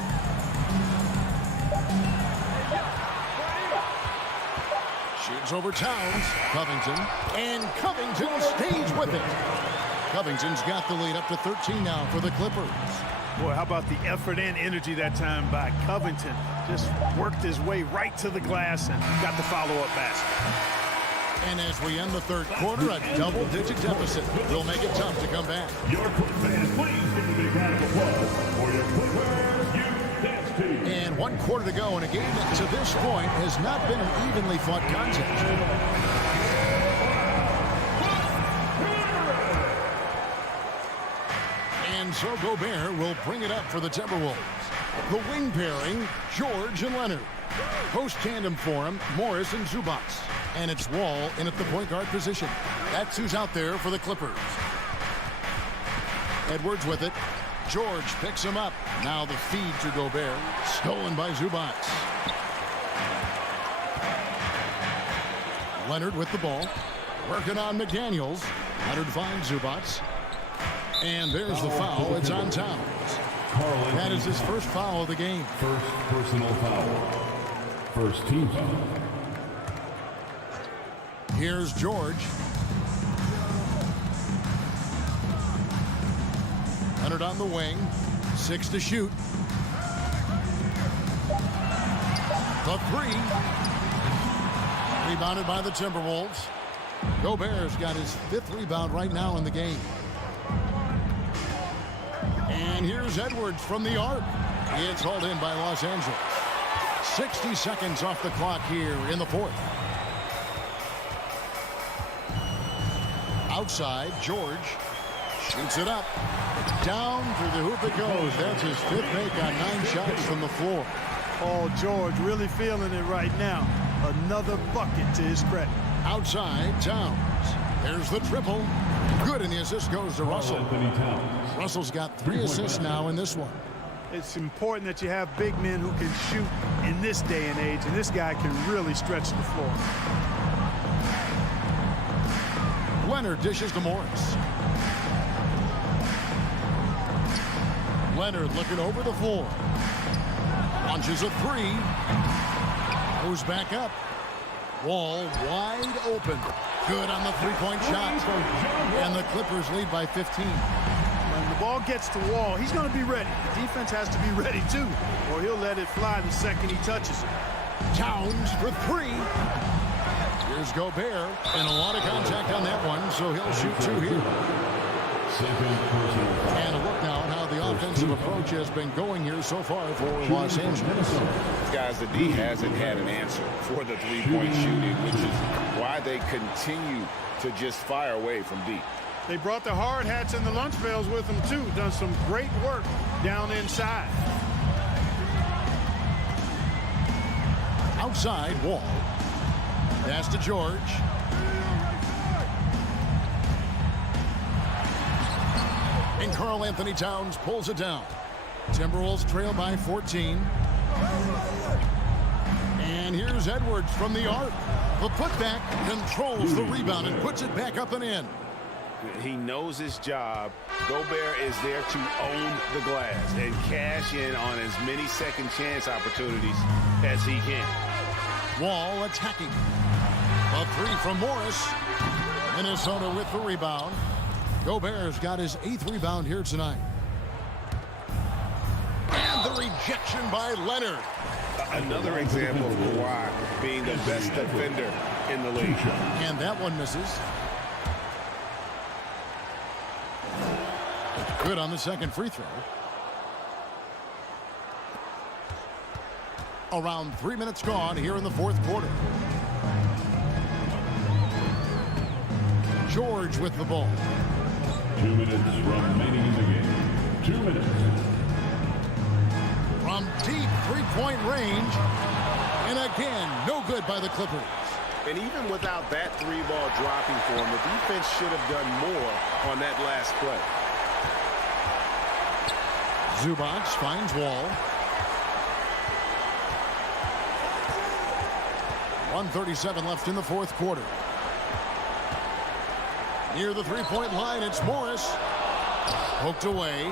Shoots over Towns. Covington. And Covington stays with it. Covington's got the lead up to 13 now for the Clippers. Boy, how about the effort and energy that time by Covington. Just worked his way right to the glass and got the follow-up basket. And as we end the third quarter, a double-digit deficit will make it tough to come back. Your fans, please give a big round of applause for your Clippers Youth Dance Team. And 1 quarter to go in a game that to this point has not been an evenly fought contest. And so Gobert will bring it up for the Timberwolves. The wing pairing, George and Leonard. Post tandem for him, Morris and Zubac. And it's Wall in at the point guard position. That's who's out there for the Clippers. Edwards with it. George picks him up. Now the feed to Gobert. Stolen by Zubac. Leonard with the ball. Working on McDaniels. Leonard finds Zubac. And there's the foul. It's on Towns. That is his first foul of the game. First personal foul. First team foul. Here's George. Leonard on the wing. 6 to shoot. The 3. Rebounded by the Timberwolves. Gobert's got his 5th rebound right now in the game. And here's Edwards from the arc. It's hauled in by Los Angeles. 60 seconds off the clock here in the 4th. Outside, George shoots it up. Down through the hoop it goes. That's his 5th make on 9 shots from the floor. Oh, George really feeling it right now. Another bucket to his credit. Outside, Towns. There's the triple. Good, and the assist goes to Russell. Russell's got 3 assists now in this one. It's important that you have big men who can shoot in this day and age, and this guy can really stretch the floor. Leonard dishes to Morris. Leonard looking over the floor. Launches a 3. Goes back up. Wall wide open. Good on the three-point shot. And the Clippers lead by 15. When the ball gets to Wall, he's going to be ready. The defense has to be ready, too, or he'll let it fly the second he touches it. Towns for 3. Here's Gobert. And a lot of contact on that one, so he'll shoot 2 here. And a look now at how the offensive approach has been going here so far for Los Angeles. Guys, the D hasn't had an answer for the three-point shooting, which is why they continue to just fire away from deep. They brought the hard hats and the lunch pails with them, too. Done some great work down inside. Outside, Wall. Pass to George. And Karl Anthony Towns pulls it down. Timberwolves trail by 14. And here's Edwards from the arc. The putback controls the rebound and puts it back up and in. He knows his job. Gobert is there to own the glass and cash in on as many second chance opportunities as he can. Wall attacking. A 3 from Morris. Minnesota with the rebound. Gobert's got his 8th rebound here tonight. And the rejection by Leonard. Another example of Kawhi being the best defender in the league. And that one misses. Good on the second free throw. Around 3 minutes gone here in the 4th quarter. George with the ball. 2 minutes remaining in the game. 2 minutes. From deep three-point range. And again, no good by the Clippers. And even without that 3-ball dropping for him, the defense should have done more on that last play. Zubac finds Wall. 1:37 left in the 4th quarter. Near the three-point line, it's Morris. Poked away.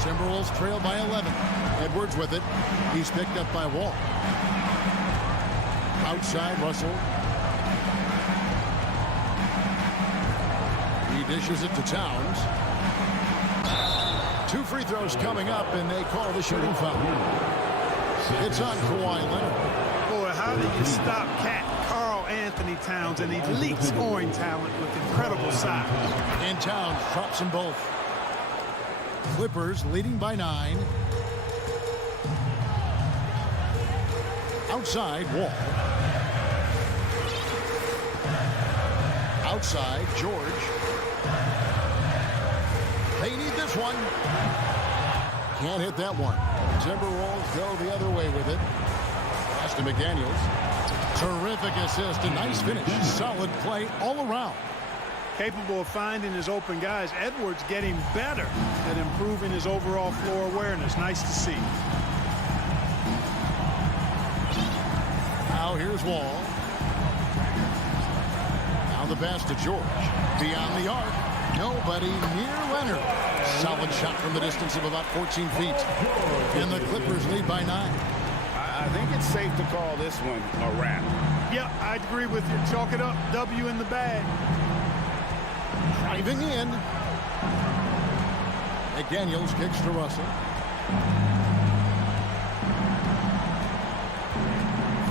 Timberwolves trail by 11. Edwards with it. He's picked up by Wall. Outside, Russell. He dishes it to Towns. 2 free throws coming up, and they call the shooting foul. It's on Kawhi Leonard. Boy, how do you stop Cat? Karl Anthony Towns, an elite scoring talent with incredible size. And Towns drops them both. Clippers leading by 9. Outside, Wall. Outside, George. They need this one. Can't hit that one. Timberwolves go the other way with it. Pass to McDaniels. Terrific assist, a nice finish. Solid play all around. Capable of finding his open guys. Edwards getting better at improving his overall floor awareness. Nice to see. Now here's Wall. Now the pass to George. Beyond the arc. Nobody near Leonard. Solid shot from the distance of about 14 feet. And the Clippers lead by 9. I think it's safe to call this one a wrap. Yeah, I agree with you. Chalk it up. W in the bag. Driving in. McDaniels kicks to Russell.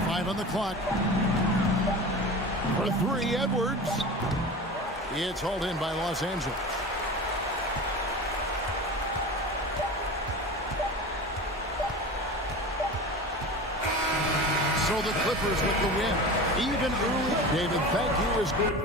5 on the clock. For 3, Edwards. It's hauled in by Los Angeles. So the Clippers with the win. Even early. David, thank you. Is good.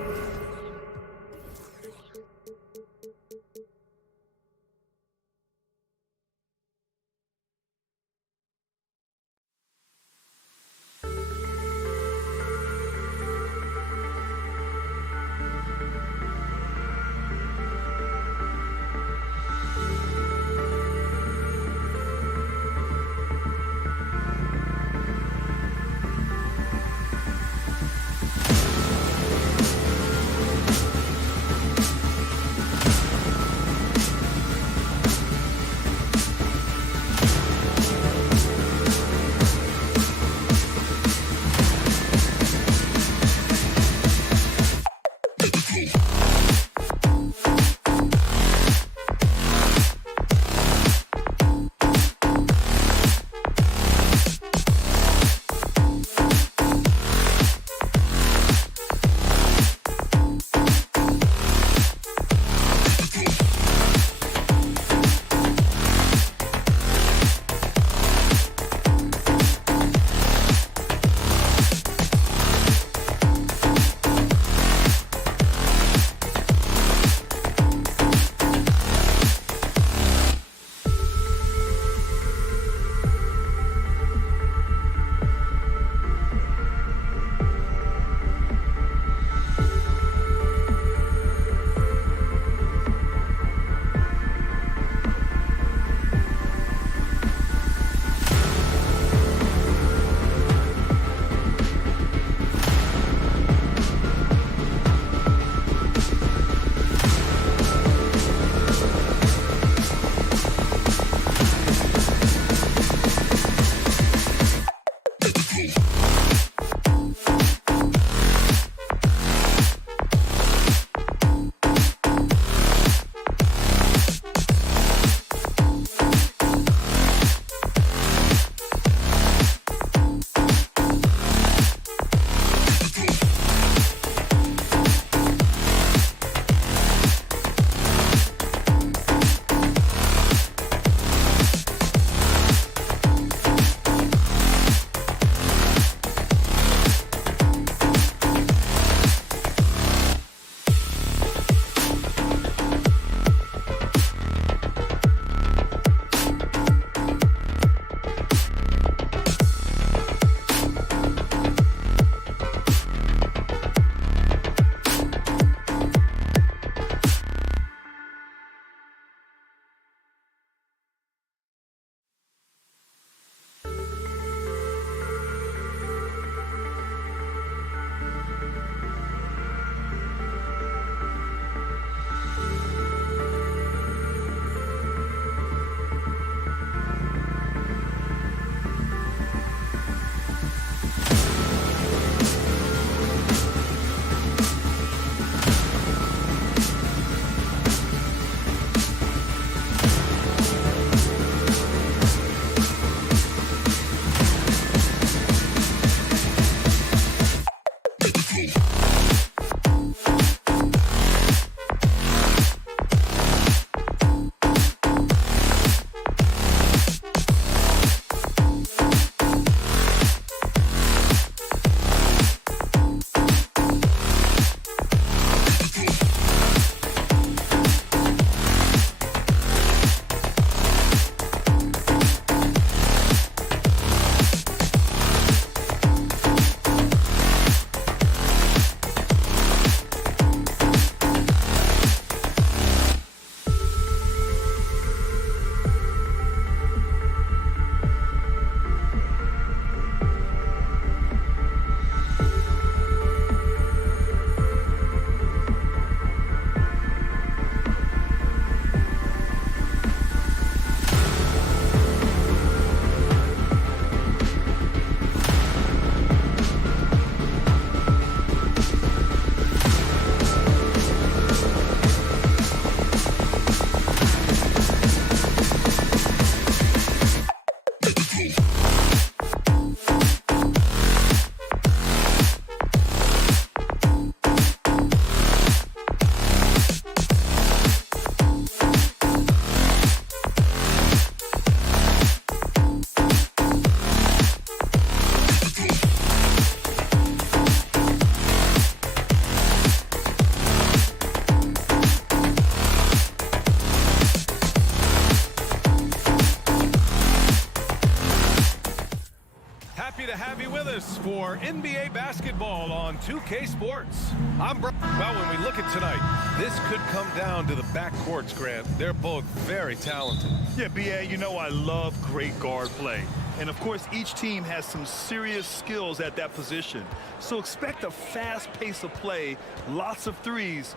for NBA basketball on 2K Sports. I'm Brian. Well, when we look at tonight, this could come down to the backcourts, Grant. They're both very talented. Yeah, B.A., you know I love great guard play. And, of course, each team has some serious skills at that position. So expect a fast pace of play, lots of threes.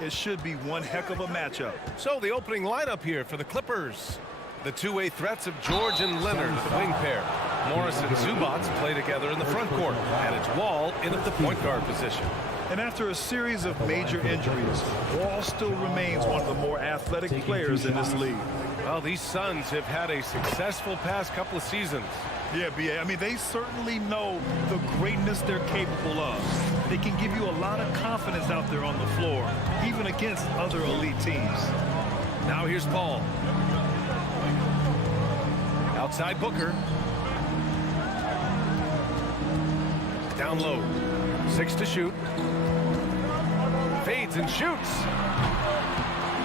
It should be one heck of a matchup. So the opening lineup here for the Clippers. The two-way threats of George and Leonard, the wing pair. Morris and Zubac play together in the front court. And it's Wall in at the point guard position. And after a series of major injuries, Wall still remains one of the more athletic players in this league. Well, these Suns have had a successful past couple of seasons. Yeah, B.A., I mean, they certainly know the greatness they're capable of. They can give you a lot of confidence out there on the floor, even against other elite teams. Now here's Paul. Outside Booker. Down low. 6 to shoot. Fades and shoots.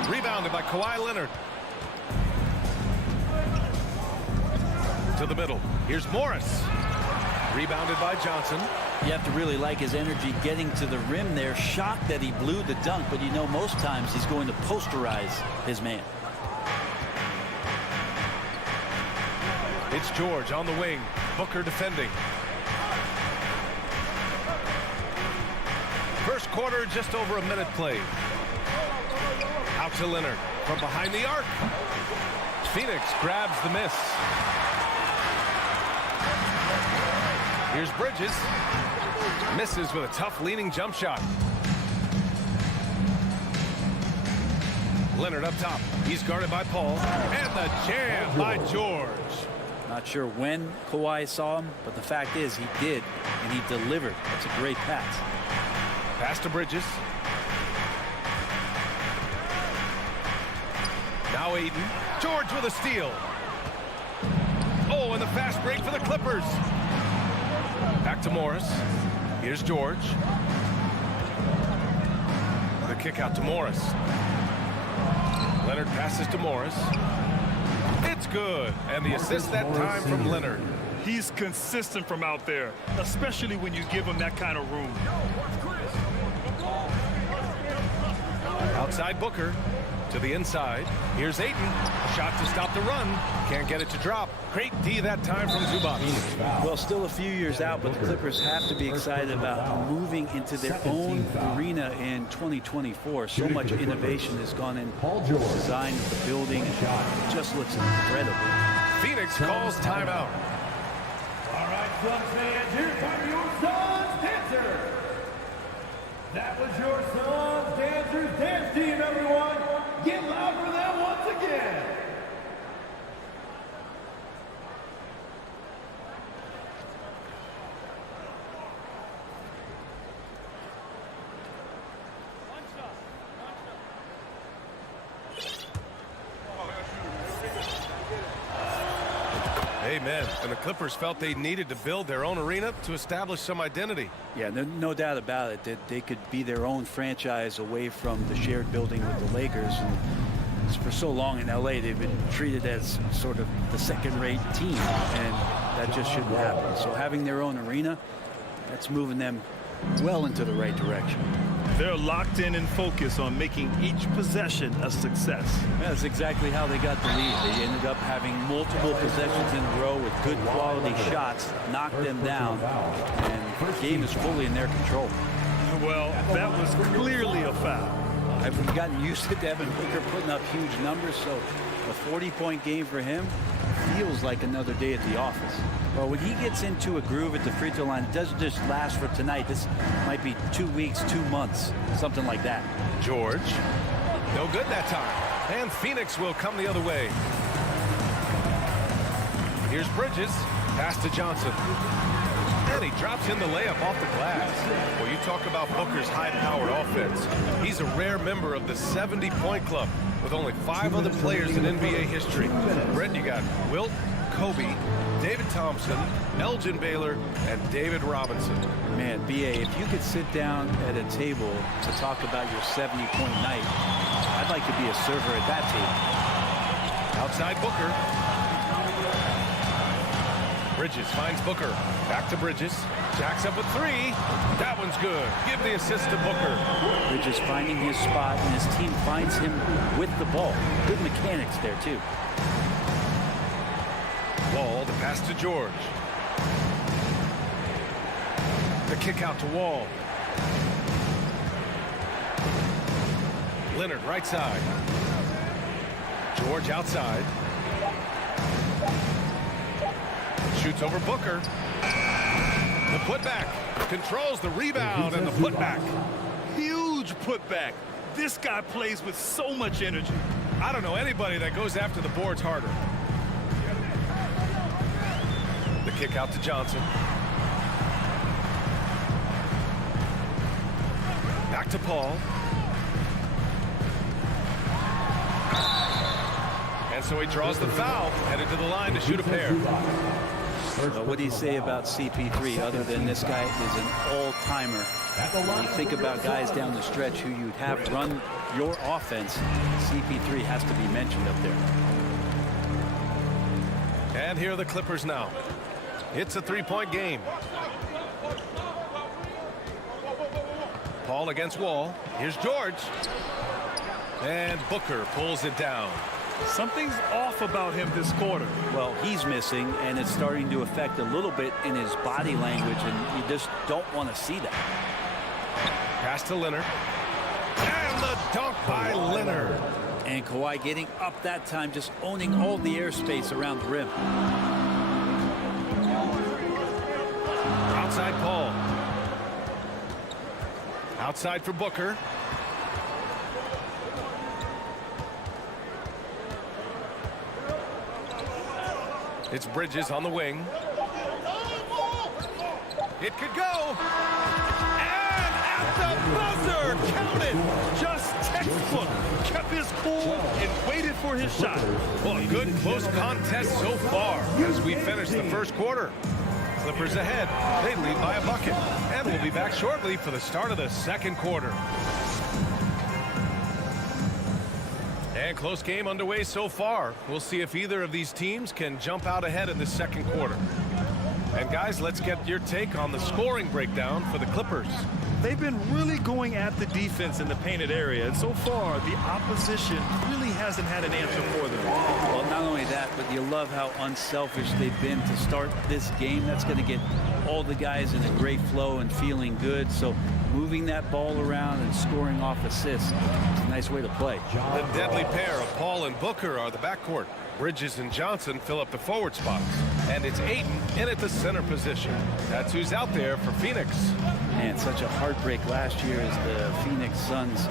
Rebounded by Kawhi Leonard. To the middle. Here's Morris. Rebounded by Johnson. You have to really like his energy getting to the rim there. Shocked that he blew the dunk, but you know most times he's going to posterize his man. It's George on the wing. Booker defending. First quarter, just over a minute played. Out to Leonard from behind the arc. Phoenix grabs the miss. Here's Bridges. Misses with a tough leaning jump shot. Leonard up top. He's guarded by Paul. And the jam by George. Not sure when Kawhi saw him, but the fact is he did, and he delivered. That's a great pass. Pass to Bridges. Now Aiden. George with a steal. Oh, and the fast break for the Clippers. Back to Morris. Here's George. The kick out to Morris. Leonard passes to Morris. It's good. And the assist that time from Leonard. He's consistent from out there, especially when you give him that kind of room. Outside Booker to the inside. Here's Ayton. Shot to stop the run. Can't get it to drop. Great D that time from Zubac. Well, still a few years out, but the Clippers have to be excited about moving into their own arena in 2024. So much innovation has gone in the design of the building. It just looks incredible. Phoenix calls timeout. All right, Suns fans, here come your Suns dancers. That was your Suns dancers dance team, everyone. Get loud for them once again. Amen. And the Clippers felt they needed to build their own arena to establish some identity. Yeah, no doubt about it that they could be their own franchise away from the shared building with the Lakers. And for so long in LA, they've been treated as sort of the second-rate team, and that just shouldn't happen. So having their own arena, that's moving them well into the right direction. They're locked in and focused on making each possession a success. Yeah, that's exactly how they got the lead. They ended up having multiple possessions in a row with good quality shots, knocked them down, and the game is fully in their control. Well, that was clearly a foul. I've gotten used to Devin Booker putting up huge numbers, so a 40-point game for him feels like another day at the office. Well, when he gets into a groove at the free throw line, it doesn't just last for tonight. This might be 2 weeks, 2 months, something like that. George, no good that time. And Phoenix will come the other way. Here's Bridges, pass to Johnson. And he drops in the layup off the glass. Well, you talk about Booker's high-powered offense. He's a rare member of the 70-point club with only 5 other players in NBA history. Brett, you got Wilt, Kobe, David Thompson, Elgin Baylor, and David Robinson. Man, B.A., if you could sit down at a table to talk about your 70-point night, I'd like to be a server at that table. Outside Booker. Bridges finds Booker. Back to Bridges. Jacks up with 3. That one's good. Give the assist to Booker. Bridges finding his spot, and his team finds him with the ball. Good mechanics there, too. Wall, the pass to George. The kick out to Wall. Leonard right side. George outside. Shoots over Booker. The putback. Controls the rebound and the putback. Huge putback. This guy plays with so much energy. I don't know anybody that goes after the boards harder. The kick out to Johnson. Back to Paul. And so he draws the foul, headed to the line to shoot a pair. What do you say about CP3 other than this guy is an all-timer? When you think about guys down the stretch who you'd have run your offense, CP3 has to be mentioned up there. And here are the Clippers now. It's a 3-point game. Paul against Wall. Here's George. And Booker pulls it down. Something's off about him this quarter. Well, he's missing, and it's starting to affect a little bit in his body language, and you just don't want to see that. Pass to Leonard. And the dunk by Leonard. And Kawhi getting up that time, just owning all the airspace around the rim. Outside Paul. Outside for Booker. It's Bridges on the wing. It could go. And at the buzzer, counted. Just textbook. Kept his cool and waited for his shot. Well, a good close contest so far as we finish the first quarter. Clippers ahead. They lead by a bucket. And we'll be back shortly for the start of the second quarter. And close game underway so far. We'll see if either of these teams can jump out ahead in the second quarter. And guys, let's get your take on the scoring breakdown for the Clippers. They've been really going at the defense in the painted area, and so far the opposition really hasn't had an answer for them. Well, not only that, but you love how unselfish they've been to start this game. That's going to get all the guys in a great flow and feeling good. So moving that ball around and scoring off assists is a nice way to play. The deadly pair of Paul and Booker are the backcourt. Bridges and Johnson fill up the forward spots. And it's Ayton in at the center position. That's who's out there for Phoenix. Man, such a heartbreak last year as the Phoenix Suns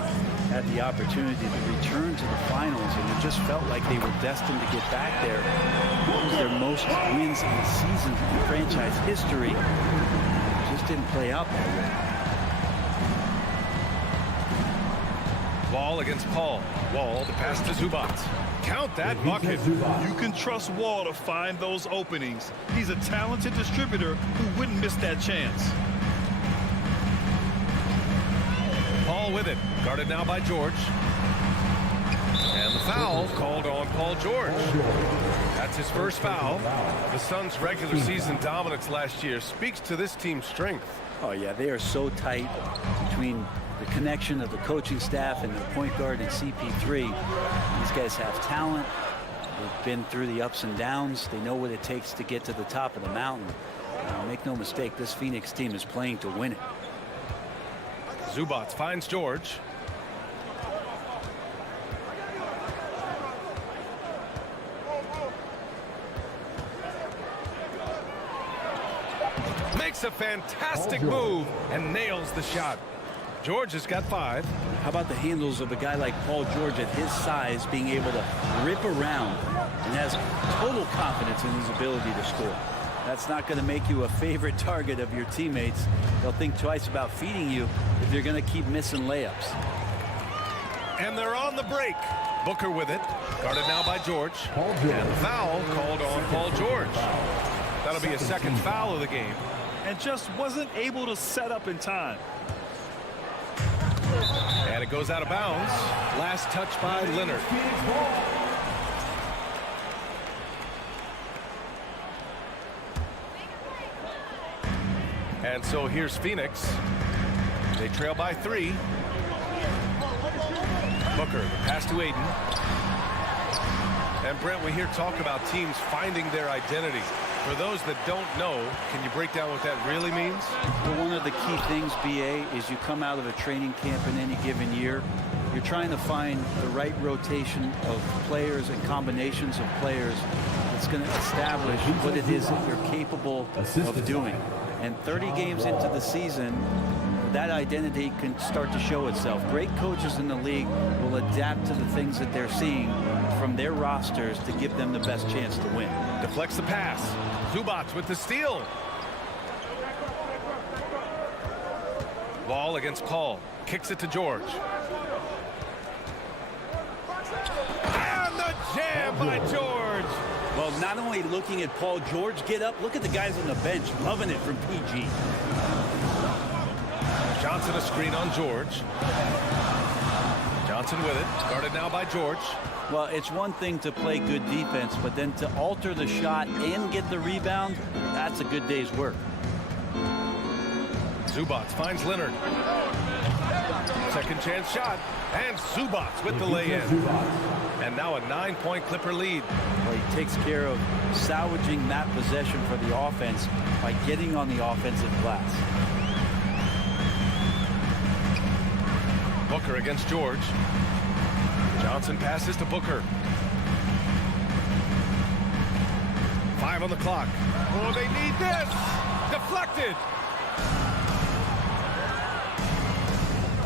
had the opportunity to return to the finals, and it just felt like they were destined to get back there. It was their most wins in the season in franchise history. It just didn't play out that way. Wall against Paul. Wall, the pass to Zubac. Count that bucket. You can trust Wall to find those openings. He's a talented distributor who wouldn't miss that chance. Paul with it. Guarded now by George. And the foul called on Paul George. That's his first foul. The Suns' regular season dominance last year speaks to this team's strength. Oh, yeah, they are so tight between the connection of the coaching staff and the point guard and CP3. These guys have talent. They've been through the ups and downs. They know what it takes to get to the top of the mountain. Make no mistake, this Phoenix team is playing to win it. Zubac finds George. Makes a fantastic move and nails the shot. George has got 5. How about the handles of a guy like Paul George at his size being able to rip around and has total confidence in his ability to score? That's not going to make you a favorite target of your teammates. They'll think twice about feeding you if you're going to keep missing layups. And they're on the break. Booker with it. Guarded now by George. And the foul called on Paul George. That'll be a second foul of the game. And just wasn't able to set up in time. And it goes out of bounds. Last touch by Leonard. And so here's Phoenix. They trail by 3. Booker, the pass to Aiden. And Brent, we hear talk about teams finding their identity. For those that don't know, can you break down what that really means? Well, one of the key things, BA, is you come out of a training camp in any given year. You're trying to find the right rotation of players and combinations of players that's going to establish what it is that you're capable of doing. And 30 games into the season, that identity can start to show itself. Great coaches in the league will adapt to the things that they're seeing from their rosters to give them the best chance to win. Deflects the pass. Zubac with the steal. Ball against Paul. Kicks it to George. And the jam by George. Well, not only looking at Paul George get up, look at the guys on the bench loving it from PG. Johnson a screen on George. Johnson with it. Guarded now by George. Well, it's one thing to play good defense, but then to alter the shot and get the rebound, that's a good day's work. Zubac finds Leonard. Second chance shot. And Zubac with the lay-in. And now a 9-point Clipper lead. Well, he takes care of salvaging that possession for the offense by getting on the offensive glass. Booker against George. Johnson passes to Booker. 5 on the clock. Oh, they need this. Deflected.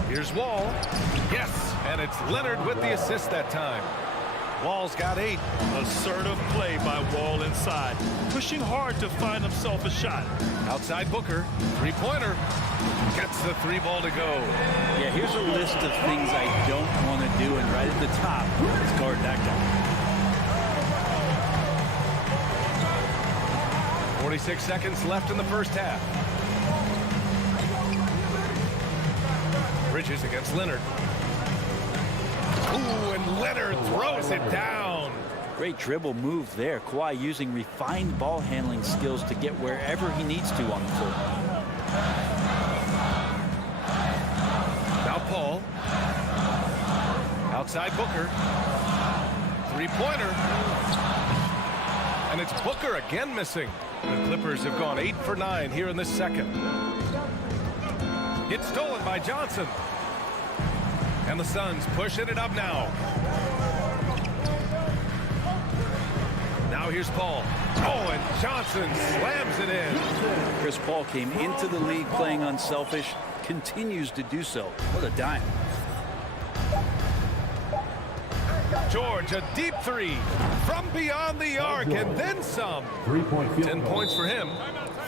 Here's Wall. Yes, and it's Leonard with the assist that time. Wall's got 8. Assertive play by Wall inside. Pushing hard to find himself a shot. Outside Booker. 3-pointer. Gets the 3-ball to go. Yeah, here's a list of things I don't want to do, and right at the top is guard that guy. 46 seconds left in the first half. Bridges against Leonard. Ooh, and Leonard throws it down. Great dribble move there. Kawhi using refined ball handling skills to get wherever he needs to on the floor. Now Paul. Outside Booker. 3-pointer. And it's Booker again missing. The Clippers have gone 8 for 9 here in the second. It's stolen by Johnson. And the Suns pushing it up now. Now here's Paul. Oh, and Johnson slams it in. Chris Paul came into the league playing unselfish, continues to do so. What a dime. George, a deep 3 from beyond the arc, and then some. 10 points for him.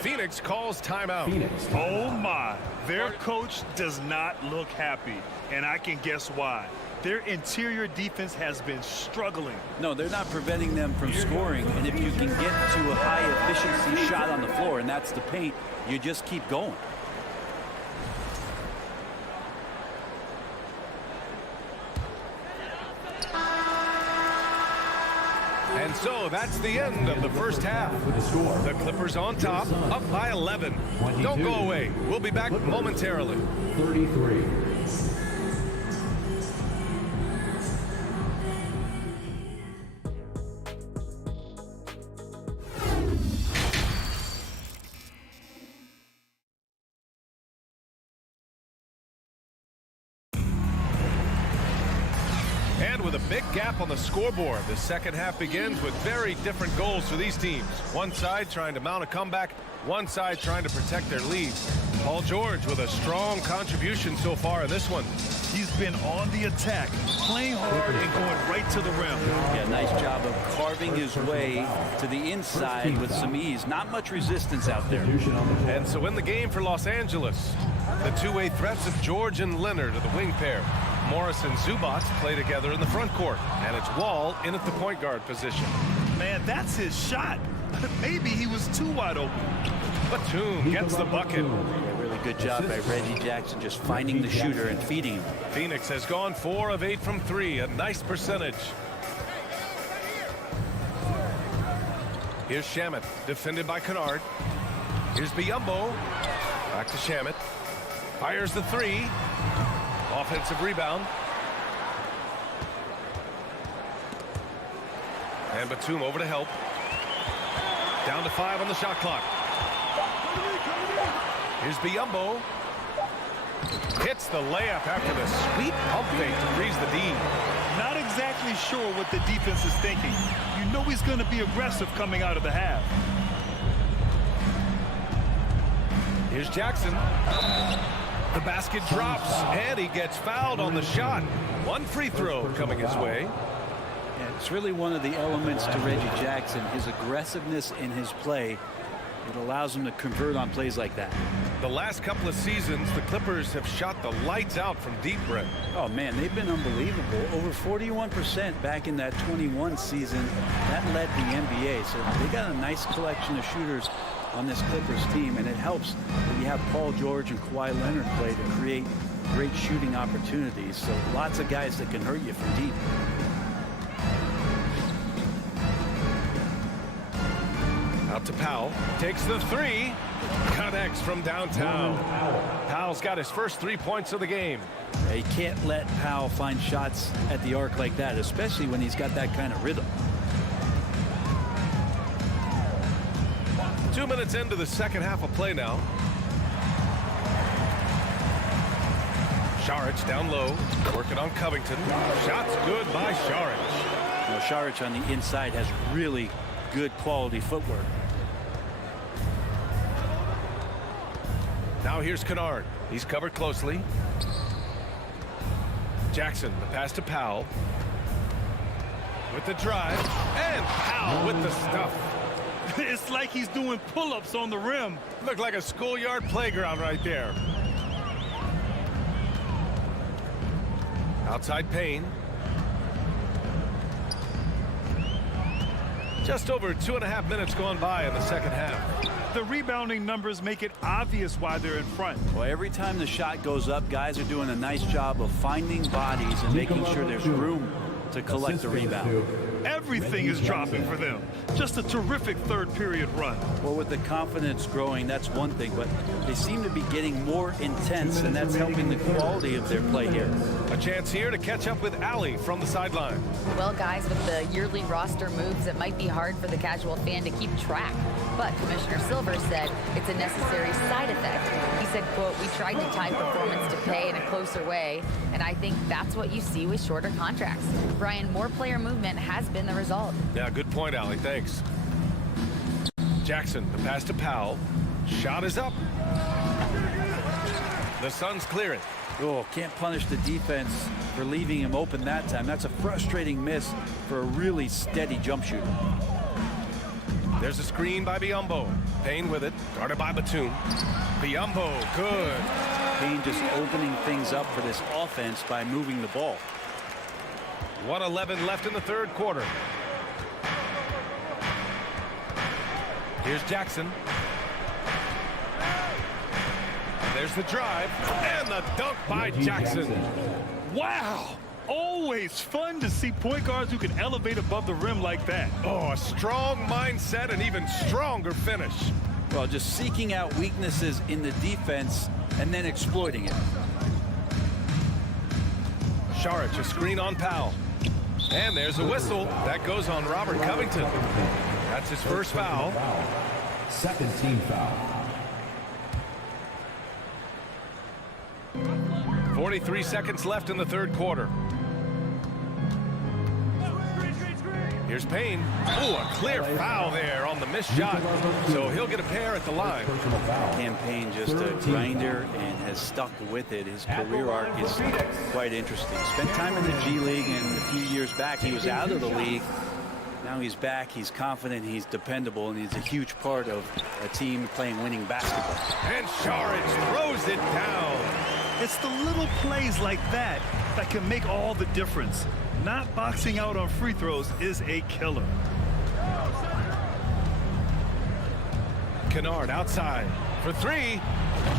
Phoenix calls timeout. Oh my, their coach does not look happy, and I can guess why. Their interior defense has been struggling. No, they're not preventing them from scoring, and if you can get to a high efficiency shot on the floor, and that's the paint, you just keep going. And so that's the end of the first half. The Clippers on top, up by 11. Don't go away. We'll be back momentarily. 33. With a big gap on the scoreboard, the second half begins with very different goals for these teams. One side trying to mount a comeback, one side trying to protect their lead. Paul George with a strong contribution so far in this one. He's been on the attack, playing hard and going right to the rim. Yeah, nice job of carving his way to the inside with some ease. Not much resistance out there. And so in the game for Los Angeles, the two-way threats of George and Leonard are the wing pair. Morris and Zubac play together in the front court, and it's Wall in at the point guard position. Man, that's his shot. Maybe he was too wide open. Batum gets the bucket. Yeah, really good job by Reggie Jackson just finding the shooter and feeding him. Phoenix has gone 4 of 8 from 3, a nice percentage. Here's Shamet, defended by Kennard. Here's Biyombo. Back to Shamet. Fires the three. Offensive rebound. And Batum over to help. Down to 5 on the shot clock. Here's Biyombo. Hits the layup after the sweet pump fake to freeze the D. Not exactly sure what the defense is thinking. You know he's going to be aggressive coming out of the half. Here's Jackson. The basket drops, and he gets fouled on the shot. One free throw coming his way. Yeah, it's really one of the elements to Reggie Jackson, his aggressiveness in his play. It allows him to convert on plays like that. The last couple of seasons, the Clippers have shot the lights out from deep, Brett. Oh, man, they've been unbelievable. Over 41% back in that 21 season. That led the NBA. So they got a nice collection of shooters on this Clippers team, and it helps when you have Paul George and Kawhi Leonard play to create great shooting opportunities. So lots of guys that can hurt you from deep. Out to Powell. Takes the three. Connects from downtown. Powell's got his first 3 points of the game. Yeah, you can't let Powell find shots at the arc like that, especially when he's got that kind of rhythm. 2 minutes into the second half of play now. Saric down low, working on Covington. Shots good by Saric. Well, Saric on the inside has really good quality footwork. Now here's Kennard. He's covered closely. Jackson, the pass to Powell. With the drive, and Powell with the stuff. It's like he's doing pull-ups on the rim. Looked like a schoolyard playground right there. Outside Payne. Just over 2.5 minutes gone by in the second half. The rebounding numbers make it obvious why they're in front. Well, every time the shot goes up, guys are doing a nice job of finding bodies and making sure there's room to collect the rebound. Everything is dropping for them. Just a terrific third period run. Well, with the confidence growing, that's one thing, but they seem to be getting more intense, and that's helping the quality of their play here. A chance here to catch up with Allie from the sideline. Well, guys, with the yearly roster moves, it might be hard for the casual fan to keep track. But Commissioner Silver said it's a necessary side effect. He said, quote, "We tried to tie performance to pay in a closer way, and I think that's what you see with shorter contracts." Brian, more player movement has been the result. Yeah, good point, Allie. Thanks. Jackson, the pass to Powell. Shot is up. The Suns clear it. Oh, can't punish the defense for leaving him open that time. That's a frustrating miss for a really steady jump shooter. There's a screen by Biyombo. Payne with it. Guarded by Batum. Biyombo, good. Payne just opening things up for this offense by moving the ball. 1:11 left in the third quarter. Here's Jackson. There's the drive and the dunk by Jackson. Wow! Always fun to see point guards who can elevate above the rim like that. Oh, a strong mindset and even stronger finish. Well, just seeking out weaknesses in the defense and then exploiting it. Saric, a screen on Powell. And there's a whistle. That goes on Robert Covington. That's his first foul. Second team foul. 43 seconds left in the third quarter. Here's Payne. Oh, a clear foul there on the missed shot. So he'll get a pair at the line. Campaign just a grinder and has stuck with it. His career arc is quite interesting. Spent time in the G League, and a few years back he was out of the league. Now he's back. He's confident. He's dependable, and he's a huge part of a team playing winning basketball. And Saric throws it down. It's the little plays like that that can make all the difference. Not boxing out on free throws is a killer. Kennard outside for three.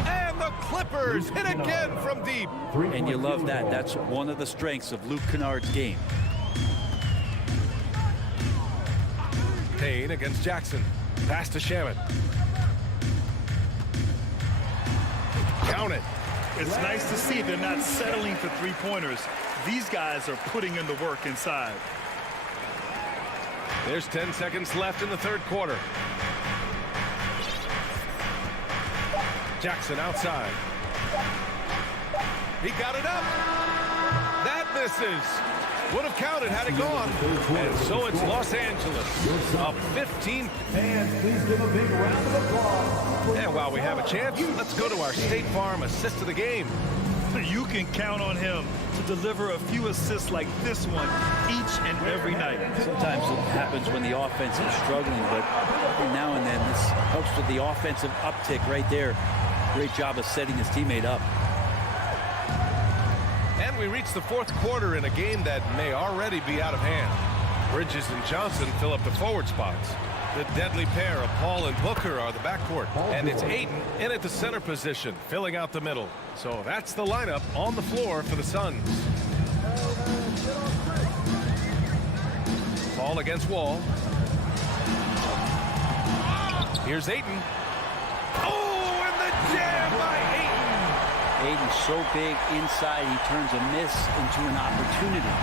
And the Clippers hit again from deep. And you love that. That's one of the strengths of Luke Kennard's game. Payne against Jackson. Pass to Shamet. Count it. It's nice to see they're not settling for three-pointers. These guys are putting in the work inside. There's 10 seconds left in the third quarter. Jackson outside. He got it up. That misses. Would have counted had it gone. And so it's Los Angeles up 15. And please give a big round of applause. And while we have a chance, let's go to our State Farm assist of the game. You can count on him to deliver a few assists like this one each and every night. Sometimes it happens when the offense is struggling, but every now and then this helps with the offensive uptick right there. Great job of setting his teammate up. And we reach the fourth quarter in a game that may already be out of hand. Bridges and Johnson fill up the forward spots. The deadly pair of Paul and Booker are the backcourt. And it's Ayton in at the center position, filling out the middle. So that's the lineup on the floor for the Suns. Paul against Wall. Here's Ayton. Oh, and the jam by Ayton. Ayton's so big inside, he turns a miss into an opportunity.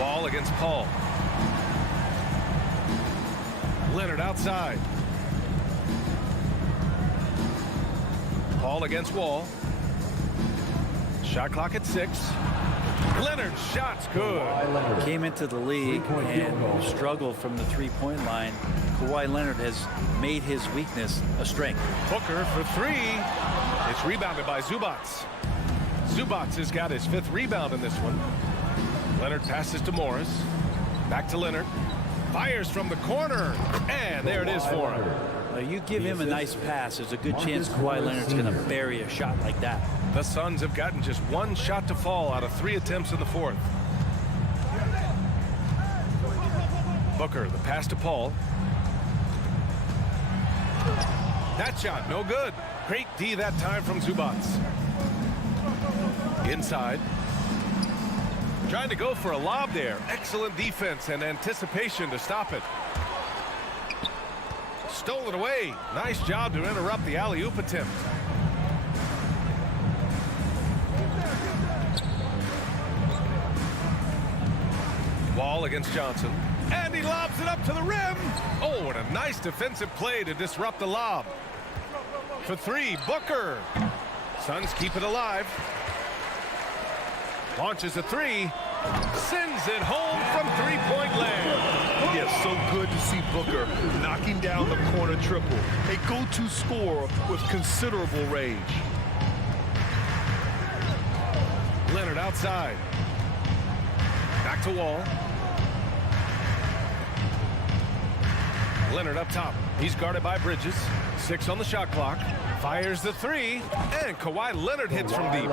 Wall against Paul. Leonard outside. Paul against Wall. Shot clock at 6. Leonard's shot's good. Came into the league and struggled from the three-point line. Kawhi Leonard has made his weakness a strength. Booker for 3. It's rebounded by Zubats. Zubats has got his 5th rebound in this one. Leonard passes to Morris. Back to Leonard. Fires from the corner. And there it is for him. You give him a nice pass, there's a good chance Kawhi Leonard's going to bury a shot like that. The Suns have gotten just 1 shot to fall out of 3 attempts in the fourth. Booker, the pass to Paul. That shot, no good. Great D that time from Zubats. Inside. Trying to go for a lob there. Excellent defense and anticipation to stop it. Stole it away. Nice job to interrupt the alley-oop attempt. Wall against Johnson. And he lobs it up to the rim. Oh, and a nice defensive play to disrupt the lob. For 3, Booker. Suns keep it alive. Launches a 3. Sends it home from three-point land. Yes, so good to see Booker knocking down the corner triple. A go-to scorer with considerable range. Leonard outside. Back to Wall. Leonard up top. He's guarded by Bridges. 6 on the shot clock. Fires the 3. And Kawhi Leonard hits from deep.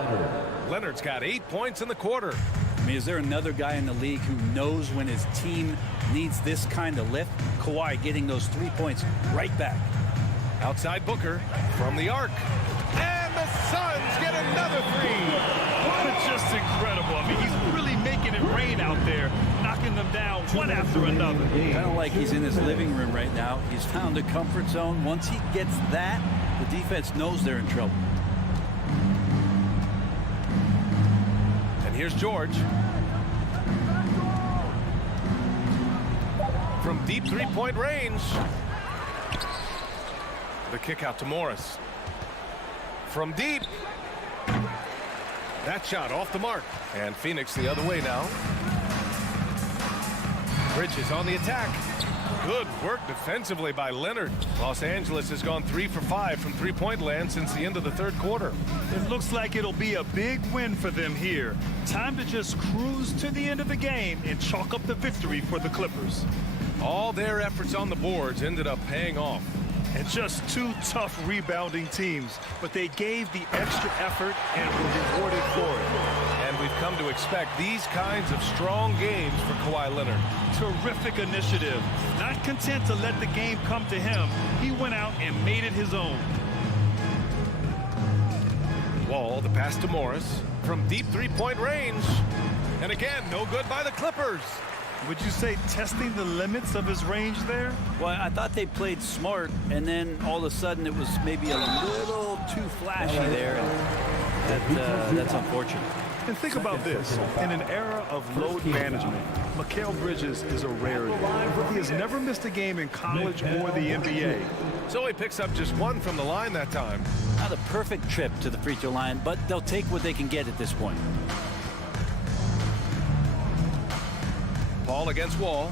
Leonard's got 8 points in the quarter. I mean, is there another guy in the league who knows when his team needs this kind of lift? Kawhi getting those 3 points right back. Outside Booker from the arc. And the Suns get another 3. Just incredible. I mean, he's really making it rain out there, knocking them down one after another. Kind of like he's in his living room right now. He's found a comfort zone. Once he gets that, the defense knows they're in trouble. And here's George. From deep three-point range. The kick out to Morris. From deep. That shot off the mark. And Phoenix the other way now. Bridges on the attack. Good work defensively by Leonard. Los Angeles has gone 3 for 5 from three-point land since the end of the third quarter. It looks like it'll be a big win for them here. Time to just cruise to the end of the game and chalk up the victory for the Clippers. All their efforts on the boards ended up paying off. And just 2 tough rebounding teams, but they gave the extra effort and were rewarded for it. And we've come to expect these kinds of strong games for Kawhi Leonard. Terrific initiative. Not content to let the game come to him, he went out and made it his own. Wall, the pass to Morris from deep three-point range. And again, no good by the Clippers. Would you say testing the limits of his range there? Well, I thought they played smart, and then all of a sudden it was maybe a little too flashy there, and that's unfortunate. And think about this. In an era of load management, Mikal Bridges is a rarity. He has never missed a game in college or the NBA. So he picks up just one from the line that time. Not a perfect trip to the free throw line, but they'll take what they can get at this point. Ball against Wall.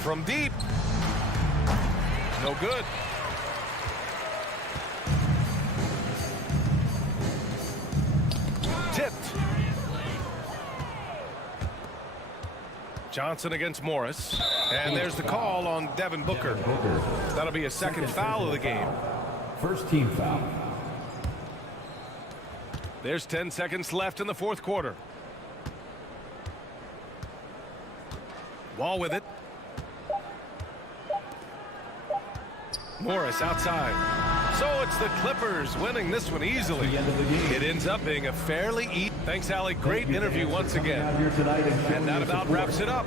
From deep. No good. Tipped. Johnson against Morris. And there's the call on Devin Booker. That'll be a second foul of the game. First team foul. There's 10 seconds left in the fourth quarter. Wall with it. Morris outside. So it's the Clippers winning this one easily. It ends up being a fairly Thanks, Allie. Great interview once again. And that about wraps it up.